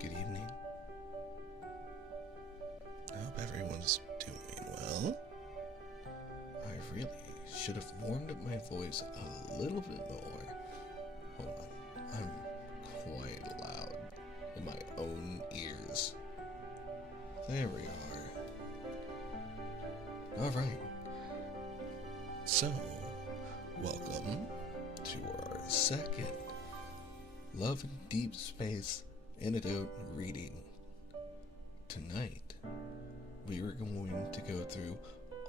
Good evening. I hope everyone's doing well. I really should have warmed up my voice a little bit more. Hold on, I'm quite loud in my own ears. There we are. Alright. So, welcome to our second Love in Deep Space Anecdote reading. Tonight, we are going to go through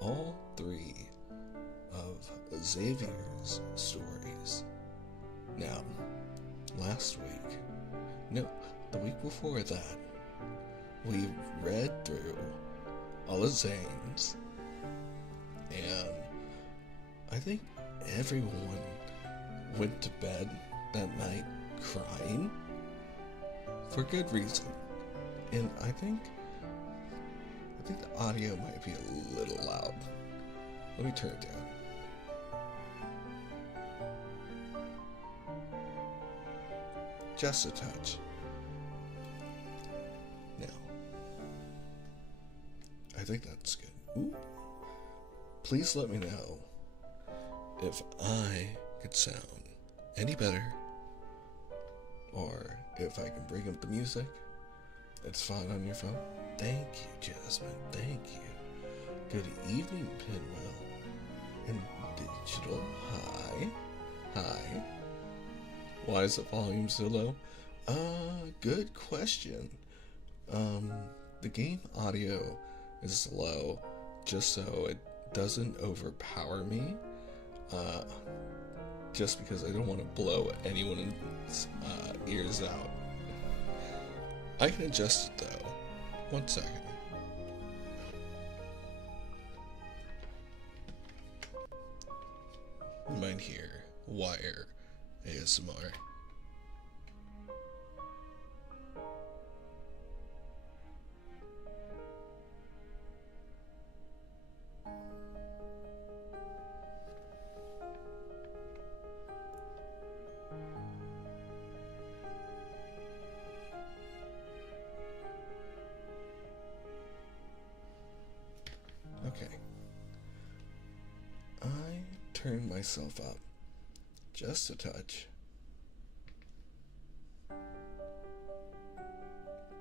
all three of Xavier's stories. Now, the week before that, we read through all of Zane's, and I think everyone went to bed that night crying for good reason. And I think the audio might be a little loud. Let me turn it down. just a touch. Now, I think that's good. Ooh. Please let me know if I could sound any better, or if I can bring up the music. It's fine on your phone. Thank you, Jasmine. Thank you. Good evening, Pinwell. And Digital. Hi. Hi. Why is the volume so low? Good question. The game audio is low just so it doesn't overpower me. Just because I don't want to blow anyone's ears out. I can adjust it though. 1 second. You might hear wire ASMR. Okay. I turned myself up just a touch.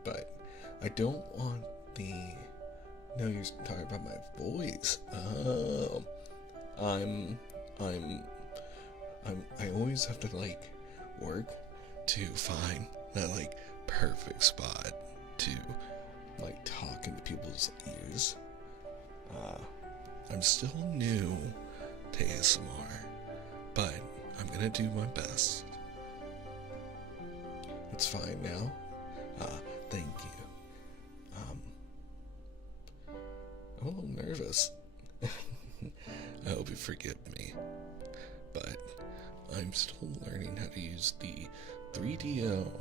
But I don't want the... No, you're talking about my voice. Oh. I always have to, like, work to find that, like, perfect spot to, like, talk into people's ears. I'm still new to ASMR, but I'm gonna do my best. It's fine now. Thank you. I'm a little nervous. I hope you forgive me, but I'm still learning how to use the 3DIO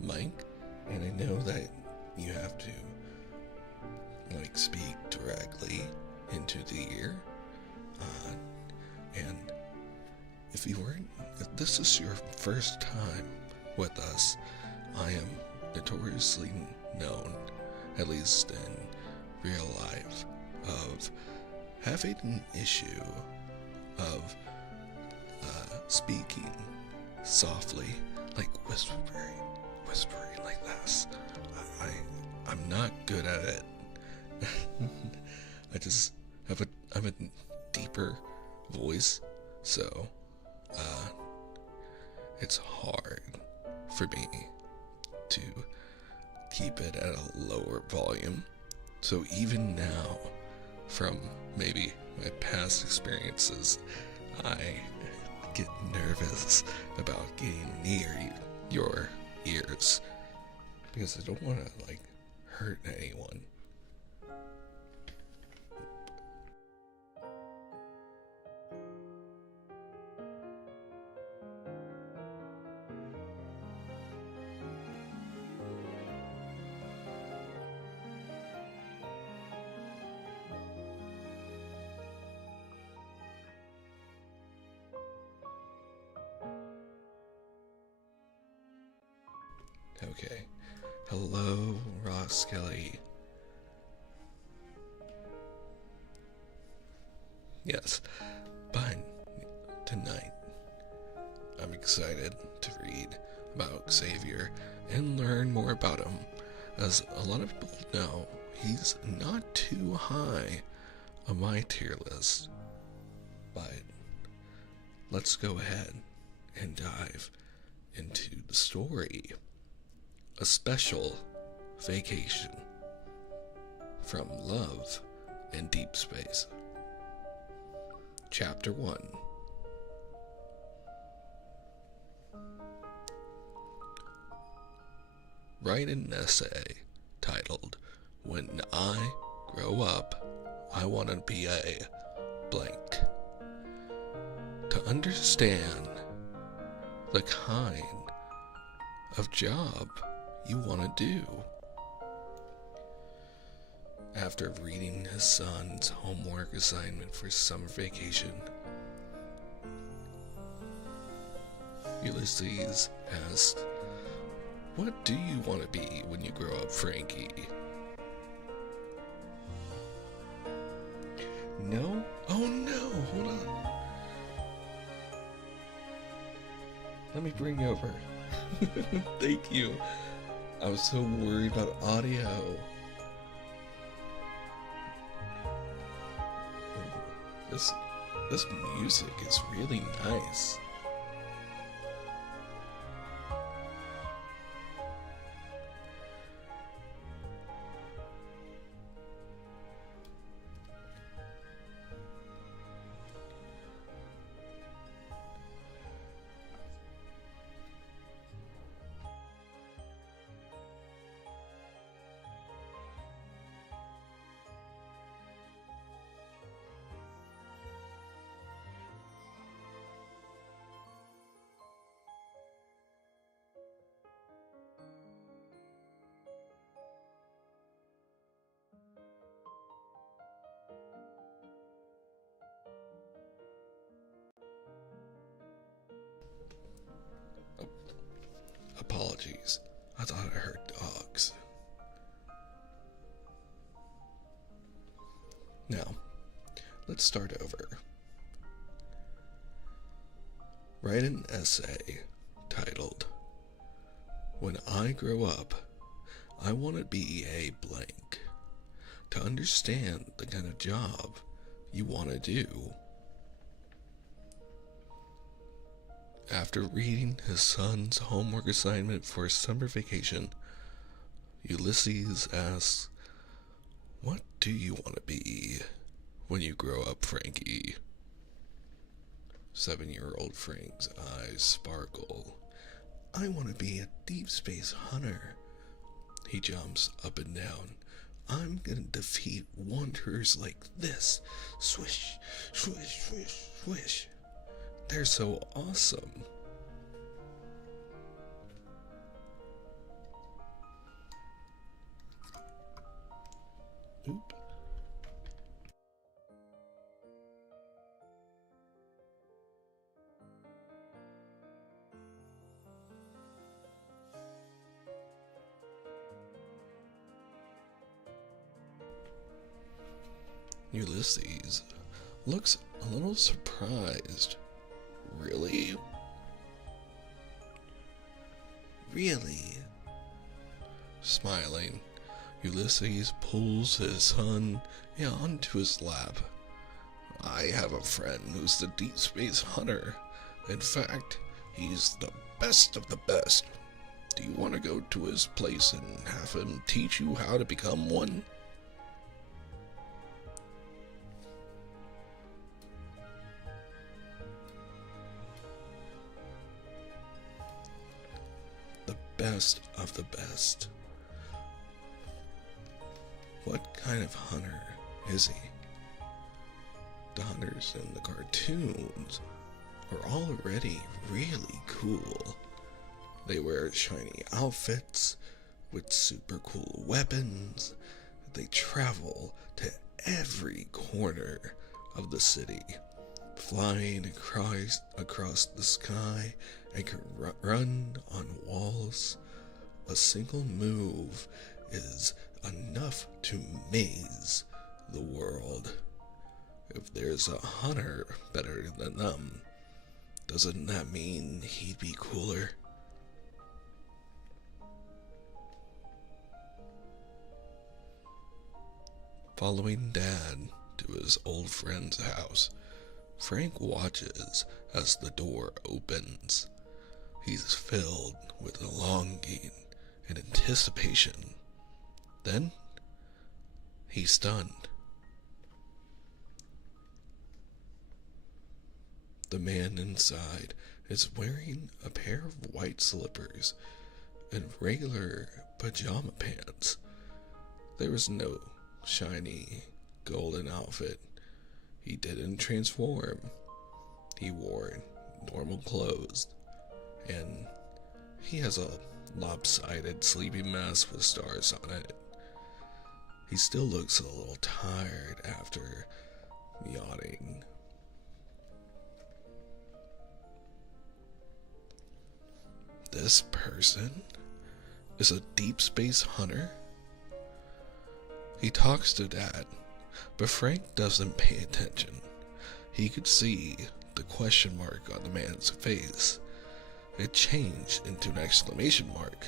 mic, and I know that you have to like speak directly into the ear, and if this is your first time with us, I am notoriously known, at least in real life, of having an issue of speaking softly, like whispering like this. I'm not good at it. I just have a deeper voice, so it's hard for me to keep it at a lower volume. So even now, from maybe my past experiences, I get nervous about getting near your ears because I don't want to like hurt anyone. Okay. Hello, Ross Kelly. Yes, but tonight I'm excited to read about Xavier and learn more about him. As a lot of people know, he's not too high on my tier list. But let's go ahead and dive into the story. A special vacation from love and deep space. Chapter 1. Write an essay titled, "When I Grow Up, I Want to Be a Blank." To understand the kind of job you want to do. After reading his son's homework assignment for summer vacation, Ulysses asked, "What do you want to be when you grow up, Frankie?" No? Oh no, hold on. Let me bring you over. Thank you. I was so worried about audio. This music is really nice. Apologies. I thought I heard dogs. Now, let's start over. Write an essay titled, "When I Grow Up, I Want to Be a Blank," to understand the kind of job you want to do. After reading his son's homework assignment for summer vacation, Ulysses asks, "What do you want to be when you grow up, Frankie?" 7-year-old Frank's eyes sparkle. "I want to be a deep space hunter." He jumps up and down. "I'm gonna defeat wanderers like this. Swish, swish, swish, swish. They're so awesome." Oop. Ulysses looks a little surprised. "Really?" "Really?" Smiling, Ulysses pulls his son onto his lap. "I have a friend who's the deep space hunter. In fact, he's the best of the best. Do you want to go to his place and have him teach you how to become one?" The best of the best. What kind of hunter is he? The hunters in the cartoons are already really cool. They wear shiny outfits with super cool weapons. They travel to every corner of the city, flying across the sky, and can run on walls. A single move is enough to maze the world. If there's a hunter better than them, doesn't that mean he'd be cooler? Following Dad to his old friend's house, Frank watches as the door opens. He's filled with longing and anticipation. Then, he's stunned. The man inside is wearing a pair of white slippers and regular pajama pants. There was no shiny golden outfit. He didn't transform. He wore normal clothes, and he has a lopsided sleeping mask with stars on it. He still looks a little tired after yawning. This person is a deep space hunter? He talks to Dad, but Frank doesn't pay attention. He could see the question mark on the man's face. It changed into an exclamation mark,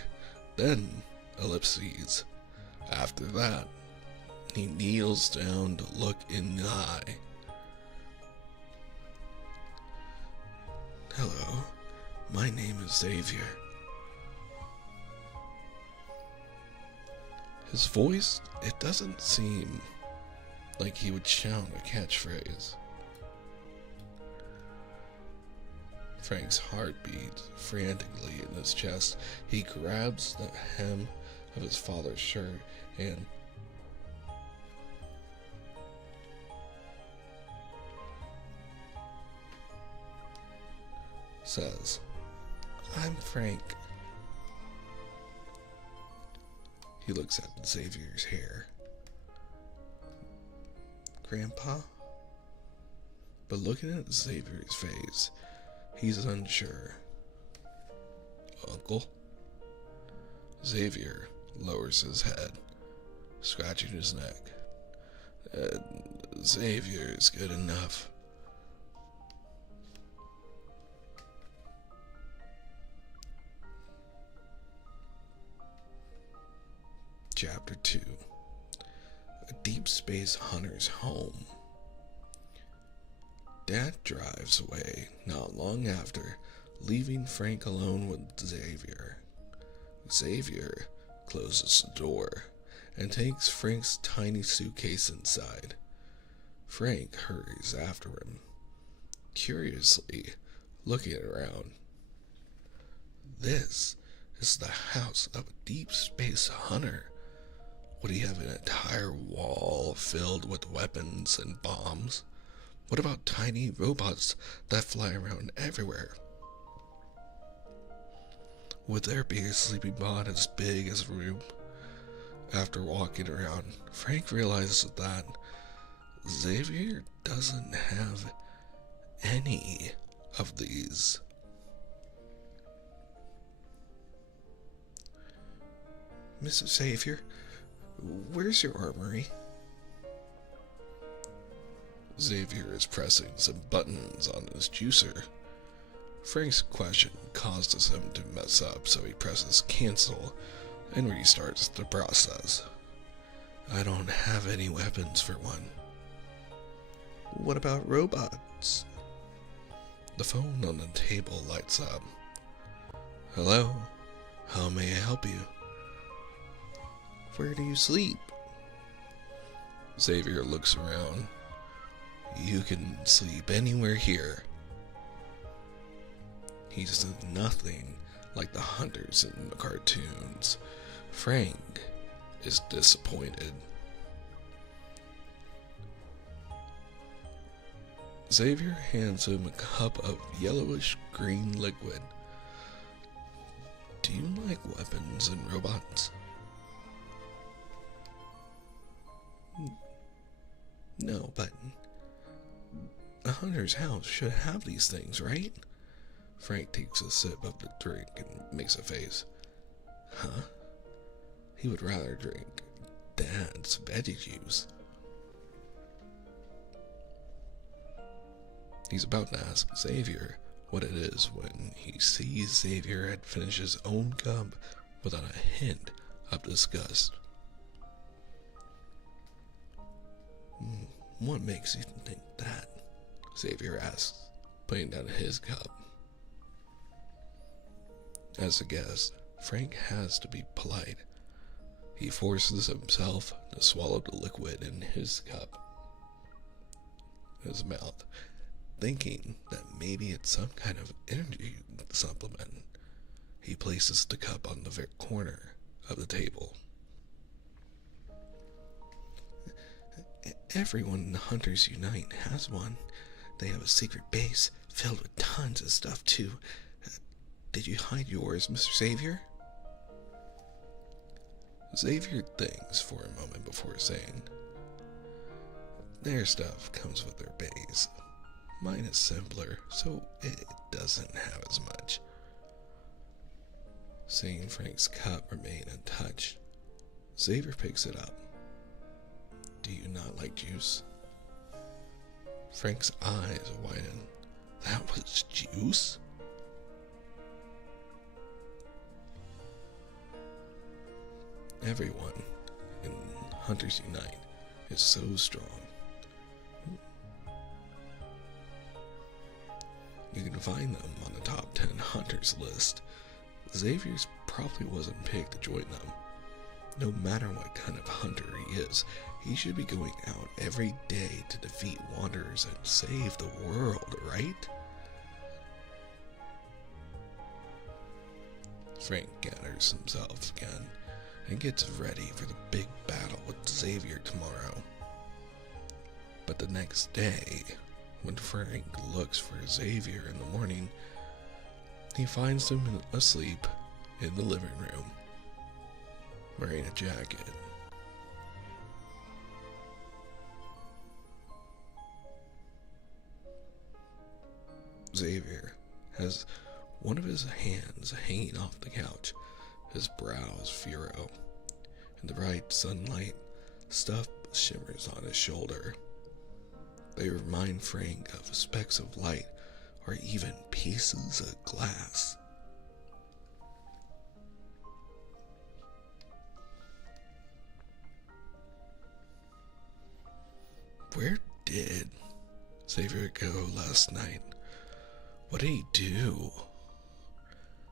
then ellipses. After that, he kneels down to look in the eye. Hello, my name is Xavier. His voice, it doesn't seem like he would shout a catchphrase. Frank's heart beats frantically in his chest. He grabs the hem of his father's shirt and says, "I'm Frank." He looks at Xavier's hair. Grandpa? But looking at Xavier's face, he's unsure. Uncle? Xavier lowers his head, scratching his neck. Xavier is good enough. Chapter 2. A deep space hunter's home. Dad drives away not long after, leaving Frank alone with Xavier. Xavier closes the door and takes Frank's tiny suitcase inside. Frank hurries after him, curiously looking around. This is the house of a deep space hunter. Would he have an entire wall filled with weapons and bombs? What about tiny robots that fly around everywhere? Would there be a sleeping pod as big as a room? After walking around, Frank realizes that Xavier doesn't have any of these. Mrs. Xavier, where's your armory? Xavier is pressing some buttons on his juicer. Frank's question causes him to mess up, so he presses cancel and restarts the process. I don't have any weapons for one. What about robots? The phone on the table lights up. Hello? How may I help you? Where do you sleep? Xavier looks around. You can sleep anywhere here. He's nothing like the hunters in the cartoons. Frank is disappointed. Xavier hands him a cup of yellowish green liquid. Do you like weapons and robots? No, but a hunter's house should have these things, right? Frank takes a sip of the drink and makes a face. Huh? He would rather drink Dad's veggie juice. He's about to ask Xavier what it is when he sees Xavier had finished his own cup without a hint of disgust. What makes you think that? Xavier asks, putting down his cup. As a guest, Frank has to be polite. He forces himself to swallow the liquid in his cup, his mouth, thinking that maybe it's some kind of energy supplement. He places the cup on the very corner of the table. Everyone in the Hunters Unite has one. They have a secret base filled with tons of stuff too. Did you hide yours, Mr. Xavier? Xavier thinks for a moment before saying, their stuff comes with their base. Mine is simpler, so it doesn't have as much. Seeing Frank's cup remain untouched, Xavier picks it up. Do you not like juice? Frank's eyes widen. That was juice? Everyone in Hunters Unite is so strong. You can find them on the top 10 hunters list. Xavier's probably wasn't picked to join them. No matter what kind of hunter he is, he should be going out every day to defeat wanderers and save the world, right? Frank gathers himself again and gets ready for the big battle with Xavier tomorrow. But the next day, when Frank looks for Xavier in the morning, he finds him asleep in the living room, wearing a jacket. Xavier has one of his hands hanging off the couch, his brows furrow. In the bright sunlight, stuff shimmers on his shoulder. They remind Frank of specks of light or even pieces of glass. Where did Xavier go last night? What did he do?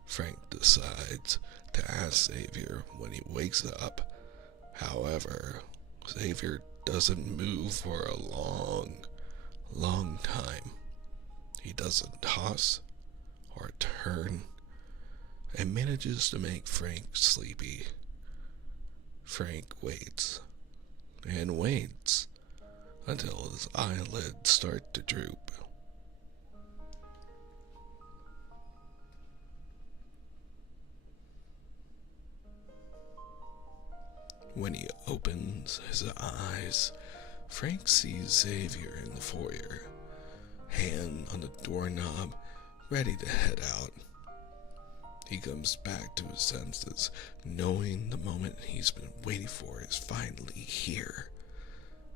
Frank decides to ask Xavier when he wakes up. However, Xavier doesn't move for a long time. He doesn't toss or turn and manages to make Frank sleepy. Frank waits and waits until his eyelids start to droop. When he opens his eyes, Frank sees Xavier in the foyer, hand on the doorknob, ready to head out. He comes back to his senses, knowing the moment he's been waiting for is finally here.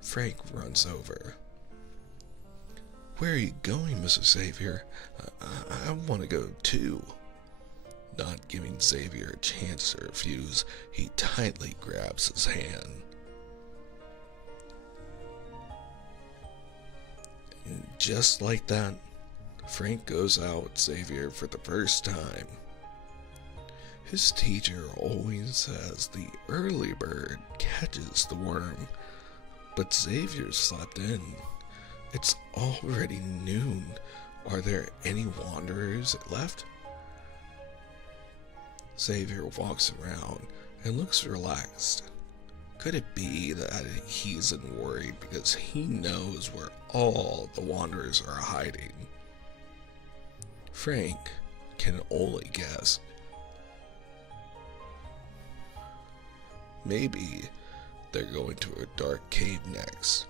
Frank runs over. Where are you going, Mr. Xavier? I want to go too. Not giving Xavier a chance to refuse, he tightly grabs his hand. And just like that, Frank goes out with Xavier for the first time. His teacher always says the early bird catches the worm, but Xavier slept in. It's already noon. Are there any wanderers left? Xavier walks around and looks relaxed. Could it be that he isn't worried because he knows where all the wanderers are hiding? Frank can only guess. Maybe they're going to a dark cave next,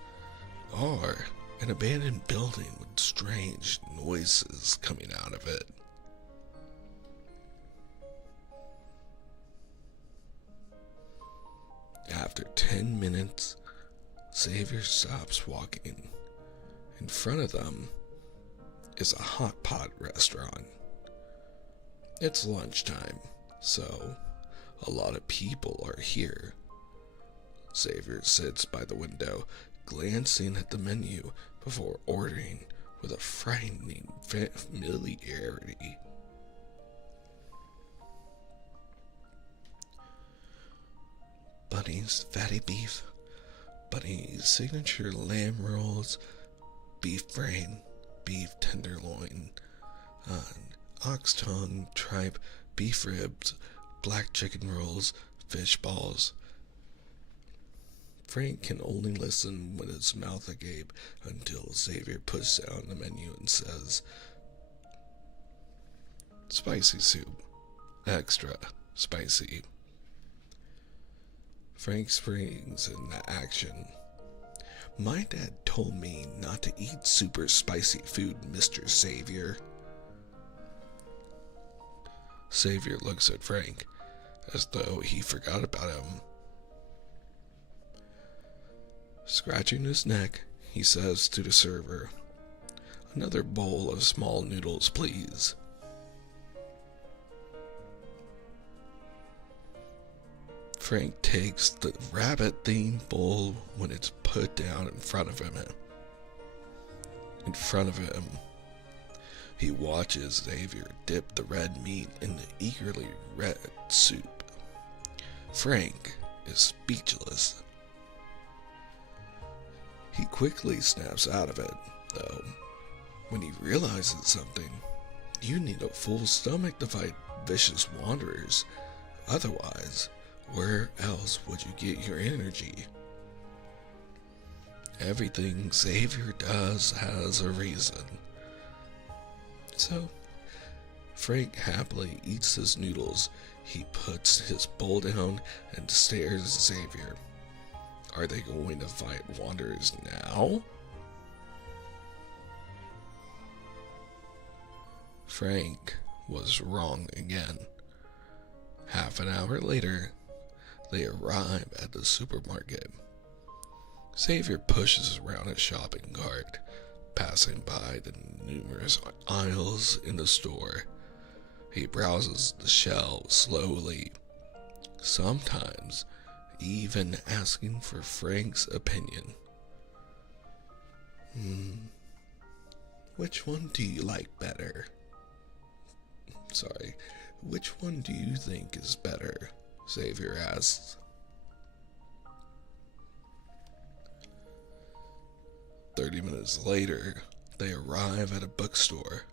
or an abandoned building with strange noises coming out of it. After 10 minutes, Xavier stops walking. In front of them is a hot pot restaurant. It's lunchtime, so a lot of people are here. Xavier sits by the window, glancing at the menu before ordering with a frightening familiarity. Bunny's fatty beef, Bunny's signature lamb rolls, beef brain, beef tenderloin, ox tongue, tripe, beef ribs, black chicken rolls, fish balls. Frank can only listen with his mouth agape until Xavier puts down the menu and says, "Spicy soup, extra spicy." Frank springs into action. My dad told me not to eat super spicy food, Mr. Xavier. Xavier looks at Frank, as though he forgot about him. Scratching his neck, he says to the server, "Another bowl of small noodles, please." Frank takes the rabbit-themed bowl when it's put down in front of him. He watches Xavier dip the red meat in the eagerly red soup. Frank is speechless. He quickly snaps out of it, though, when he realizes something. You need a full stomach to fight vicious wanderers. Otherwise, where else would you get your energy? Everything Xavier does has a reason. So, Frank happily eats his noodles. He puts his bowl down and stares at Xavier. Are they going to fight wanderers now? Frank was wrong again. Half an hour later, they arrive at the supermarket. Xavier pushes around his shopping cart, passing by the numerous aisles in the store. He browses the shelves slowly, sometimes even asking for Frank's opinion. Which one do you like better? Which one do you think is better? Xavier asks. 30 minutes later, they arrive at a bookstore.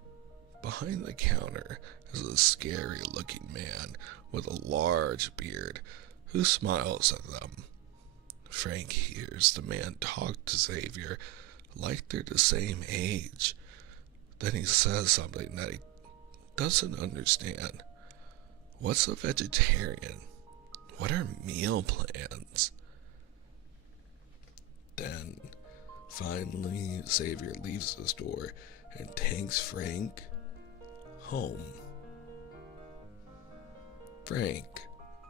Behind the counter is a scary-looking man with a large beard who smiles at them. Frank hears the man talk to Xavier like they're the same age. Then he says something that he doesn't understand. What's a vegetarian? What are meal plans? Then, finally, Xavier leaves the store and takes Frank home. Frank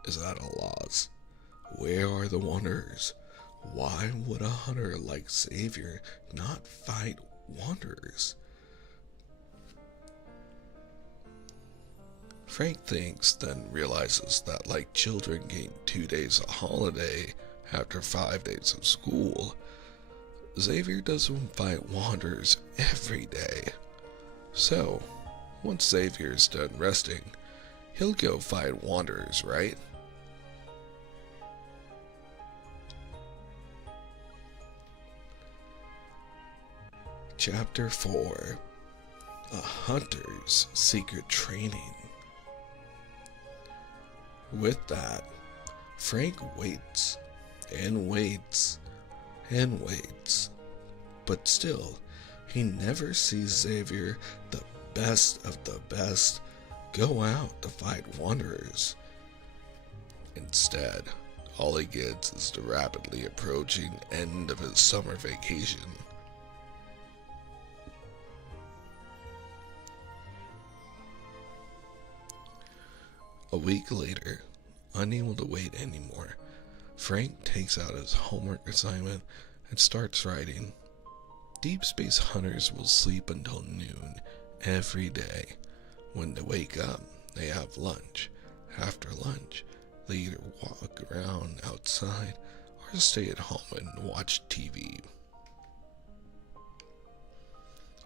is at a loss. Where are the wanderers? Why would a hunter like Xavier not fight wanderers? Frank thinks, then realizes that like children getting 2 days of holiday after 5 days of school, Xavier doesn't fight wanderers every day. So, once Xavier's done resting, he'll go fight wanderers, right? Chapter 4: A Hunter's Secret Training. With that, Frank waits and waits and waits, but still, he never sees Xavier, the best of the best, go out to fight wanderers. Instead, all he gets is the rapidly approaching end of his summer vacation. A week later, unable to wait anymore, Frank takes out his homework assignment and starts writing. Deep space hunters will sleep until noon every day. When they wake up, they have lunch. After lunch, they either walk around outside or stay at home and watch TV.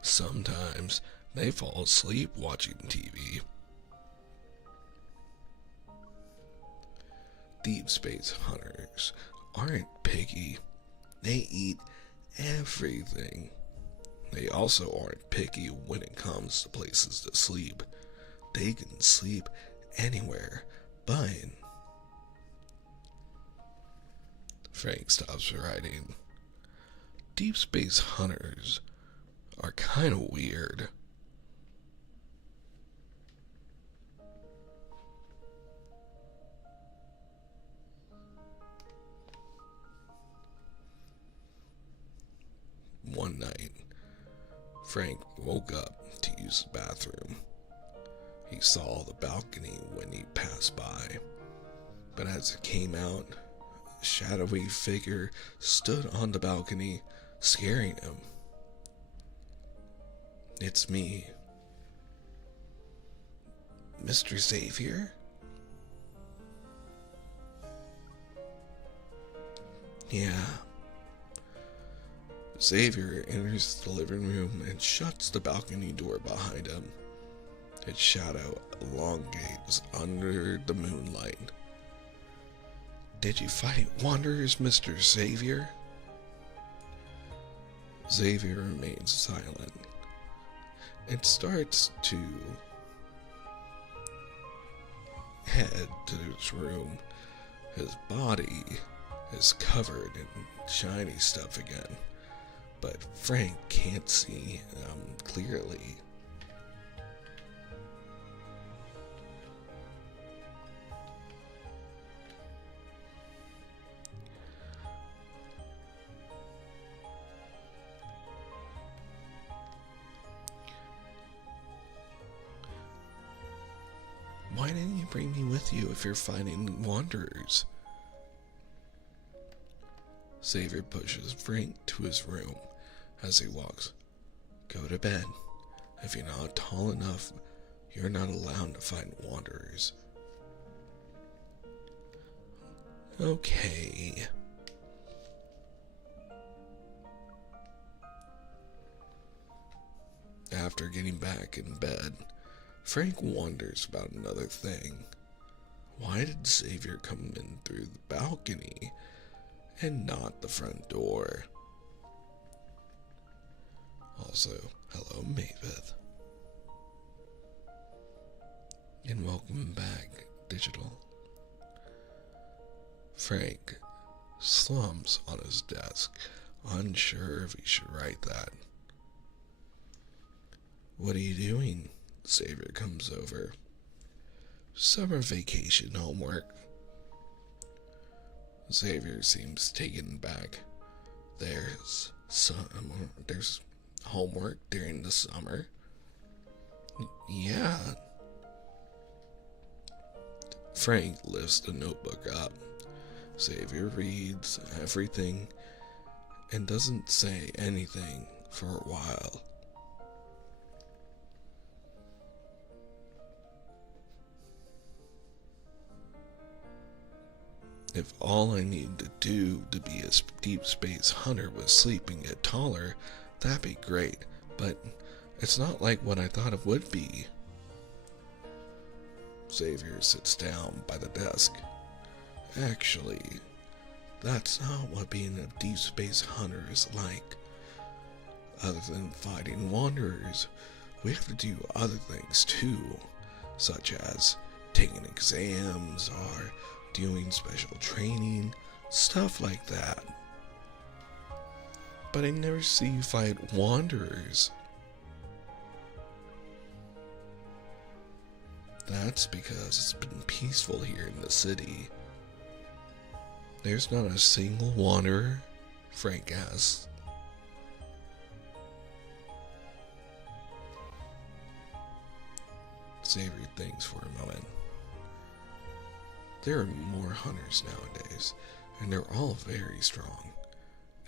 Sometimes they fall asleep watching TV. Deep space hunters aren't picky. They eat everything. They also aren't picky when it comes to places to sleep. They can sleep anywhere, but... Frank stops writing. Deep space hunters are kind of weird. One night, Frank woke up to use the bathroom. He saw the balcony when he passed by, but as it came out, a shadowy figure stood on the balcony, scaring him. It's me. Mr. Xavier? Yeah. Xavier enters the living room and shuts the balcony door behind him. Its shadow elongates under the moonlight. Did you fight wanderers, Mr. Xavier? Xavier remains silent. It starts to head to his room. His body is covered in shiny stuff again, but Frank can't see him clearly. Why didn't you bring me with you if you're fighting wanderers? Xavier pushes Frank to his room as he walks. Go to bed. If you're not tall enough, you're not allowed to fight wanderers. Okay. After getting back in bed, Frank wonders about another thing. Why did Xavier come in through the balcony and not the front door? Also, hello Mavis. And welcome back, Digital. Frank slumps on his desk, unsure if he should write that. What are you doing? Xavier comes over. Summer vacation homework. Xavier seems taken back. There's homework during the summer. Yeah. Frank lifts the notebook up. Xavier reads everything and doesn't say anything for a while. If all I need to do to be a deep space hunter was sleep and get taller, that'd be great, but it's not like what I thought it would be. Xavier sits down by the desk. Actually, that's not what being a deep space hunter is like. Other than fighting wanderers, we have to do other things too, such as taking exams or doing special training, stuff like that. But I never see you fight wanderers. That's because it's been peaceful here in the city. There's not a single wanderer, Frank asks. Xavier thinks for a moment. There are more hunters nowadays, and they're all very strong.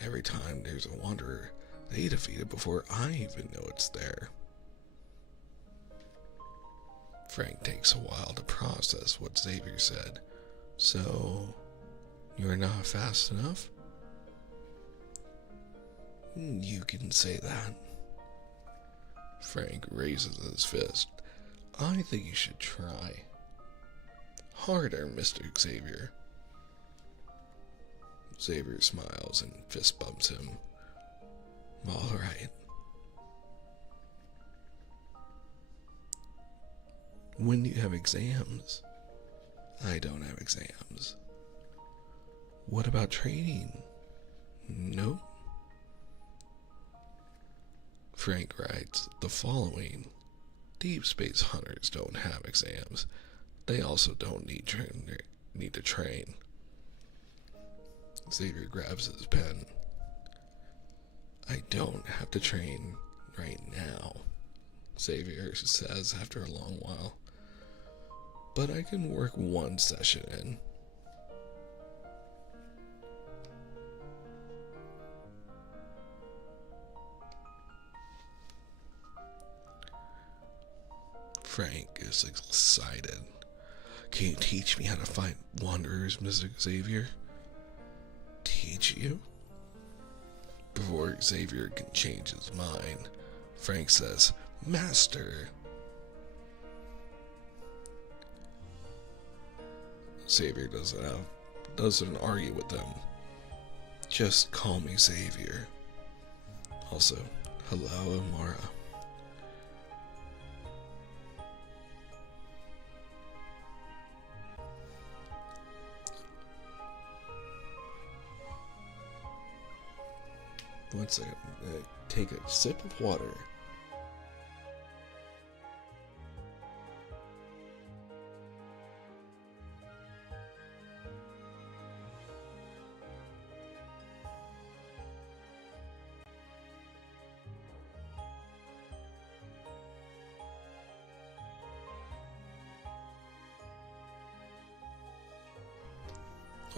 Every time there's a wanderer, they defeat it before I even know it's there. Frank takes a while to process what Xavier said. So, you're not fast enough? You can say that. Frank raises his fist. I think you should try. Harder, Mr. Xavier. Xavier smiles and fist bumps him. All right. When do you have exams? I don't have exams. What about training? Nope. Frank writes the following. Deep space hunters don't have exams. They also don't need to train. Xavier grabs his pen. I don't have to train right now, Xavier says after a long while. but I can work one session in. Frank is excited. Can you teach me how to fight wanderers, Mr. Xavier? Teach you? Before Xavier can change his mind, Frank says, Master. Xavier doesn't argue with them. Just call me Xavier. Also, hello, Amara. One second, take a sip of water.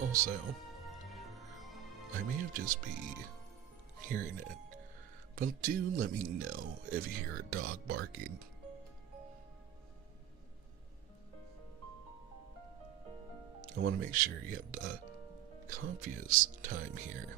Also, I may have just be hearing it, but do let me know if you hear a dog barking. I want to make sure you have the comfiest time here.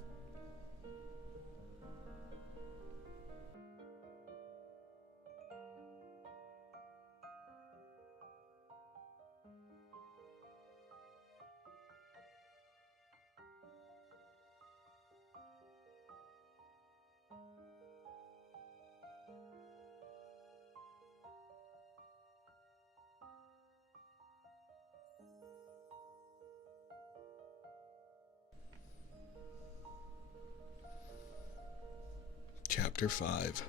Chapter 5.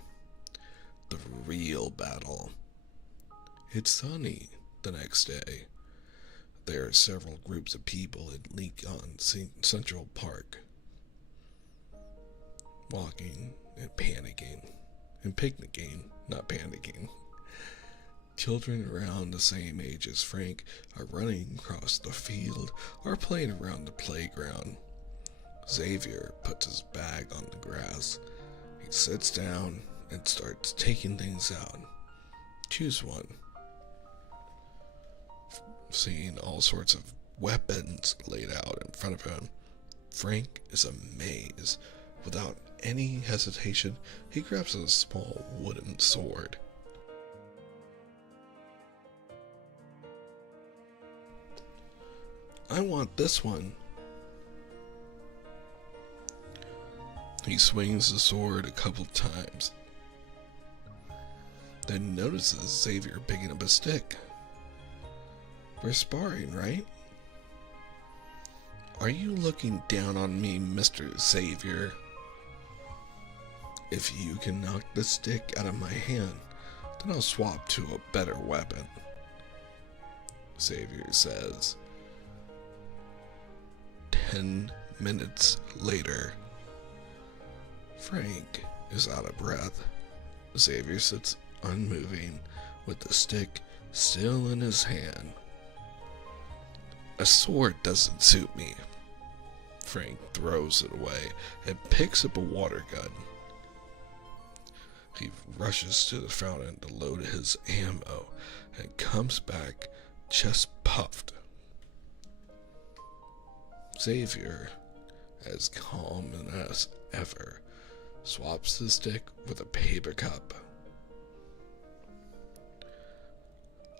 The Real Battle. It's sunny the next day. There are several groups of people in Leon Central Park, walking and panicking, and picnicking, not panicking. Children around the same age as Frank are running across the field or playing around the playground. Xavier puts his bag on the grass. He sits down and starts taking things out. Choose one. Seeing all sorts of weapons laid out in front of him, Frank is amazed. Without any hesitation, he grabs a small wooden sword. I want this one. He swings the sword a couple times, then notices Xavier picking up a stick. We're sparring, right? Are you looking down on me, Mr. Xavier? If you can knock the stick out of my hand, then I'll swap to a better weapon, Xavier says. 10 minutes later. Frank is out of breath. Xavier sits unmoving with the stick still in his hand. A sword doesn't suit me. Frank throws it away and picks up a water gun. He rushes to the fountain to load his ammo and comes back chest puffed. Xavier, as calm as ever, swaps the stick with a paper cup.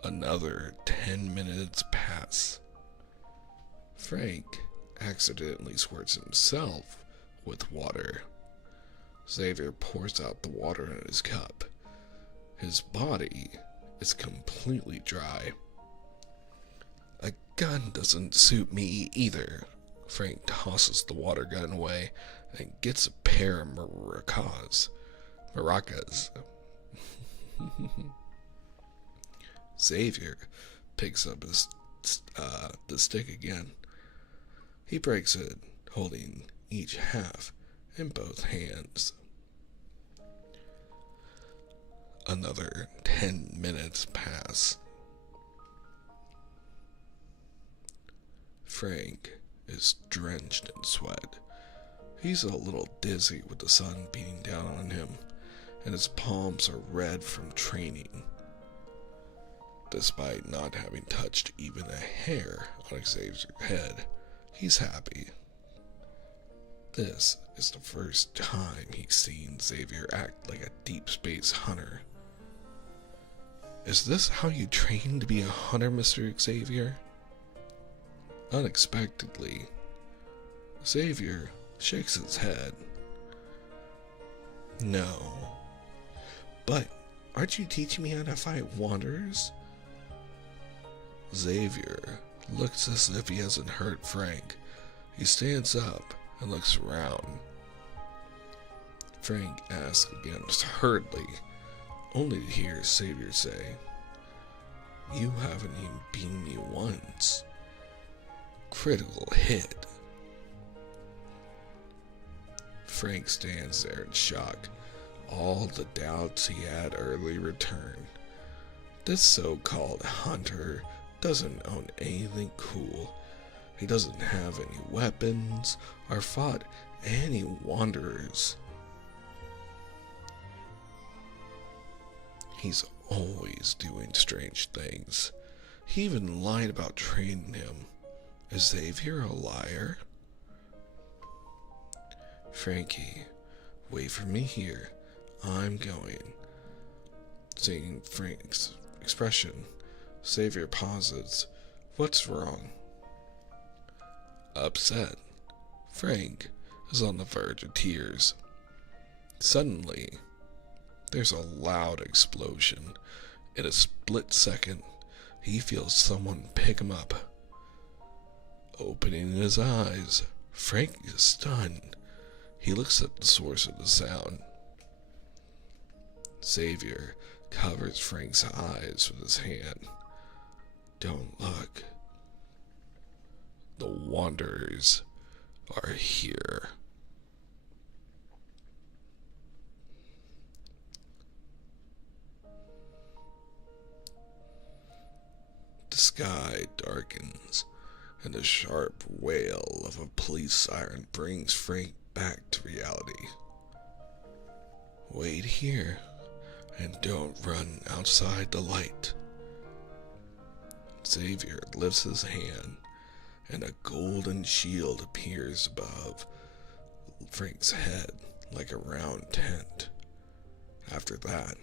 Another 10 minutes pass. Frank accidentally squirts himself with water. Xavier pours out the water in his cup. His body is completely dry. A gun doesn't suit me either. Frank tosses the water gun away and gets a pair of maracas. Xavier picks up the stick again. He breaks it, holding each half in both hands. Another 10 minutes pass. Frank is drenched in sweat. He's a little dizzy with the sun beating down on him, and his palms are red from training. Despite not having touched even a hair on Xavier's head, he's happy. This is the first time he's seen Xavier act like a deep space hunter. Is this how you train to be a hunter, Mr. Xavier? Unexpectedly, Xavier shakes his head. No. But aren't you teaching me how to fight wanderers? Xavier looks as if he hasn't heard Frank. He stands up and looks around. Frank asks again hurriedly, only to hear Xavier say, "You haven't even beaten me once." Critical hit. Frank stands there in shock. All the doubts he had early return. This so-called hunter doesn't own anything cool. He doesn't have any weapons or fought any wanderers. He's always doing strange things. He even lied about training him. Is Xavier a liar? Frankie, wait for me here. I'm going. Seeing Frank's expression, Xavier pauses. What's wrong? Upset. Frank is on the verge of tears. Suddenly, there's a loud explosion. In a split second, he feels someone pick him up. Opening his eyes, Frank is stunned. He looks at the source of the sound. Xavier covers Frank's eyes with his hand. Don't look. The wanderers are here. The sky darkens, and the sharp wail of a police siren brings Frank back to reality. Wait here, and don't run outside the light. Xavier lifts his hand, and a golden shield appears above Frank's head like a round tent. After that,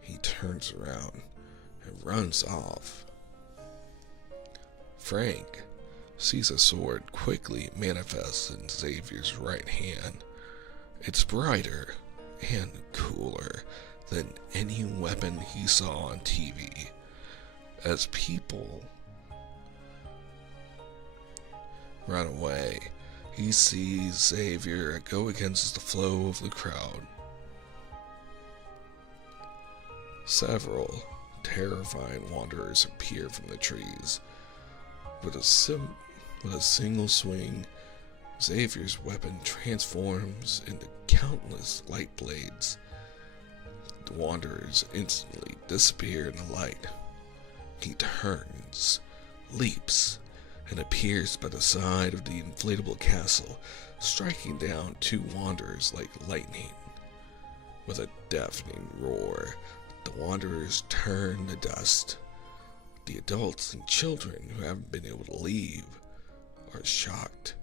he turns around and runs off. Frank sees a sword quickly manifest in Xavier's right hand. It's brighter and cooler than any weapon he saw on TV. As people run away, he sees Xavier go against the flow of the crowd. Several terrifying wanderers appear from the trees. With a single swing, Xavier's weapon transforms into countless light blades. The wanderers instantly disappear in the light. He turns, leaps, and appears by the side of the inflatable castle, striking down two wanderers like lightning. With a deafening roar, the wanderers turn to dust. The adults and children who haven't been able to leave are shocked.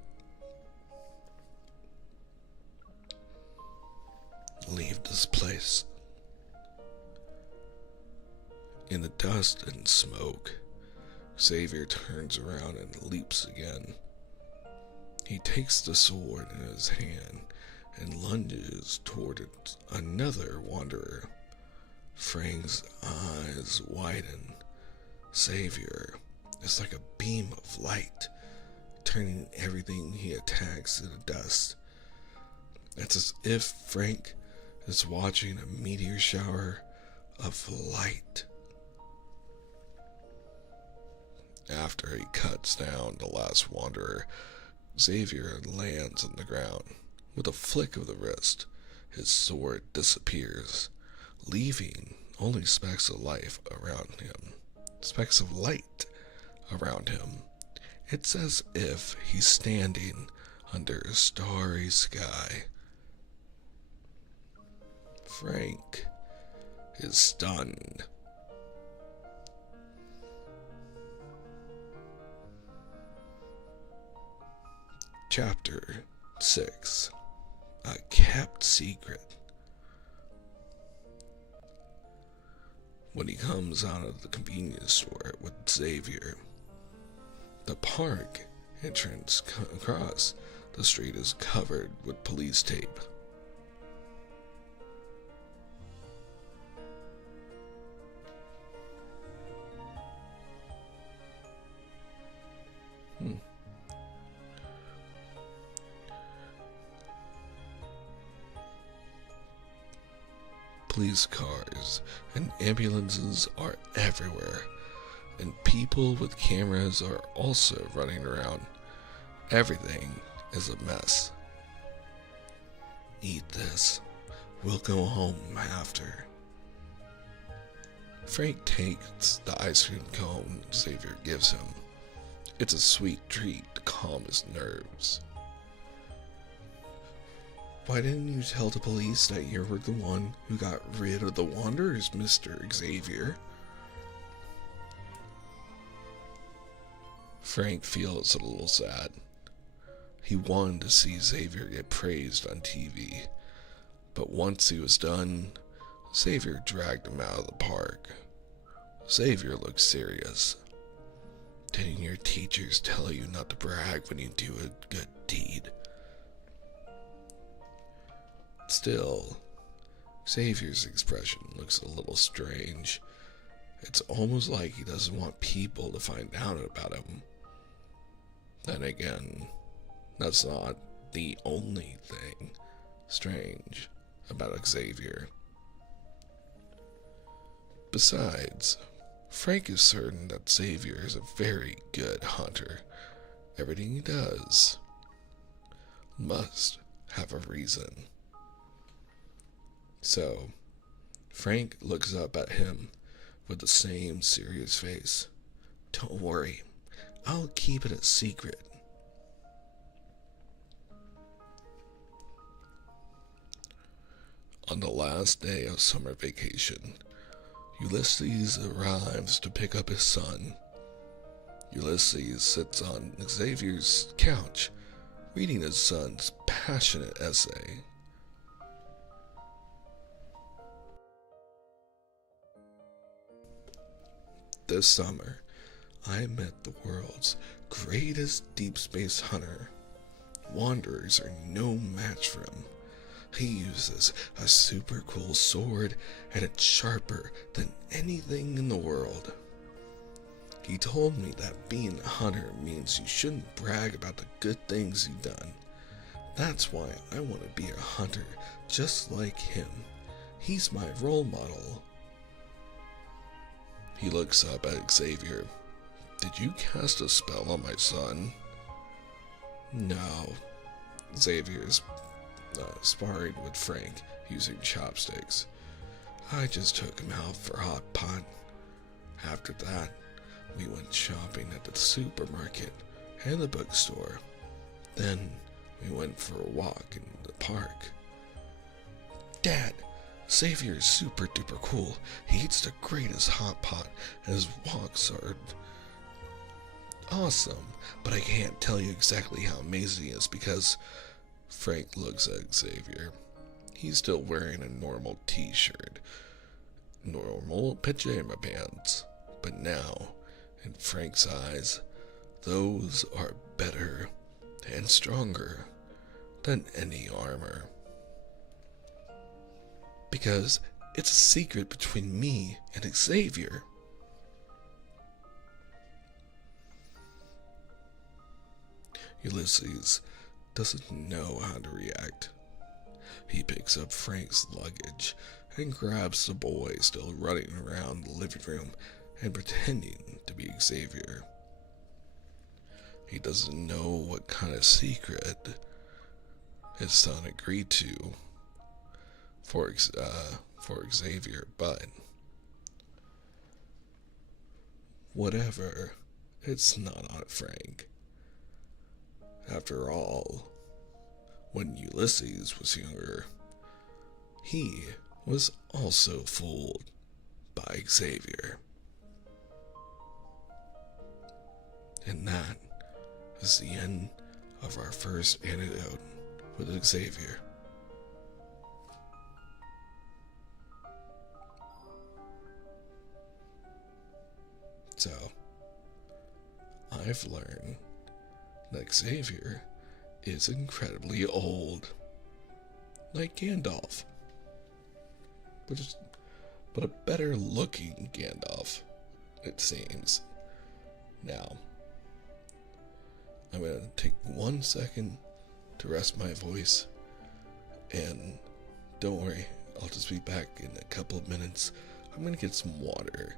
Leave this place. In the dust and smoke, Xavier turns around and leaps again. He takes the sword in his hand and lunges toward another wanderer. Frank's eyes widen. Xavier is like a beam of light, turning everything he attacks into dust. It's as if Frank is watching a meteor shower of light. After he cuts down the last wanderer, Xavier lands on the ground. With a flick of the wrist, his sword disappears, leaving only specks of light around him, It's as if he's standing under a starry sky. Frank is stunned. Chapter 6. A Kept Secret. When he comes out of the convenience store with Xavier, the park entrance across the street is covered with police tape. Police cars and ambulances are everywhere, and people with cameras are also running around. Everything is a mess. Eat this. We'll go home after. Frank takes the ice cream cone Xavier gives him. It's a sweet treat to calm his nerves. Why didn't you tell the police that you were the one who got rid of the Wanderers, Mr. Xavier? Frank feels a little sad. He wanted to see Xavier get praised on TV, but once he was done, Xavier dragged him out of the park. Xavier looked serious. Didn't your teachers tell you not to brag when you do a good deed? Still, Xavier's expression looks a little strange. It's almost like he doesn't want people to find out about him. Then again, that's not the only thing strange about Xavier. Besides, Frank is certain that Xavier is a very good hunter. Everything he does must have a reason. So, Frank looks up at him with the same serious face. Don't worry, I'll keep it a secret. On the last day of summer vacation, Ulysses arrives to pick up his son. Ulysses sits on Xavier's couch, reading his son's passionate essay. This summer, I met the world's greatest deep space hunter. Wanderers are no match for him. He uses a super cool sword and it's sharper than anything in the world. He told me that being a hunter means you shouldn't brag about the good things you've done. That's why I want to be a hunter just like him. He's my role model. He looks up at Xavier. Did you cast a spell on my son? No. Xavier's sparring with Frank using chopsticks. I just took him out for a hot pot. After that, we went shopping at the supermarket and the bookstore. Then we went for a walk in the park. Dad, Xavier is super duper cool. He eats the greatest hot pot and his walks are awesome. But I can't tell you exactly how amazing he is because Frank looks at Xavier. He's still wearing a normal t-shirt, normal pajama pants. But now, in Frank's eyes, those are better and stronger than any armor. Because it's a secret between me and Xavier. Ulysses doesn't know how to react. He picks up Frank's luggage and grabs the boy still running around the living room and pretending to be Xavier. He doesn't know what kind of secret his son agreed to for Xavier, but whatever, it's not on Frank. After all, when Ulysses was younger, he was also fooled by Xavier. And that is the end of our first anecdote with Xavier. So, I've learned that Xavier is incredibly old, like Gandalf, but a better looking Gandalf, it seems. Now, I'm going to take 1 second to rest my voice, and don't worry, I'll just be back in a couple of minutes. I'm going to get some water.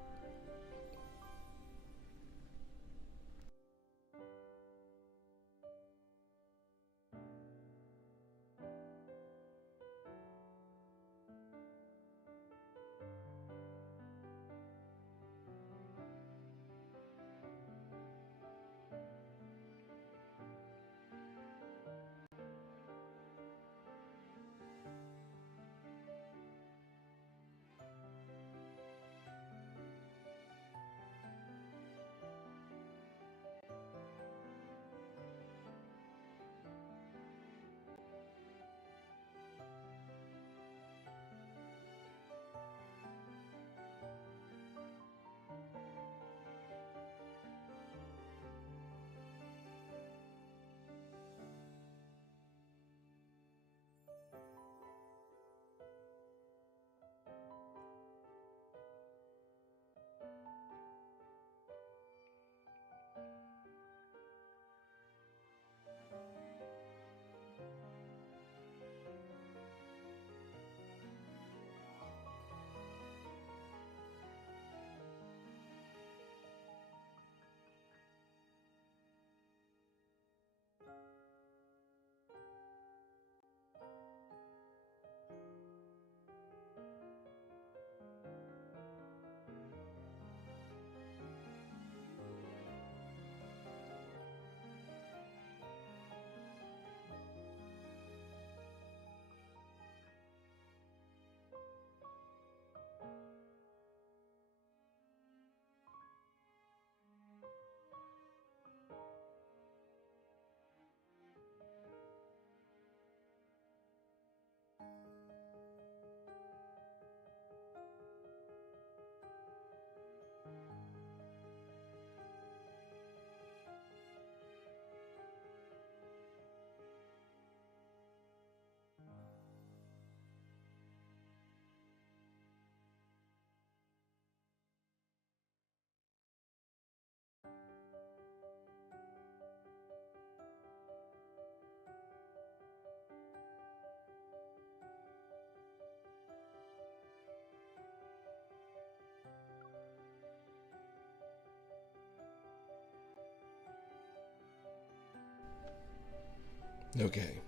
Okay.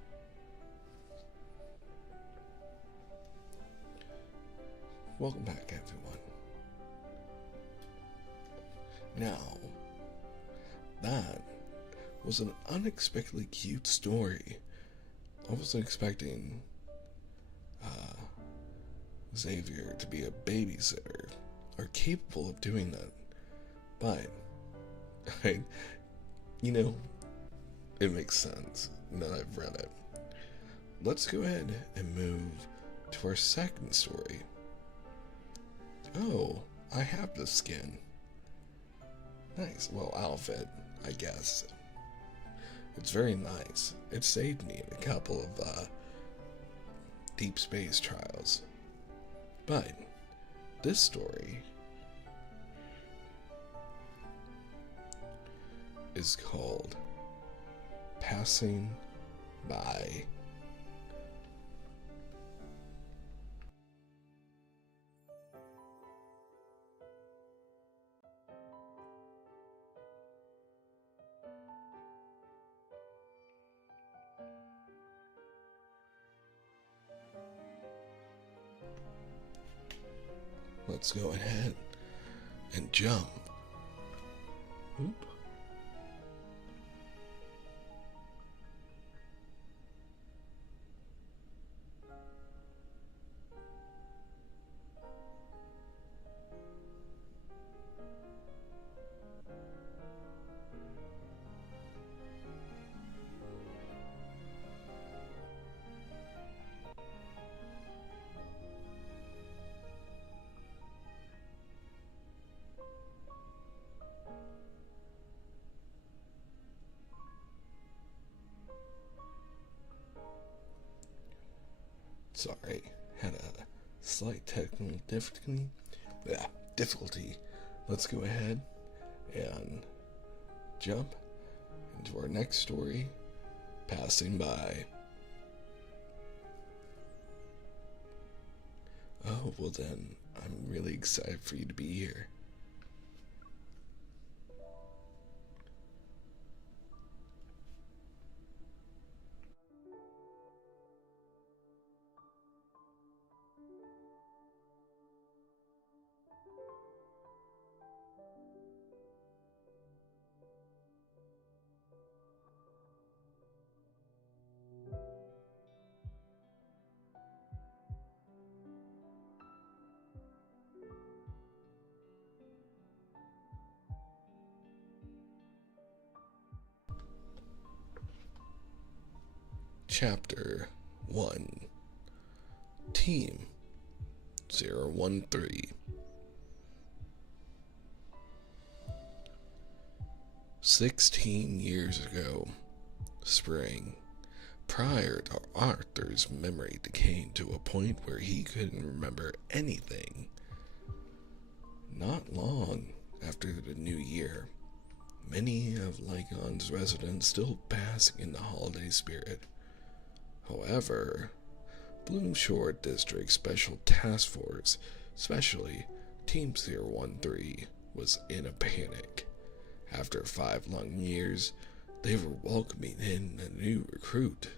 Welcome back, everyone. Now, that was an unexpectedly cute story. I wasn't expecting Xavier to be a babysitter or capable of doing that, but it makes sense now that I've read it. Let's go ahead and move to our second story. Oh, I have the skin. Nice. Well, outfit, I guess. It's very nice. It saved me in a couple of deep space trials. But this story is called Passing By. Let's go ahead and jump. Oop. Sorry, had a slight technical difficulty. Let's go ahead and jump into our next story, Passing By. Oh, well then, I'm really excited for you to be here. Chapter 1, Team 013. 16 years ago, spring, prior to Arthur's memory decaying to a point where he couldn't remember anything. Not long after the new year, many of Lycon's residents still basking in the holiday spirit. However, Bloomshore District Special Task Force, especially Team 013, was in a panic. After 5 long years, they were welcoming in a new recruit.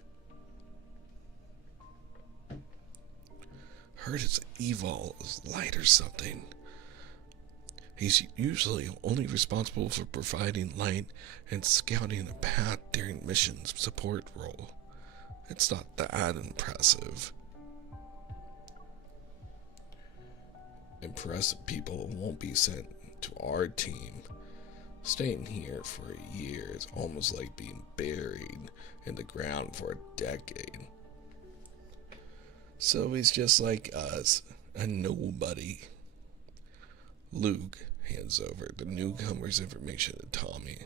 Heard his evol is light or something. He's usually only responsible for providing light and scouting a path during missions support role. It's not that impressive. Impressive people won't be sent to our team. Staying here for a year is almost like being buried in the ground for a decade. So he's just like us, a nobody. Luke hands over the newcomer's information to Tommy.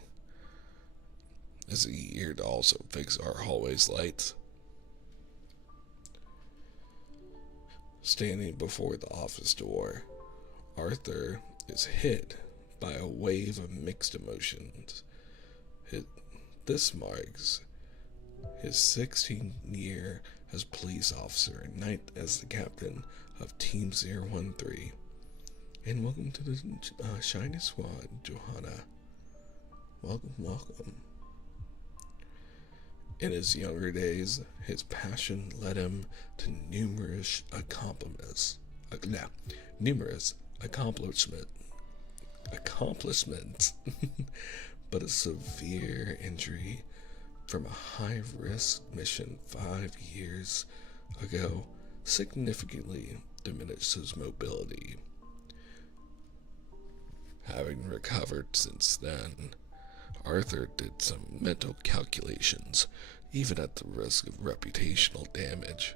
Is he here to also fix our hallway's lights? Standing before the office door, Arthur is hit by a wave of mixed emotions. This marks his 16th year as police officer and 9th as the captain of Team 013. And welcome to the Shiny Squad, Johanna. Welcome. In his younger days, his passion led him to numerous accomplishments, but a severe injury from a high-risk mission 5 years ago significantly diminished his mobility. Having recovered since then, Arthur did some mental calculations. Even at the risk of reputational damage,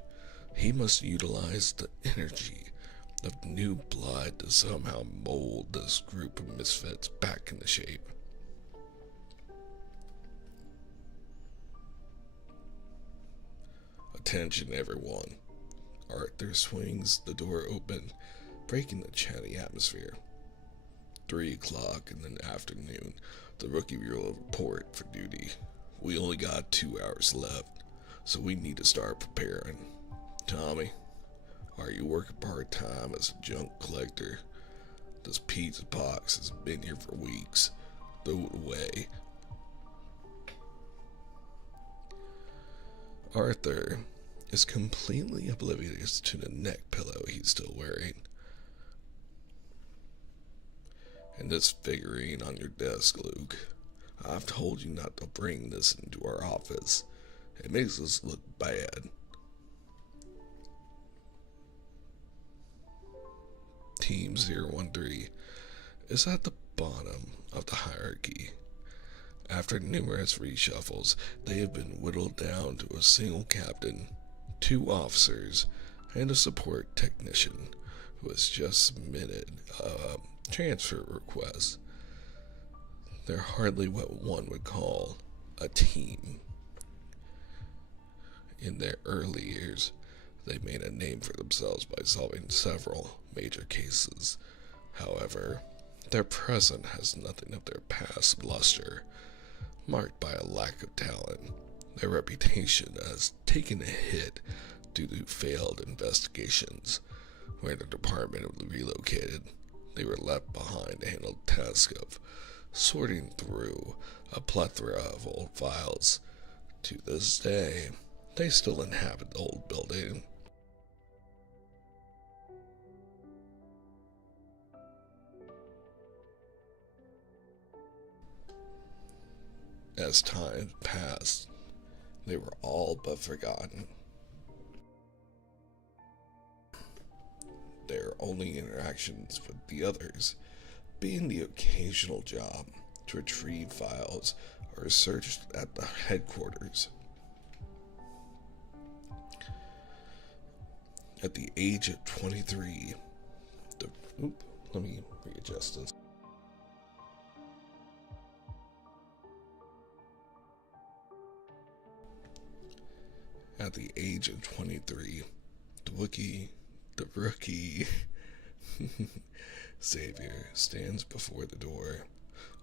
he must utilize the energy of new blood to somehow mold this group of misfits back into shape. Attention everyone. Arthur swings the door open, breaking the chatty atmosphere. 3 o'clock in the afternoon, the rookie will report for duty. We only got 2 hours left, so we need to start preparing. Tommy, are you working part-time as a junk collector? This pizza box has been here for weeks. Throw it away. Arthur is completely oblivious to the neck pillow he's still wearing. And this figurine on your desk, Luke. I've told you not to bring this into our office. It makes us look bad. Team 013 is at the bottom of the hierarchy. After numerous reshuffles, they have been whittled down to a single captain, 2 officers, and a support technician who has just submitted a transfer request. They're hardly what one would call a team. In their early years, They made a name for themselves by solving several major cases. However, their present has nothing of their past luster, marked by a lack of talent. Their reputation has taken a hit due to failed investigations. When the department relocated, they were left behind to handle the task of sorting through a plethora of old files. To this day, they still inhabit the old building. As time passed, they were all but forgotten. Their only interactions with the others being the occasional job to retrieve files or search at the headquarters. At the age of 23, let me readjust this. At the age of 23, the rookie Xavier stands before the door,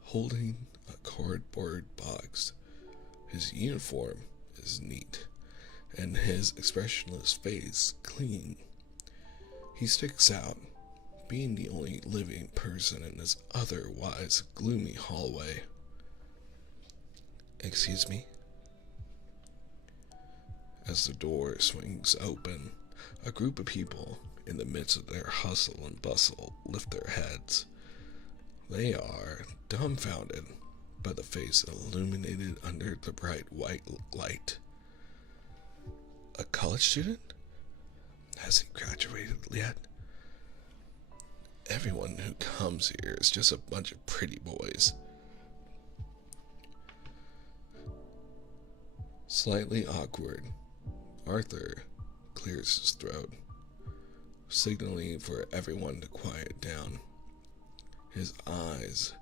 holding a cardboard box. His uniform is neat, and his expressionless face clean. He sticks out, being the only living person in this otherwise gloomy hallway. Excuse me? As the door swings open, a group of people in the midst of their hustle and bustle lift their heads. They are dumbfounded by the face illuminated under the bright white light. A college student? Has he graduated yet? Everyone who comes here is just a bunch of pretty boys. Slightly awkward, Arthur clears his throat, signaling for everyone to quiet down. His eyes,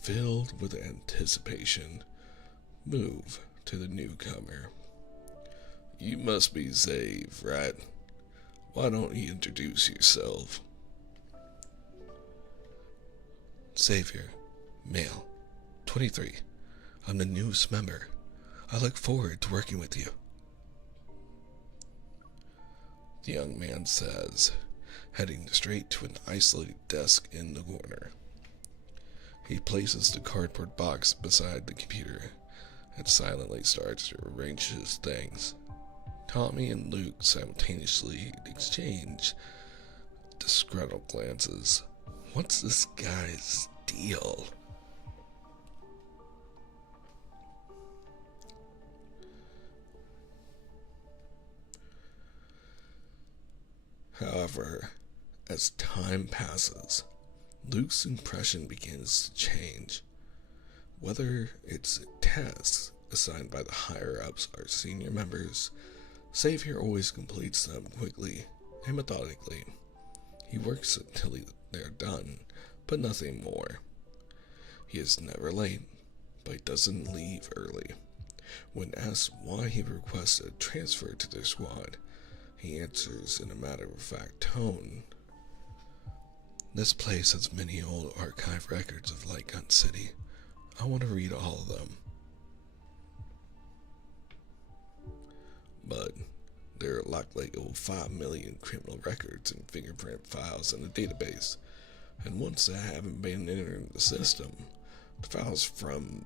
filled with anticipation, move to the newcomer. You must be Xav, right? Why don't you introduce yourself? Xavier, male, 23. I'm the newest member. I look forward to working with you. The young man says, heading straight to an isolated desk in the corner. He places the cardboard box beside the computer and silently starts to arrange his things. Tommy and Luke simultaneously exchange disgruntled glances. What's this guy's deal? However, as time passes, Luke's impression begins to change. Whether it's tasks assigned by the higher-ups or senior members, Xavier always completes them quickly and methodically. He works until they're done, but nothing more. He is never late, but he doesn't leave early. When asked why he requested a transfer to their squad, he answers in a matter-of-fact tone. This place has many old archive records of Light Gun City. I want to read all of them. But there are like over 5 million criminal records and fingerprint files in the database, and once they haven't been entered in the system, the files from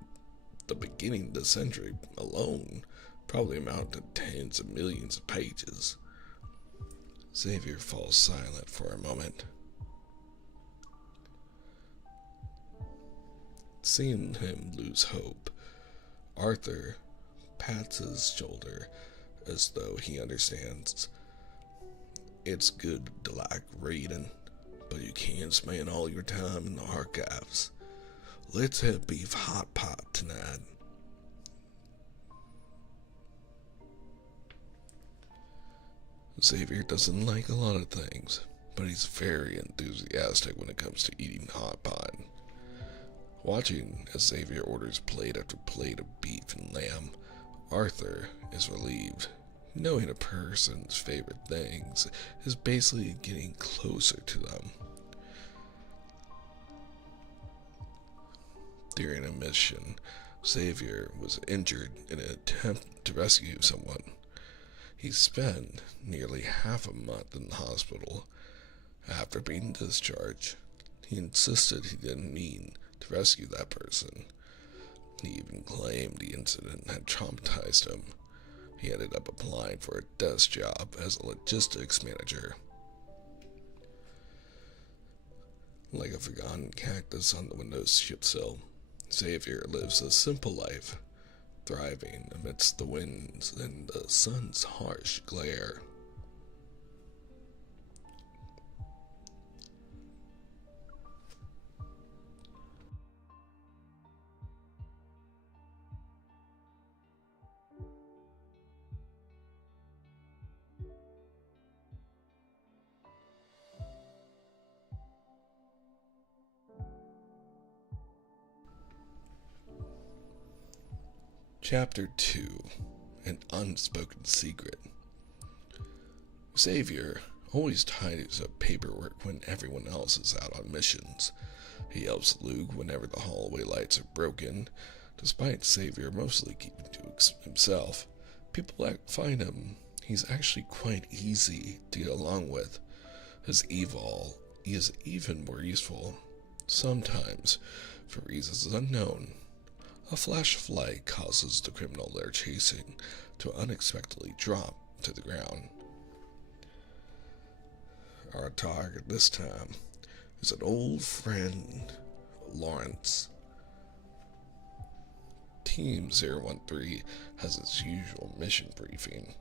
the beginning of the century alone probably amount to tens of millions of pages. Xavier falls silent for a moment. Seeing him lose hope, Arthur pats his shoulder as though he understands. It's good to like reading, but you can't spend all your time in the archives. Let's have beef hot pot tonight. Xavier doesn't like a lot of things, but he's very enthusiastic when it comes to eating hot pot. Watching as Xavier orders plate after plate of beef and lamb, Arthur is relieved. Knowing a person's favorite things is basically getting closer to them. During a mission, Xavier was injured in an attempt to rescue someone. He spent nearly half a month in the hospital. After being discharged, he insisted he didn't mean to rescue that person. He even claimed the incident had traumatized him. He ended up applying for a desk job as a logistics manager. Like a forgotten cactus on the windowsill, Xavier lives a simple life, thriving amidst the winds and the sun's harsh glare. Chapter 2: An Unspoken Secret. Xavier always tidies up paperwork when everyone else is out on missions. He helps Luke whenever the hallway lights are broken. Despite Xavier mostly keeping to himself, people find he's actually quite easy to get along with. As evil, he is even more useful. Sometimes, for reasons unknown, a flash of light causes the criminal they're chasing to unexpectedly drop to the ground. Our target this time is an old friend, Lawrence. Team 013 has its usual mission briefing.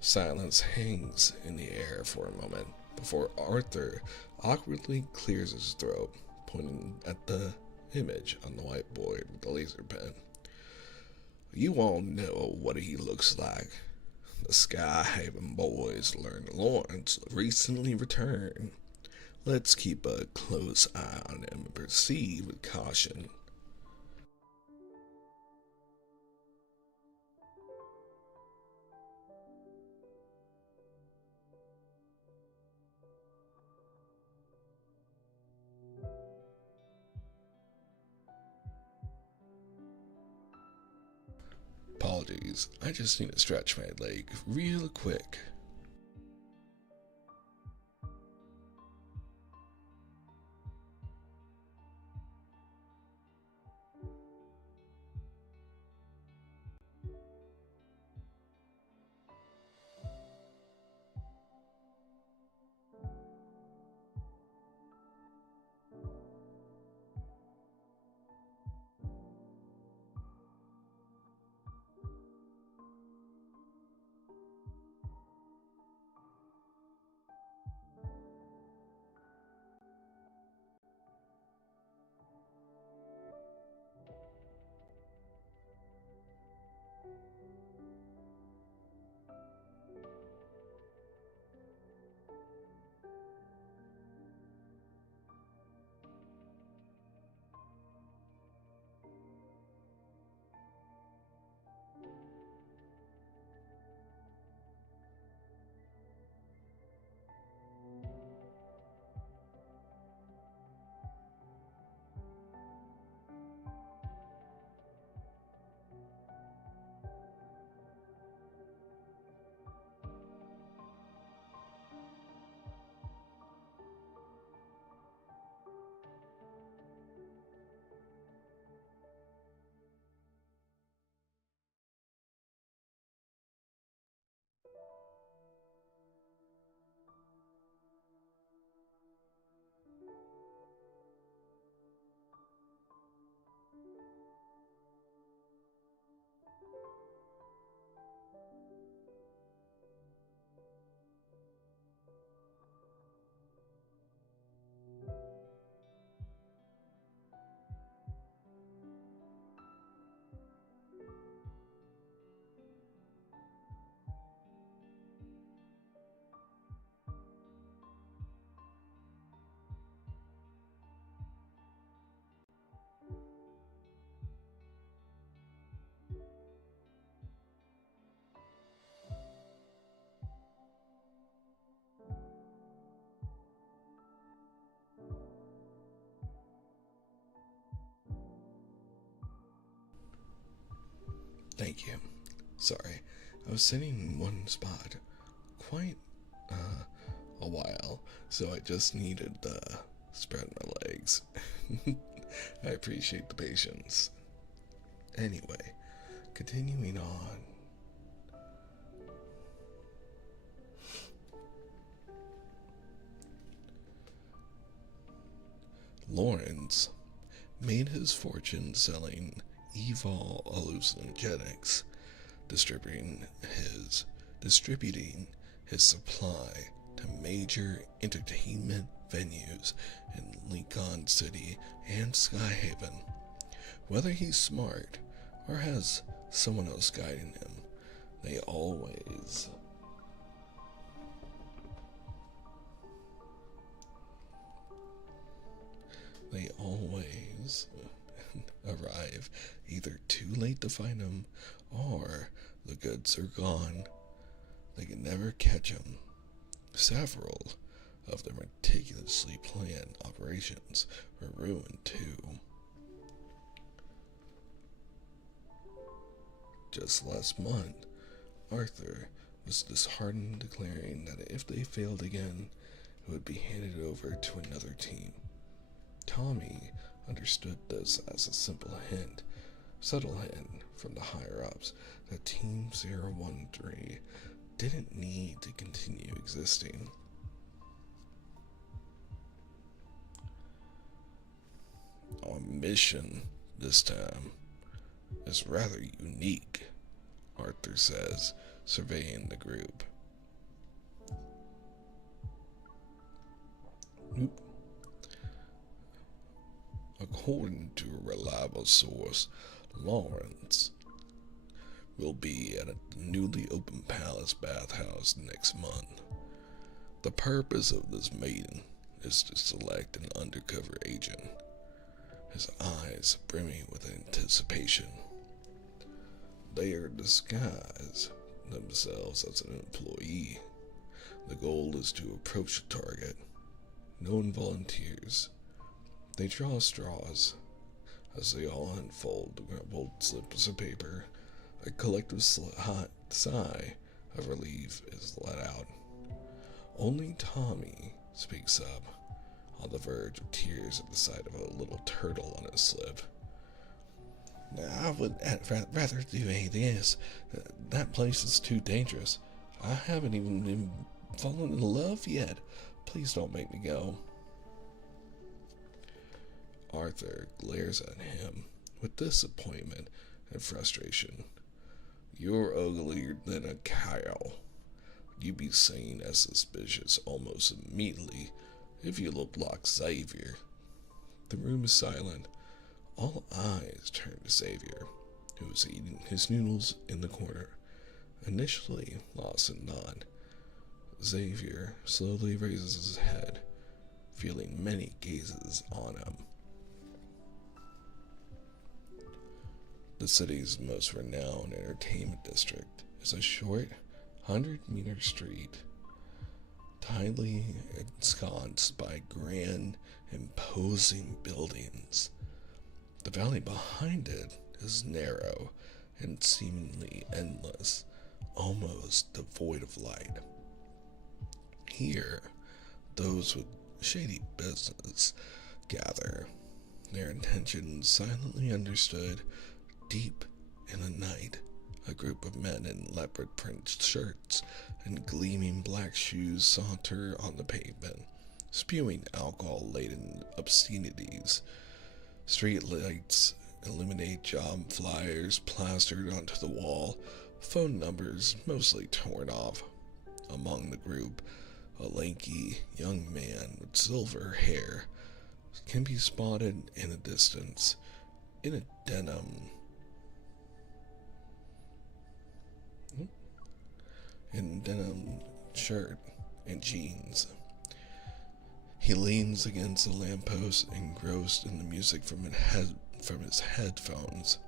Silence hangs in the air for a moment before Arthur awkwardly clears his throat, pointing at the image on the whiteboard with the laser pen. You all know what he looks like. The Skyhaven boys learned Lawrence recently returned. Let's keep a close eye on him and proceed with caution. Apologies, I just need to stretch my leg real quick. Thank you. Sorry, I was sitting in one spot quite a while, so I just needed to spread my legs. I appreciate the patience. Anyway, continuing on. Lawrence made his fortune selling evil hallucinogenics, distributing his supply to major entertainment venues in Lincoln City and Skyhaven. Whether he's smart or has someone else guiding him, they always arrive either too late to find him or the goods are gone. They can never catch him. Several of their meticulously planned operations were ruined too. Just last month, Arthur was disheartened, declaring that if they failed again, it would be handed over to another team. Tommy understood this as a subtle hint from the higher-ups that Team 013 didn't need to continue existing. Our mission this time is rather unique, Arthur says, surveying the group. According to a reliable source, Lawrence will be at a newly opened palace bathhouse next month. The purpose of this meeting is to select an undercover agent, his eyes brimming with anticipation. They are disguised themselves as an employee. The goal is to approach the target. No one volunteers. They draw straws. As they all unfold the crumpled slips of paper, a collective sigh of relief is let out. Only Tommy speaks up, on the verge of tears at the sight of a little turtle on his slip. I would rather do anything else. That place is too dangerous. I haven't even been fallen in love yet. Please don't make me go. Arthur glares at him with disappointment and frustration. You're uglier than a cow. You'd be seen as suspicious almost immediately if you looked like Xavier. The room is silent. All eyes turn to Xavier, who is eating his noodles in the corner, initially lost in thought. Xavier slowly raises his head, feeling many gazes on him. The city's most renowned entertainment district is a short 100-meter street, tidily ensconced by grand, imposing buildings. The valley behind it is narrow and seemingly endless, almost devoid of light. Here, those with shady business gather, their intentions silently understood. Deep in the night, a group of men in leopard print shirts and gleaming black shoes saunter on the pavement, spewing alcohol-laden obscenities. Street lights illuminate job flyers plastered onto the wall, phone numbers mostly torn off. Among the group, a lanky young man with silver hair can be spotted in the distance, in a denim shirt and jeans. He leans against a lamppost, engrossed in the music from his headphones.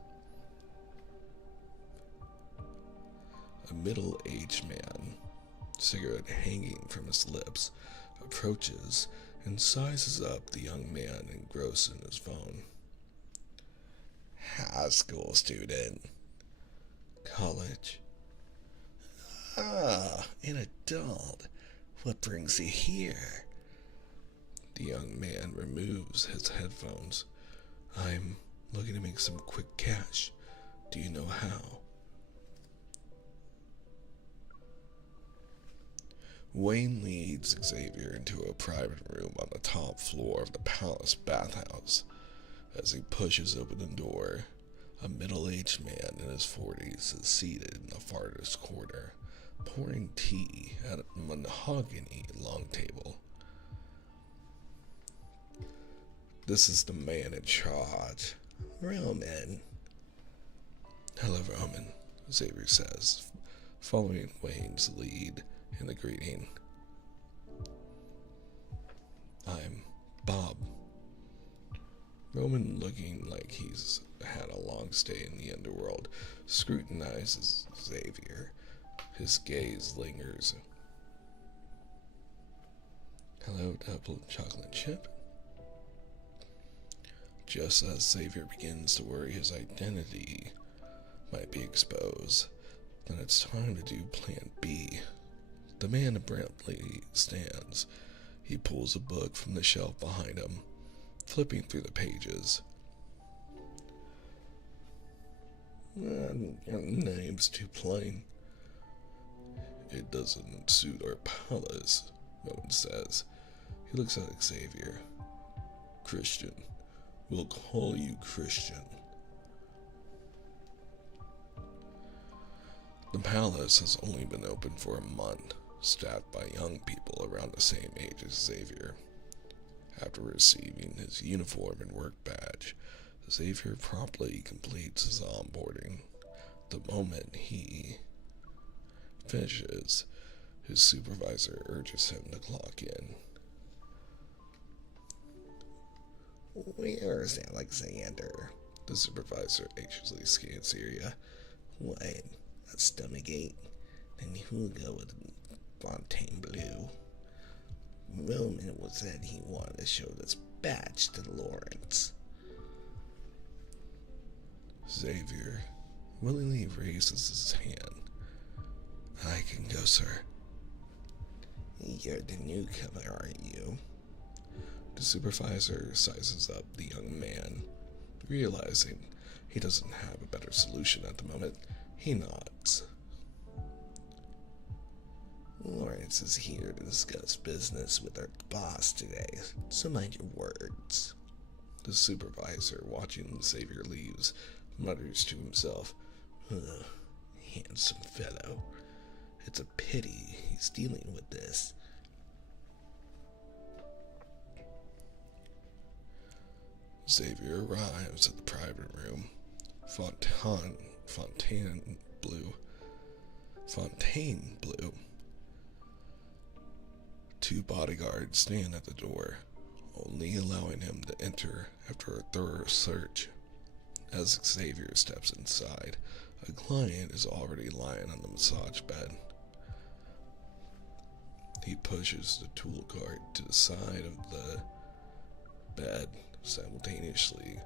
A middle-aged man, cigarette hanging from his lips, approaches and sizes up the young man engrossed in his phone. High school student. College. Ah, an adult. What brings you here? The young man removes his headphones. I'm looking to make some quick cash. Do you know how? Wayne leads Xavier into a private room on the top floor of the palace bathhouse. As he pushes open the door, a middle-aged man in his 40s is seated in the farthest corner, pouring tea at a mahogany long table. This is the man in charge, Roman. Hello, Roman, Xavier says, following Wayne's lead in the greeting. I'm Bob. Roman, looking like he's had a long stay in the underworld, scrutinizes Xavier. His gaze lingers. Hello, double chocolate chip. Just as Xavier begins to worry his identity might be exposed, then it's time to do plan B. The man abruptly stands. He pulls a book from the shelf behind him, flipping through the pages. Your name's too plain. It doesn't suit our palace, Rowan says. He looks at Xavier. Christian. We'll call you Christian. The palace has only been open for a month, staffed by young people around the same age as Xavier. After receiving his uniform and work badge, Xavier promptly completes his onboarding. The moment he finishes, his supervisor urges him to clock in. Where's Alexander? The supervisor anxiously scans the area. What? A stomach ache? Then who'll go with Fontainebleau? Roman said he wanted to show this badge to Lawrence. Xavier willingly raises his hand. I can go, sir. You're the newcomer, aren't you? The supervisor sizes up the young man. Realizing he doesn't have a better solution at the moment, he nods. Lawrence is here to discuss business with our boss today, so mind your words. The supervisor, watching Xavier leaves, mutters to himself, handsome fellow. It's a pity he's dealing with this. Xavier arrives at the private room. Fontainebleau. Two bodyguards stand at the door, only allowing him to enter after a thorough search. As Xavier steps inside, a client is already lying on the massage bed. He pushes the tool cart to the side of the bed, simultaneously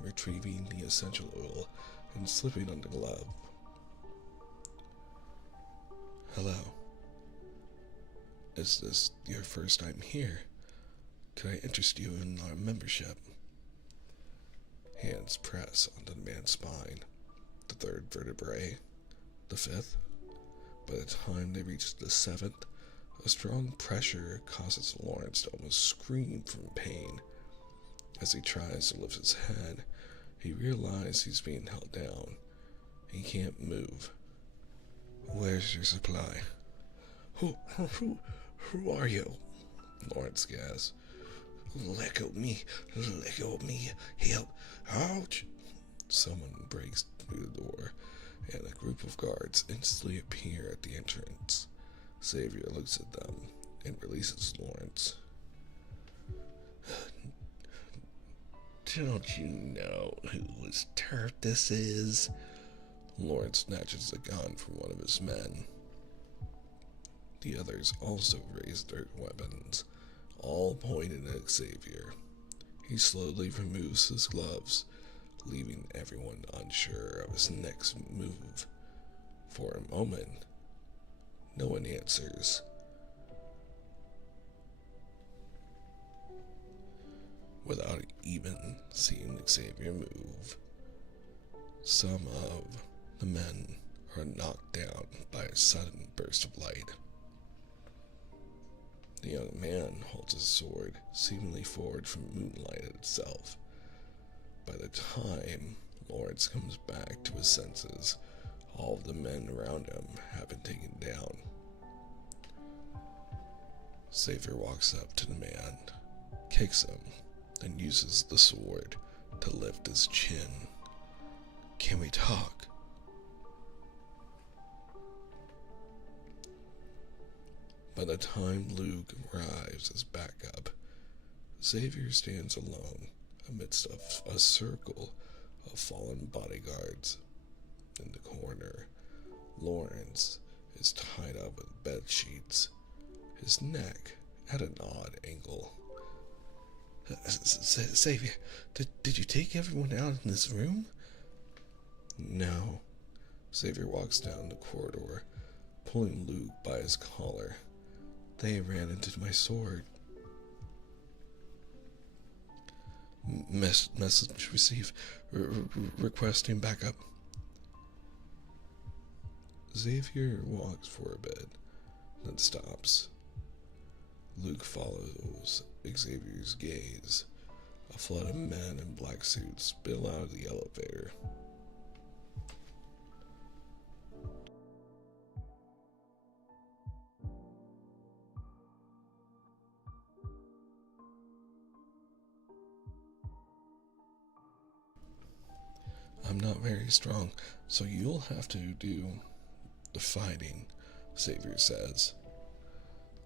retrieving the essential oil and slipping on the glove. Hello. Is this your first time here? Could I interest you in our membership? Hands press onto the man's spine, the third vertebrae, the fifth. By the time they reach the seventh, a strong pressure causes Lawrence to almost scream from pain. As he tries to lift his head, he realizes he's being held down. He can't move. Where's your supply? Who are you? Lawrence gasps. Let go of me. Help. Ouch. Someone breaks through the door, and a group of guards instantly appear at the entrance. Xavier looks at them and releases Lawrence. Don't you know whose turf this is? Lawrence snatches a gun from one of his men. The others also raise their weapons, all pointed at Xavier. He slowly removes his gloves, leaving everyone unsure of his next move. For a moment, no one answers. Without even seeing Xavier move, some of the men are knocked down by a sudden burst of light. The young man holds his sword, seemingly forged from moonlight itself. By the time Lawrence comes back to his senses, all of the men around him have been taken down. Xavier walks up to the man, kicks him, then uses the sword to lift his chin. Can we talk? By the time Luke arrives as backup, Xavier stands alone amidst a circle of fallen bodyguards. In the corner, Lawrence is tied up with bed sheets, his neck at an odd angle. Xavier, did you take everyone out in this room? No. Xavier walks down the corridor, pulling Luke by his collar. They ran into my sword. Message received. Requesting backup. Xavier walks for a bit, then stops. Luke follows Xavier's gaze. A flood of men in black suits spill out of the elevator. I'm not very strong, so you'll have to do the fighting, Xavier says.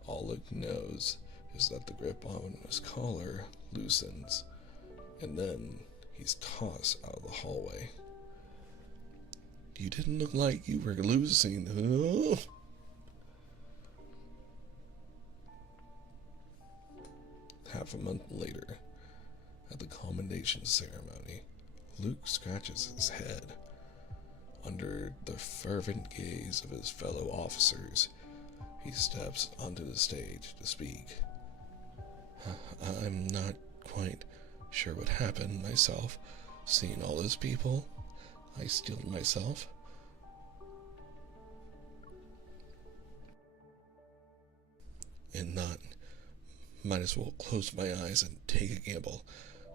All Luke knows is that the grip on his collar loosens, and then he's tossed out of the hallway. You didn't look like you were losing. Oh. Half a month later, at the commendation ceremony, Luke scratches his head. Under the fervent gaze of his fellow officers, he steps onto the stage to speak. I'm not quite sure what happened myself. Seeing all those people, I steeled myself. And not, might as well close my eyes and take a gamble.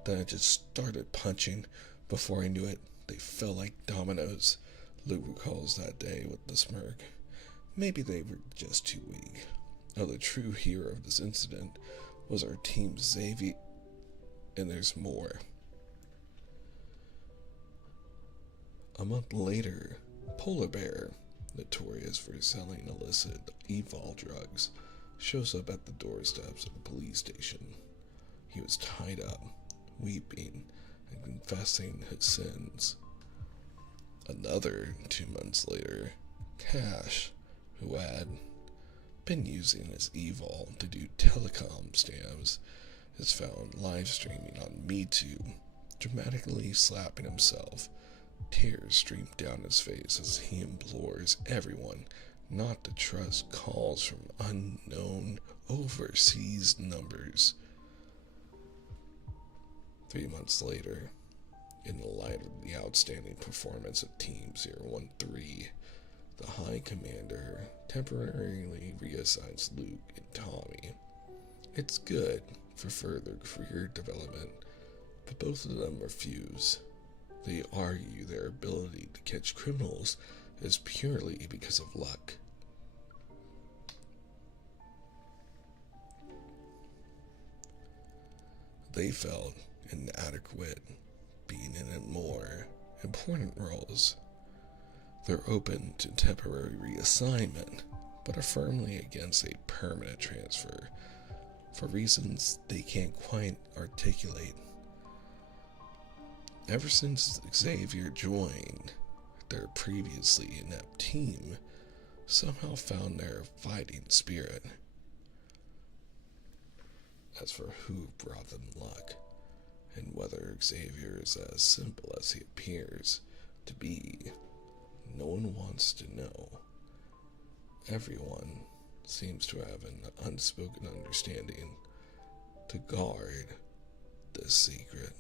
Then I just started punching. Before I knew it, they fell like dominoes. Luke recalls that day with a smirk. Maybe they were just too weak. Now the true hero of this incident was our team Xavier, and there's more. A month later, Polar Bear, notorious for selling illicit evil drugs, shows up at the doorsteps of the police station. He was tied up, weeping, and confessing his sins. Another 2 months later, Cash, who had been using his evil to do telecom scams, is found live streaming on MeToo, dramatically slapping himself. Tears stream down his face as he implores everyone not to trust calls from unknown overseas numbers. 3 months later, in the light of the outstanding performance of Team 013, the High Commander temporarily reassigns Luke and Tommy. It's good for further career development, but both of them refuse. They argue their ability to catch criminals is purely because of luck. They felt inadequate being in more important roles. They're open to temporary reassignment, but are firmly against a permanent transfer for reasons they can't quite articulate. Ever since Xavier joined, their previously inept team somehow found their fighting spirit. As for who brought them luck, and whether Xavier is as simple as he appears to be, no one wants to know. Everyone seems to have an unspoken understanding to guard this secret.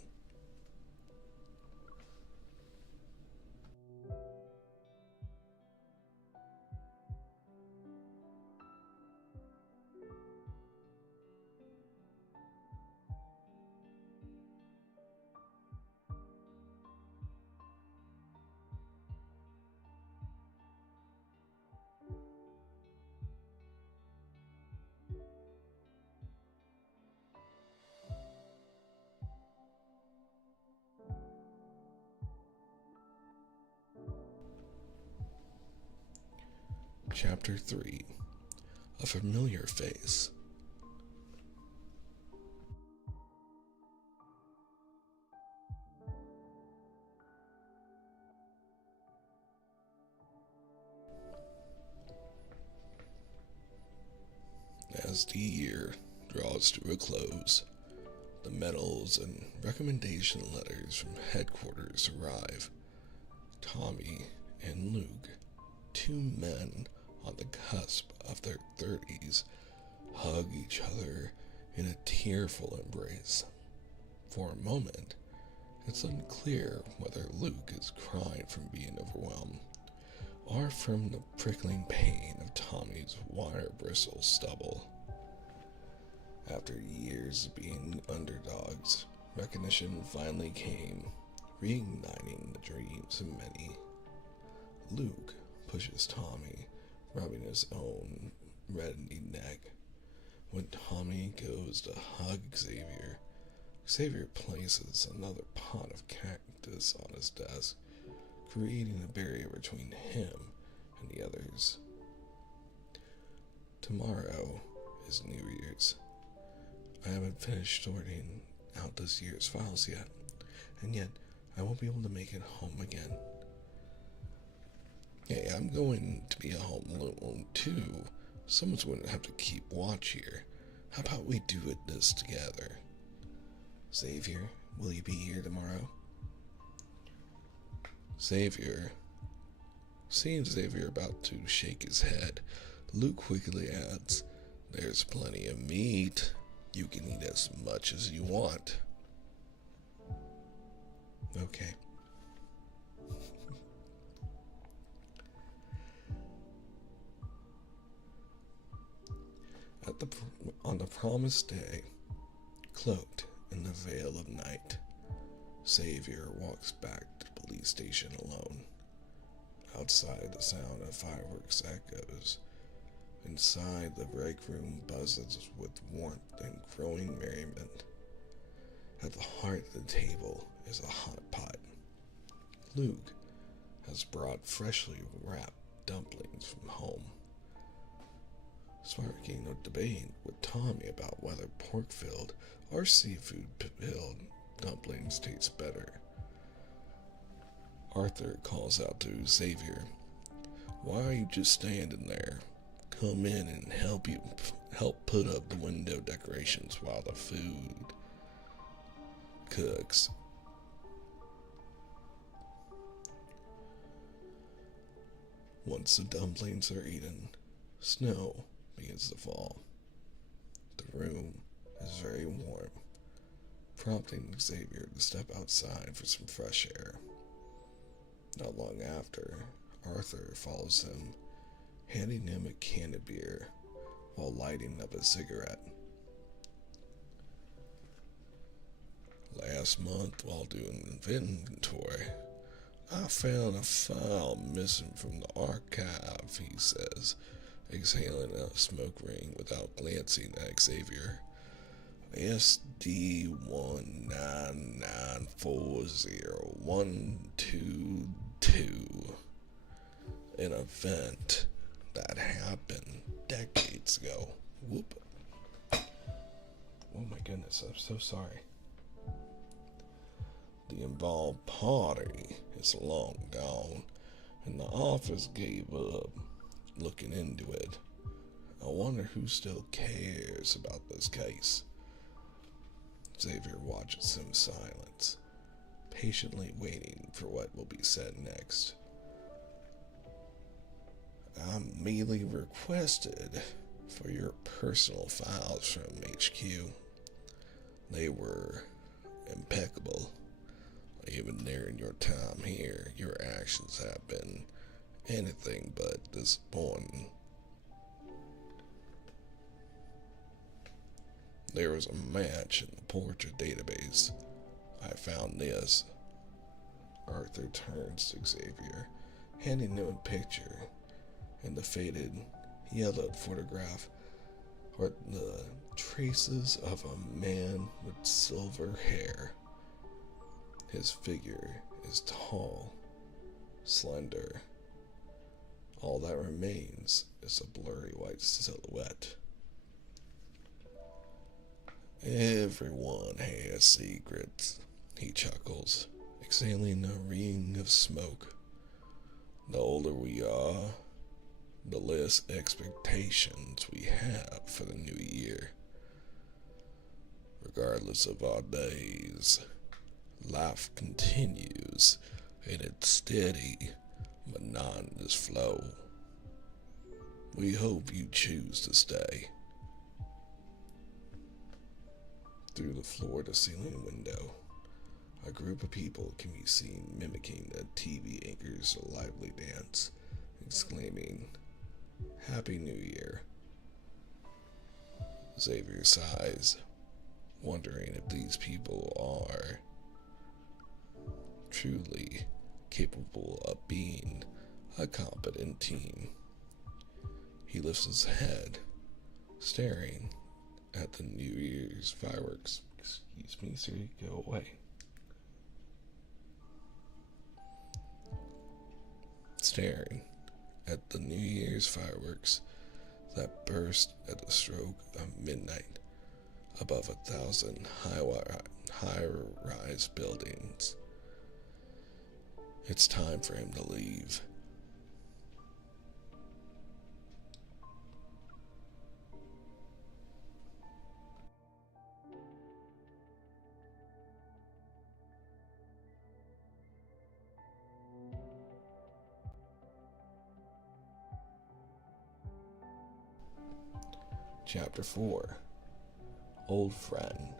Chapter 3. A Familiar Face. As the year draws to a close, the medals and recommendation letters from headquarters arrive. Tommy and Luke, two men on the cusp of their 30s, hug each other in a tearful embrace. For a moment, it's unclear whether Luke is crying from being overwhelmed or from the prickling pain of Tommy's wire bristle stubble. After years of being underdogs, recognition finally came, reigniting the dreams of many. Luke pushes Tommy, rubbing his own reddening neck. When Tommy goes to hug Xavier, Xavier places another pot of cactus on his desk, creating a barrier between him and the others. Tomorrow is New Year's. I haven't finished sorting out this year's files yet, and yet I won't be able to make it home again. Hey, I'm going to be at home alone too. Someone's going to have to keep watch here. How about we do this together? Xavier, will you be here tomorrow? Xavier. Seeing Xavier about to shake his head, Luke quickly adds, "There's plenty of meat. You can eat as much as you want." Okay. On the promised day, cloaked in the veil of night, Xavier walks back to the police station alone. Outside, the sound of fireworks echoes. Inside, the break room buzzes with warmth and growing merriment. At the heart of the table is a hot pot. Luke has brought freshly wrapped dumplings from home, sparking a debate with Tommy about whether pork-filled or seafood-filled dumplings taste better. Arthur calls out to Xavier, "Why are you just standing there? Come in and help put up the window decorations while the food cooks." Once the dumplings are eaten, snow begins to fall. The room is very warm, prompting Xavier to step outside for some fresh air. Not long after, Arthur follows him, handing him a can of beer while lighting up a cigarette. "Last month, while doing inventory, I found a file missing from the archive," he says, exhaling a smoke ring without glancing at Xavier. "SD199402122. An event that happened decades ago." Whoop. Oh my goodness, I'm so sorry. "The involved party is long gone, and the office gave up looking into it. I wonder who still cares about this case." Xavier watches him in silence, patiently waiting for what will be said next. I merely requested for your personal files from HQ. They were impeccable. Even during your time here, your actions have been anything but disappointing. There was a match in the portrait database. I found this. Arthur turns to Xavier, handing him a picture. In the faded, yellowed photograph are the traces of a man with silver hair. His figure is tall, slender. All that remains is a blurry white silhouette. Everyone has secrets, he chuckles, exhaling a ring of smoke. The older we are, the less expectations we have for the new year. Regardless of our days, life continues in its steady, monotonous flow. We hope you choose to stay. Through the floor-to-ceiling window, a group of people can be seen mimicking a TV anchor's lively dance, exclaiming, "Happy New Year." Xavier sighs, wondering if these people are truly capable of being a competent team. He lifts his head, staring at the New Year's fireworks. Excuse me, Siri, go away. Staring at the New Year's fireworks that burst at the stroke of midnight above 1,000 high-rise buildings. It's time for him to leave. Chapter 4. Old Friend.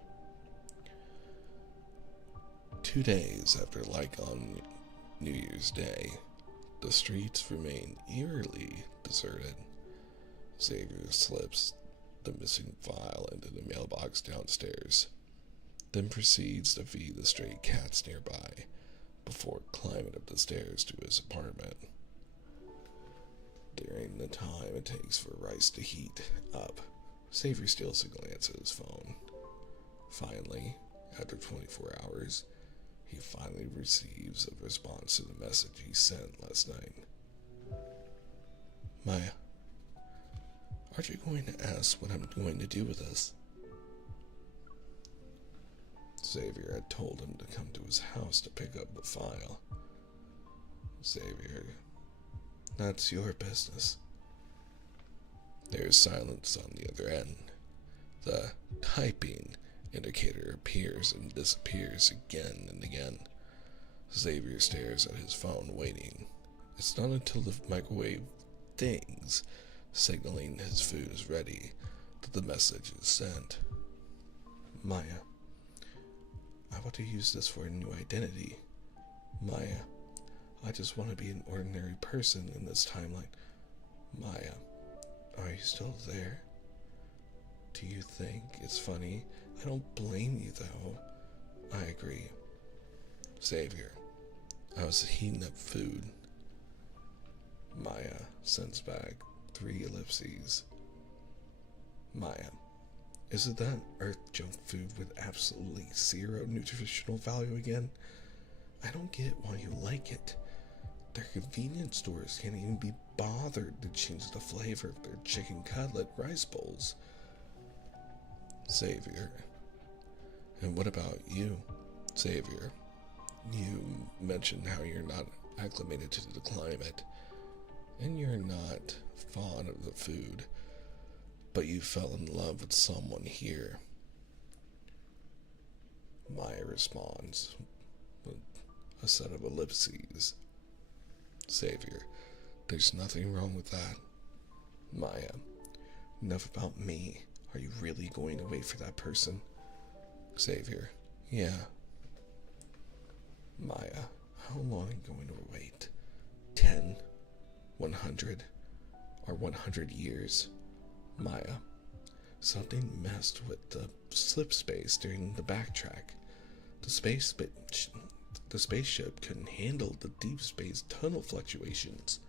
2 days after on New Year's Day, the streets remain eerily deserted. Xavier slips the missing file into the mailbox downstairs, then proceeds to feed the stray cats nearby before climbing up the stairs to his apartment. During the time it takes for rice to heat up, Xavier steals a glance at his phone. Finally, after 24 hours, he finally receives a response to the message he sent last night. "Maya, aren't you going to ask what I'm going to do with this?" Xavier had told him to come to his house to pick up the file. Xavier, that's your business. There is silence on the other end. The typing indicator appears and disappears again and again. Xavier stares at his phone, waiting. It's not until the microwave dings, signaling his food is ready, that the message is sent. "Maya, I want to use this for a new identity. Maya, I just want to be an ordinary person in this timeline. Maya, are you still there? Do you think it's funny? I don't blame you, though. I agree. Xavier, I was heating up food." Maya sends back 3 ellipses. "Maya, is it that earth junk food with absolutely 0 nutritional value again? I don't get why you like it. Their convenience stores can't even be bothered to change the flavor of their chicken cutlet rice bowls." Xavier, and what about you? Xavier, you mentioned how you're not acclimated to the climate, and you're not fond of the food, but you fell in love with someone here. Maya responds with a set of ellipses. Xavier, there's nothing wrong with that. Maya, enough about me. Are you really going to wait for that person? Xavier, yeah. Maya, how long are you going to wait? 10? 100? Or 100 years? Maya, something messed with the slip space during the backtrack. The spaceship couldn't handle the deep space tunnel fluctuations.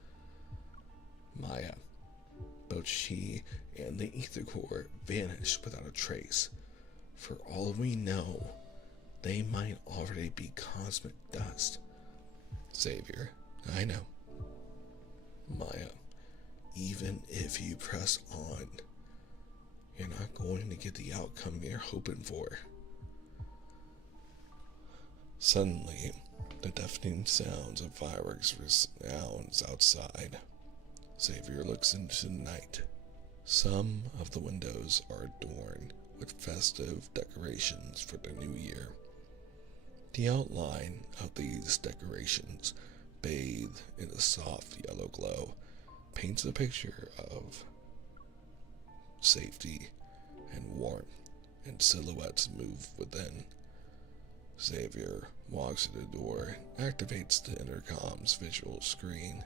Maya, both she and the ether core vanished without a trace. For all we know, they might already be cosmic dust. Xavier, I know. Maya, even if you press on, you're not going to get the outcome you're hoping for. Suddenly, the deafening sounds of fireworks resounds outside. Xavier looks into the night. Some of the windows are adorned with festive decorations for the new year. The outline of these decorations, bathed in a soft yellow glow, paints a picture of safety and warmth, and silhouettes move within. Xavier walks to the door, activates the intercom's visual screen,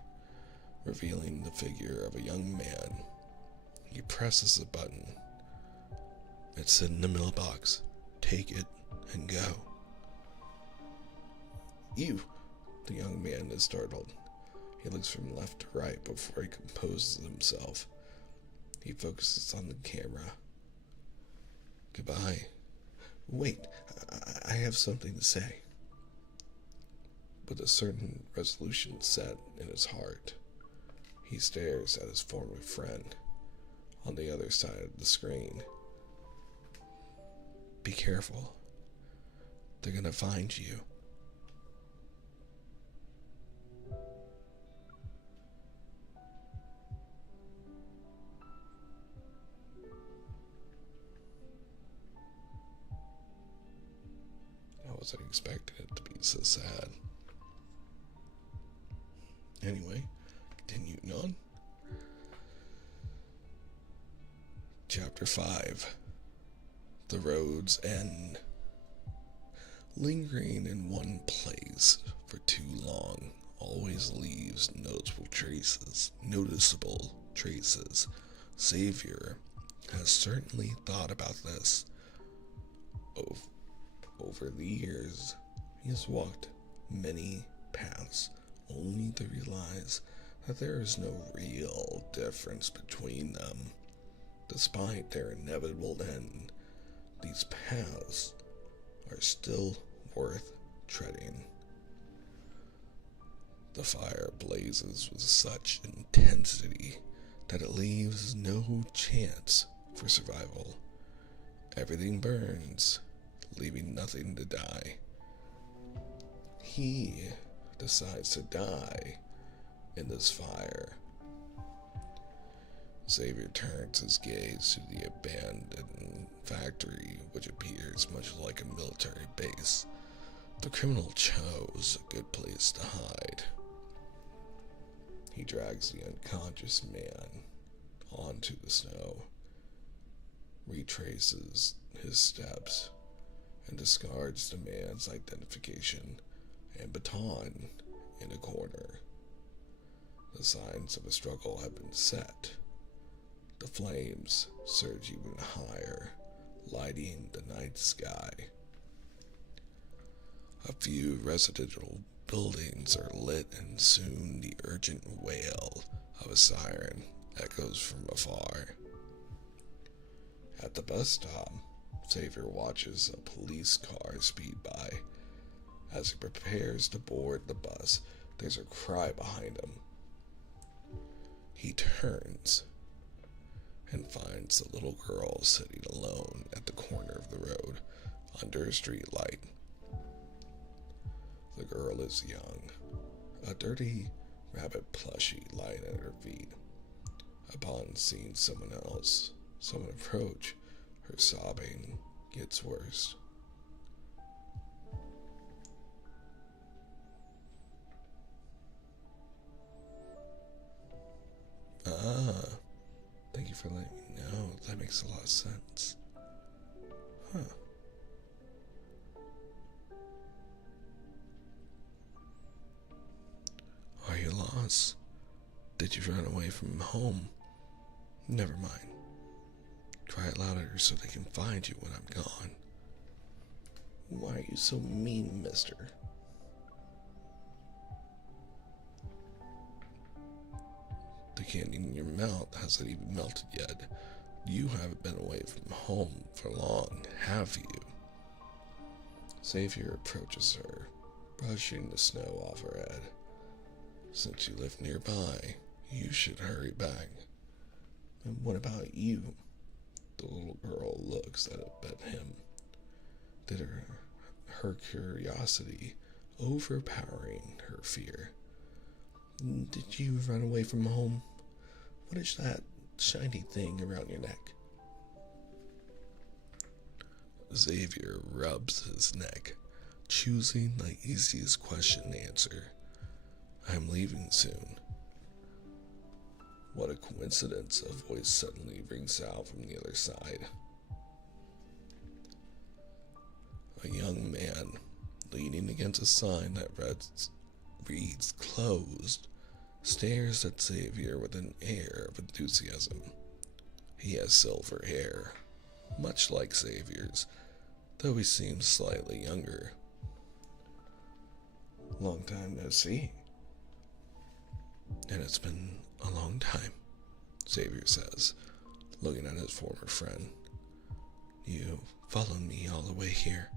revealing the figure of a young man. He presses a button. It's in the mailbox. Take it and go. You! The young man is startled. He looks from left to right before he composes himself. He focuses on the camera. Goodbye. Wait, I have something to say. With a certain resolution set in his heart, he stares at his former friend on the other side of the screen. Be careful. They're gonna find you. I wasn't expecting it to be so sad. Anyway, continuing on. Chapter 5. The Road's End. Lingering in one place for too long always leaves noticeable traces. Xavier has certainly thought about this. Over the years, he has walked many paths only to realize that there is no real difference between them. Despite their inevitable end, these paths are still worth treading. The fire blazes with such intensity that it leaves no chance for survival. Everything burns, leaving nothing to die. He decides to die in this fire. Xavier turns his gaze to the abandoned factory, which appears much like a military base. The criminal chose a good place to hide. He drags the unconscious man onto the snow, retraces his steps, and discards the man's identification and baton in a corner. The signs of a struggle have been set. The flames surge even higher, lighting the night sky. A few residential buildings are lit, and soon the urgent wail of a siren echoes from afar. At the bus stop, Xavier watches a police car speed by. As he prepares to board the bus, there's a cry behind him. He turns and finds the little girl sitting alone at the corner of the road under a street light. The girl is young, a dirty rabbit plushie lying at her feet. Upon seeing someone approach, her sobbing gets worse. for letting me know. That makes a lot of sense. Huh. Are you lost? Did you run away from home? Never mind. Cry it louder so they can find you when I'm gone. Why are you so mean, mister? The candy in your mouth hasn't even melted yet. You haven't been away from home for long, have you? Xavier approaches her, brushing the snow off her head. Since you live nearby, you should hurry back. And what about you? The little girl looks at him. Did her curiosity overpowering her fear? Did you run away from home? What is that shiny thing around your neck? Xavier rubs his neck, choosing the easiest question to answer. I'm leaving soon. What a coincidence, a voice suddenly rings out from the other side. A young man, leaning against a sign that reads closed, stares at Xavier with an air of enthusiasm. He has silver hair, much like Xavier's, though he seems slightly younger. Long time no see. And it's been a long time, Xavier says, looking at his former friend. You followed me all the way here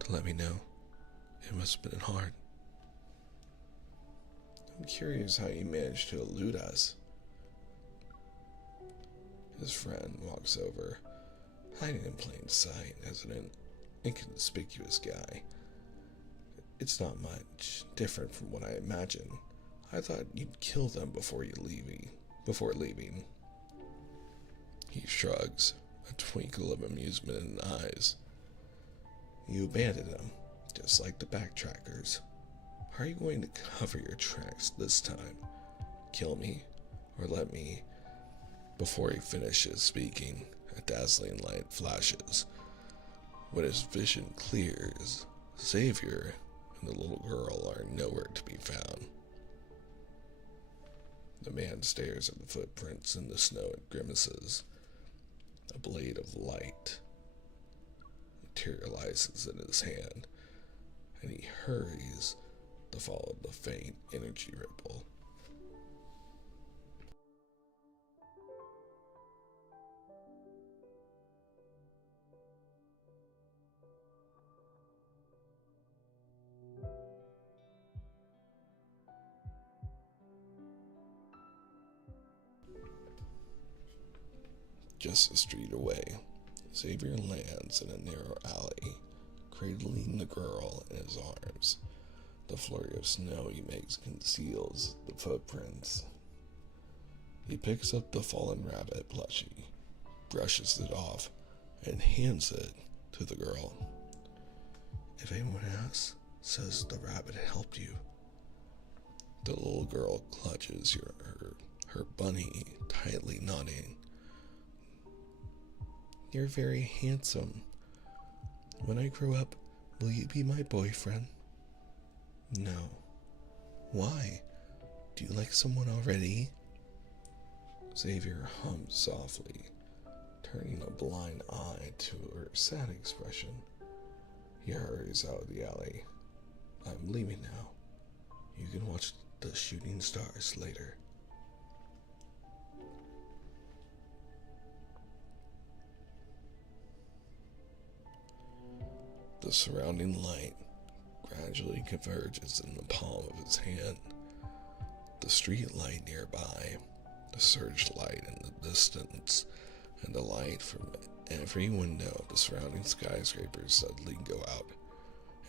to let me know. It must have been hard. I'm curious how you managed to elude us. His friend walks over, hiding in plain sight as an inconspicuous guy. It's not much different from what I imagined. I thought you'd kill them before leaving. He shrugs, a twinkle of amusement in his eyes. You abandoned them, just like the backtrackers. How are you going to cover your tracks this time? Kill me, or let me? Before he finishes speaking, a dazzling light flashes. When his vision clears, Xavier and the little girl are nowhere to be found. The man stares at the footprints in the snow and grimaces. A blade of light materializes in his hand, and he hurries to follow the faint energy ripple. Just a street away, Xavier lands in a narrow alley, cradling the girl in his arms. The flurry of snow he makes conceals the footprints. He picks up the fallen rabbit plushie, brushes it off, and hands it to the girl. If anyone asks, says the rabbit helped you. The little girl clutches her bunny, tightly nodding. You're very handsome. When I grow up, will you be my boyfriend? No. Why? Do you like someone already? Xavier hums softly, turning a blind eye to her sad expression. He hurries out of the alley. I'm leaving now. You can watch the shooting stars later. The surrounding light gradually converges in the palm of his hand. The street light nearby, the searchlight in the distance, and the light from every window of the surrounding skyscrapers suddenly go out,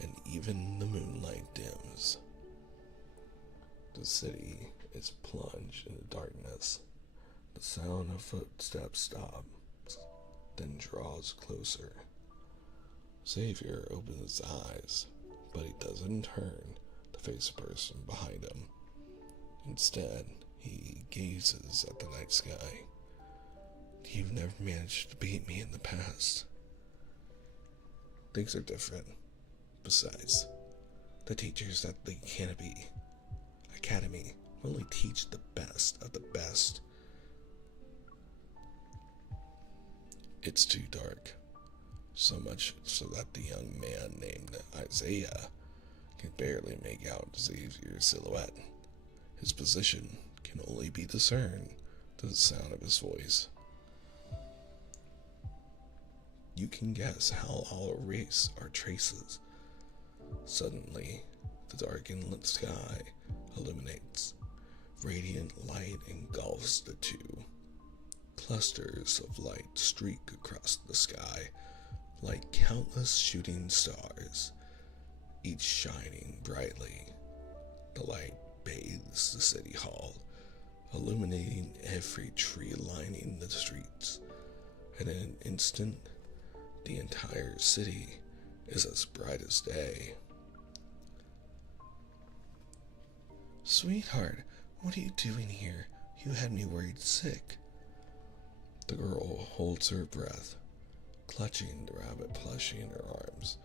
and even the moonlight dims. The city is plunged into darkness. The sound of footsteps stops, then draws closer. Xavier opens his eyes, but he doesn't turn to face the person behind him. Instead, he gazes at the night sky. You've never managed to beat me in the past. Things are different. Besides, the teachers at the Academy only teach the best of the best. It's too dark. So much so that the young man named Isaiah can barely make out Xavier's silhouette. His position can only be discerned through the sound of his voice. You can guess how all erase our traces. Suddenly, the darkened sky illuminates. Radiant light engulfs the two. Clusters of light streak across the sky like countless shooting stars, each shining brightly. The light bathes the city hall, illuminating every tree lining the streets, and in an instant, the entire city is as bright as day. Sweetheart, what are you doing here? You had me worried sick. The girl holds her breath, clutching the rabbit plushie in her arms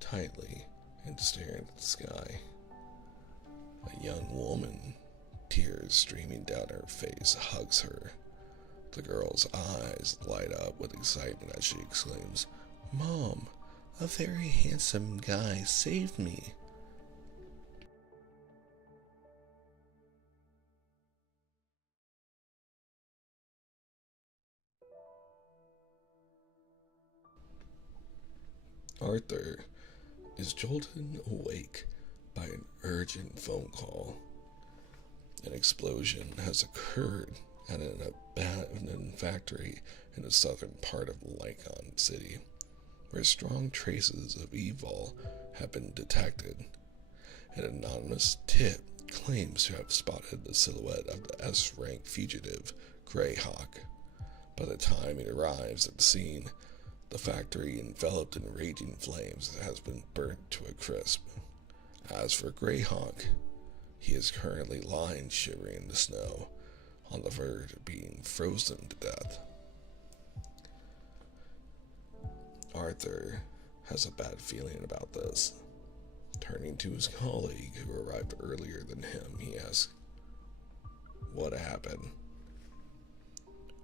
tightly and staring at the sky. A young woman, tears streaming down her face, hugs her. The girl's eyes light up with excitement as she exclaims, Mom, a very handsome guy saved me. Arthur is jolted awake by an urgent phone call. An explosion has occurred at an abandoned factory in the southern part of Lycon City, where strong traces of evil have been detected. An anonymous tip claims to have spotted the silhouette of the S-rank fugitive, Greyhawk. By the time he arrives at the scene, the factory, enveloped in raging flames, has been burnt to a crisp. As for Greyhawk, he is currently lying shivering in the snow, on the verge of being frozen to death. Arthur has a bad feeling about this. Turning to his colleague, who arrived earlier than him, he asks, What happened?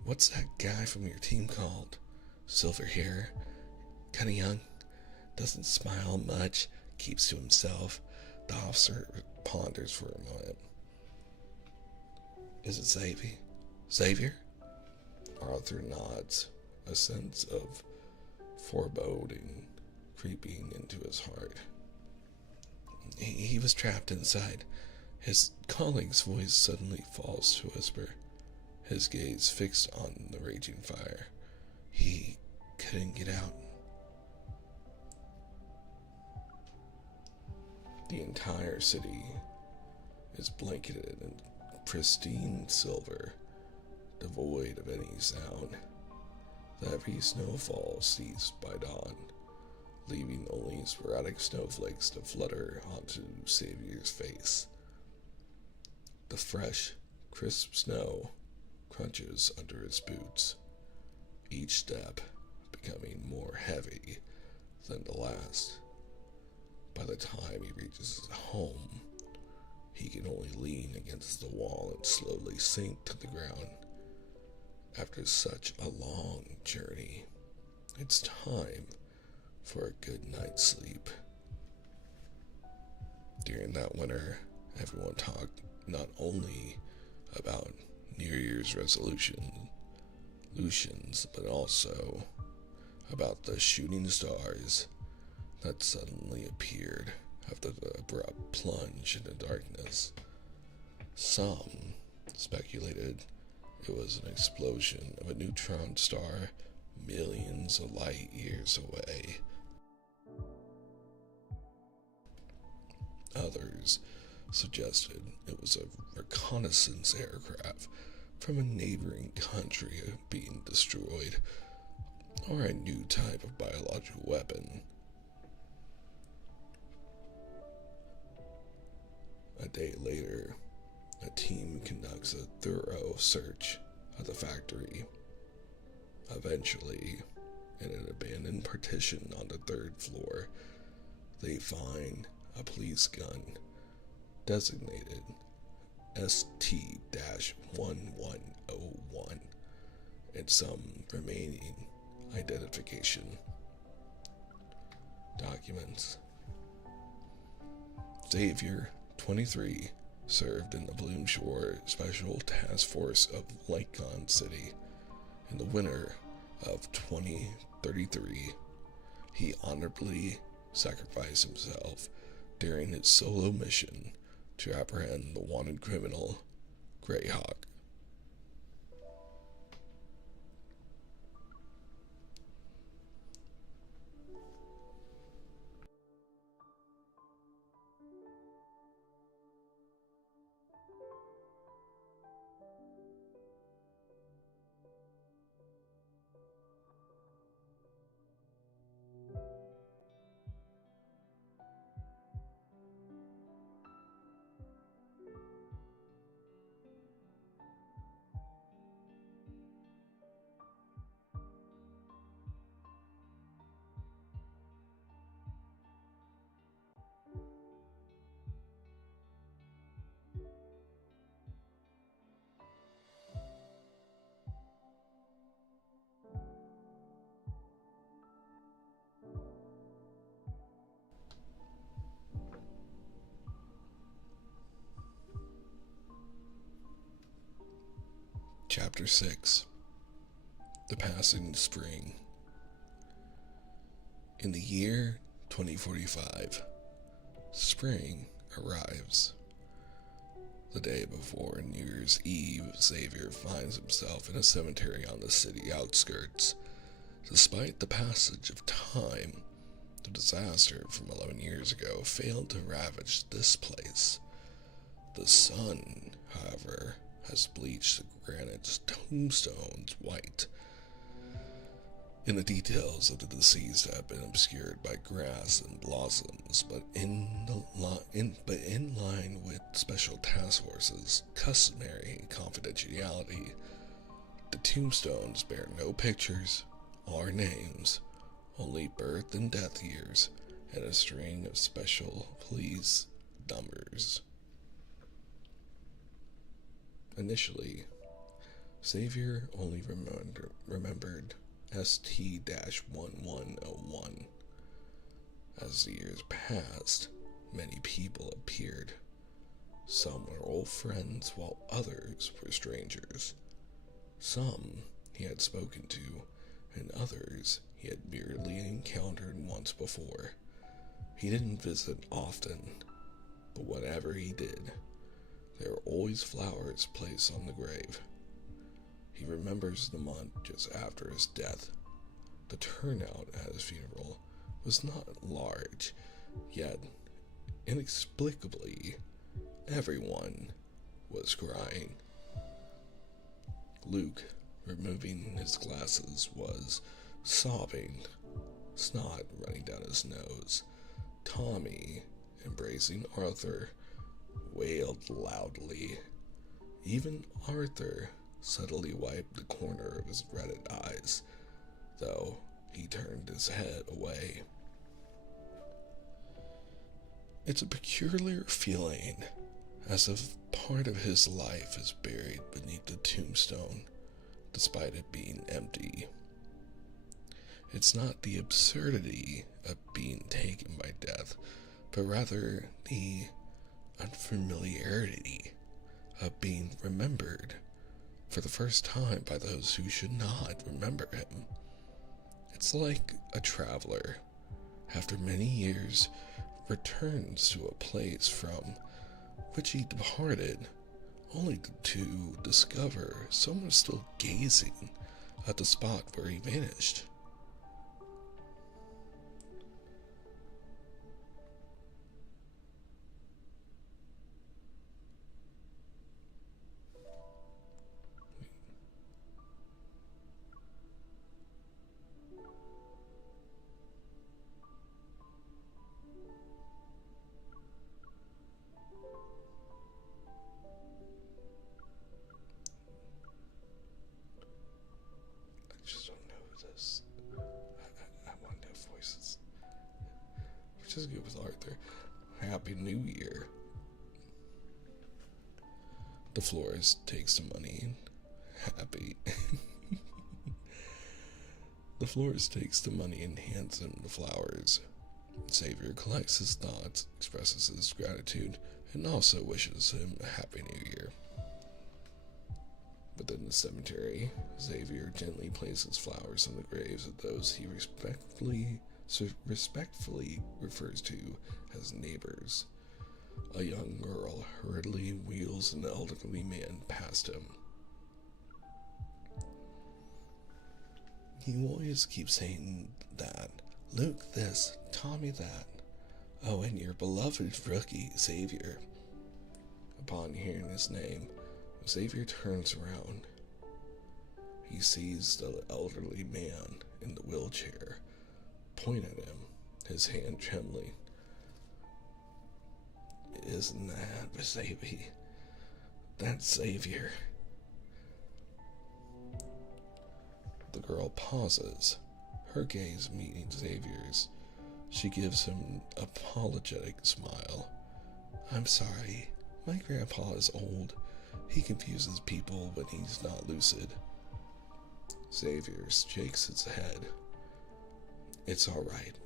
What's that guy from your team called? Silver hair, kinda young, doesn't smile much, keeps to himself. The officer ponders for a moment. Is it Xavier? Xavier? Arthur nods, a sense of foreboding creeping into his heart. He was trapped inside. His colleague's voice suddenly falls to a whisper, his gaze fixed on the raging fire. He couldn't get out. The entire city is blanketed in pristine silver, devoid of any sound. The heavy snowfall ceased by dawn, leaving only sporadic snowflakes to flutter onto Xavier's face. The fresh, crisp snow crunches under his boots, each step becoming more heavy than the last. By the time he reaches his home, he can only lean against the wall and slowly sink to the ground. After such a long journey, it's time for a good night's sleep. During that winter, everyone talked not only about New Year's resolutions, but also about the shooting stars that suddenly appeared after the abrupt plunge into darkness. Some speculated it was an explosion of a neutron star millions of light years away. Others suggested it was a reconnaissance aircraft from a neighboring country being destroyed, or a new type of biological weapon. A day later, a team conducts a thorough search of the factory. Eventually, in an abandoned partition on the third floor, they find a police gun designated ST-1101 and some remaining identification documents. Xavier, 23, served in the Bloom Shore Special Task Force of Lycon City. In the winter of 2033, he honorably sacrificed himself during his solo mission to apprehend the wanted criminal, Greyhawk. Chapter 6. The Passing Spring. In the year 2045, spring arrives. The day before New Year's Eve, Xavier finds himself in a cemetery on the city outskirts. Despite the passage of time, the disaster from 11 years ago failed to ravage this place. The sun, however, has bleached the granite tombstones white, and the details of the deceased have been obscured by grass and blossoms, but in line with Special Task Force's customary confidentiality, the tombstones bear no pictures or names, only birth and death years, and a string of special police numbers. Initially, Xavier only remembered ST-1101. As the years passed, many people appeared. Some were old friends, while others were strangers. Some he had spoken to, and others he had merely encountered once before. He didn't visit often, but whenever he did, there were always flowers placed on the grave. He remembers the month just after his death. The turnout at his funeral was not large, yet inexplicably, everyone was crying. Luke, removing his glasses, was sobbing, snot running down his nose. Tommy, embracing Arthur, wailed loudly. Even Arthur subtly wiped the corner of his reddened eyes, though he turned his head away. It's a peculiar feeling, as if part of his life is buried beneath the tombstone, despite it being empty. It's not the absurdity of being taken by death, but rather the unfamiliarity of being remembered for the first time by those who should not remember him. It's like a traveler, after many years, returns to a place from which he departed, only to discover someone still gazing at the spot where he vanished. I just don't just go with Arthur. Happy New Year. The florist takes the money. Happy. The florist takes the money and hands him the flowers. Xavier collects his thoughts, expresses his gratitude, and also wishes him a Happy New Year. Within the cemetery, Xavier gently places flowers on the graves of those he respectfully refers to as neighbors. A young girl hurriedly wheels an elderly man past him. He always keeps saying that. Luke this, Tommy that. Oh, and your beloved rookie, Xavier. Upon hearing his name, Xavier turns around. He sees the elderly man in the wheelchair, point at him, his hand trembling. Isn't that Xavier? That's Xavier. The girl pauses, her gaze meeting Xavier's. She gives him an apologetic smile. I'm sorry, my grandpa is old. He confuses people when he's not lucid. Xavier shakes his head. It's all right.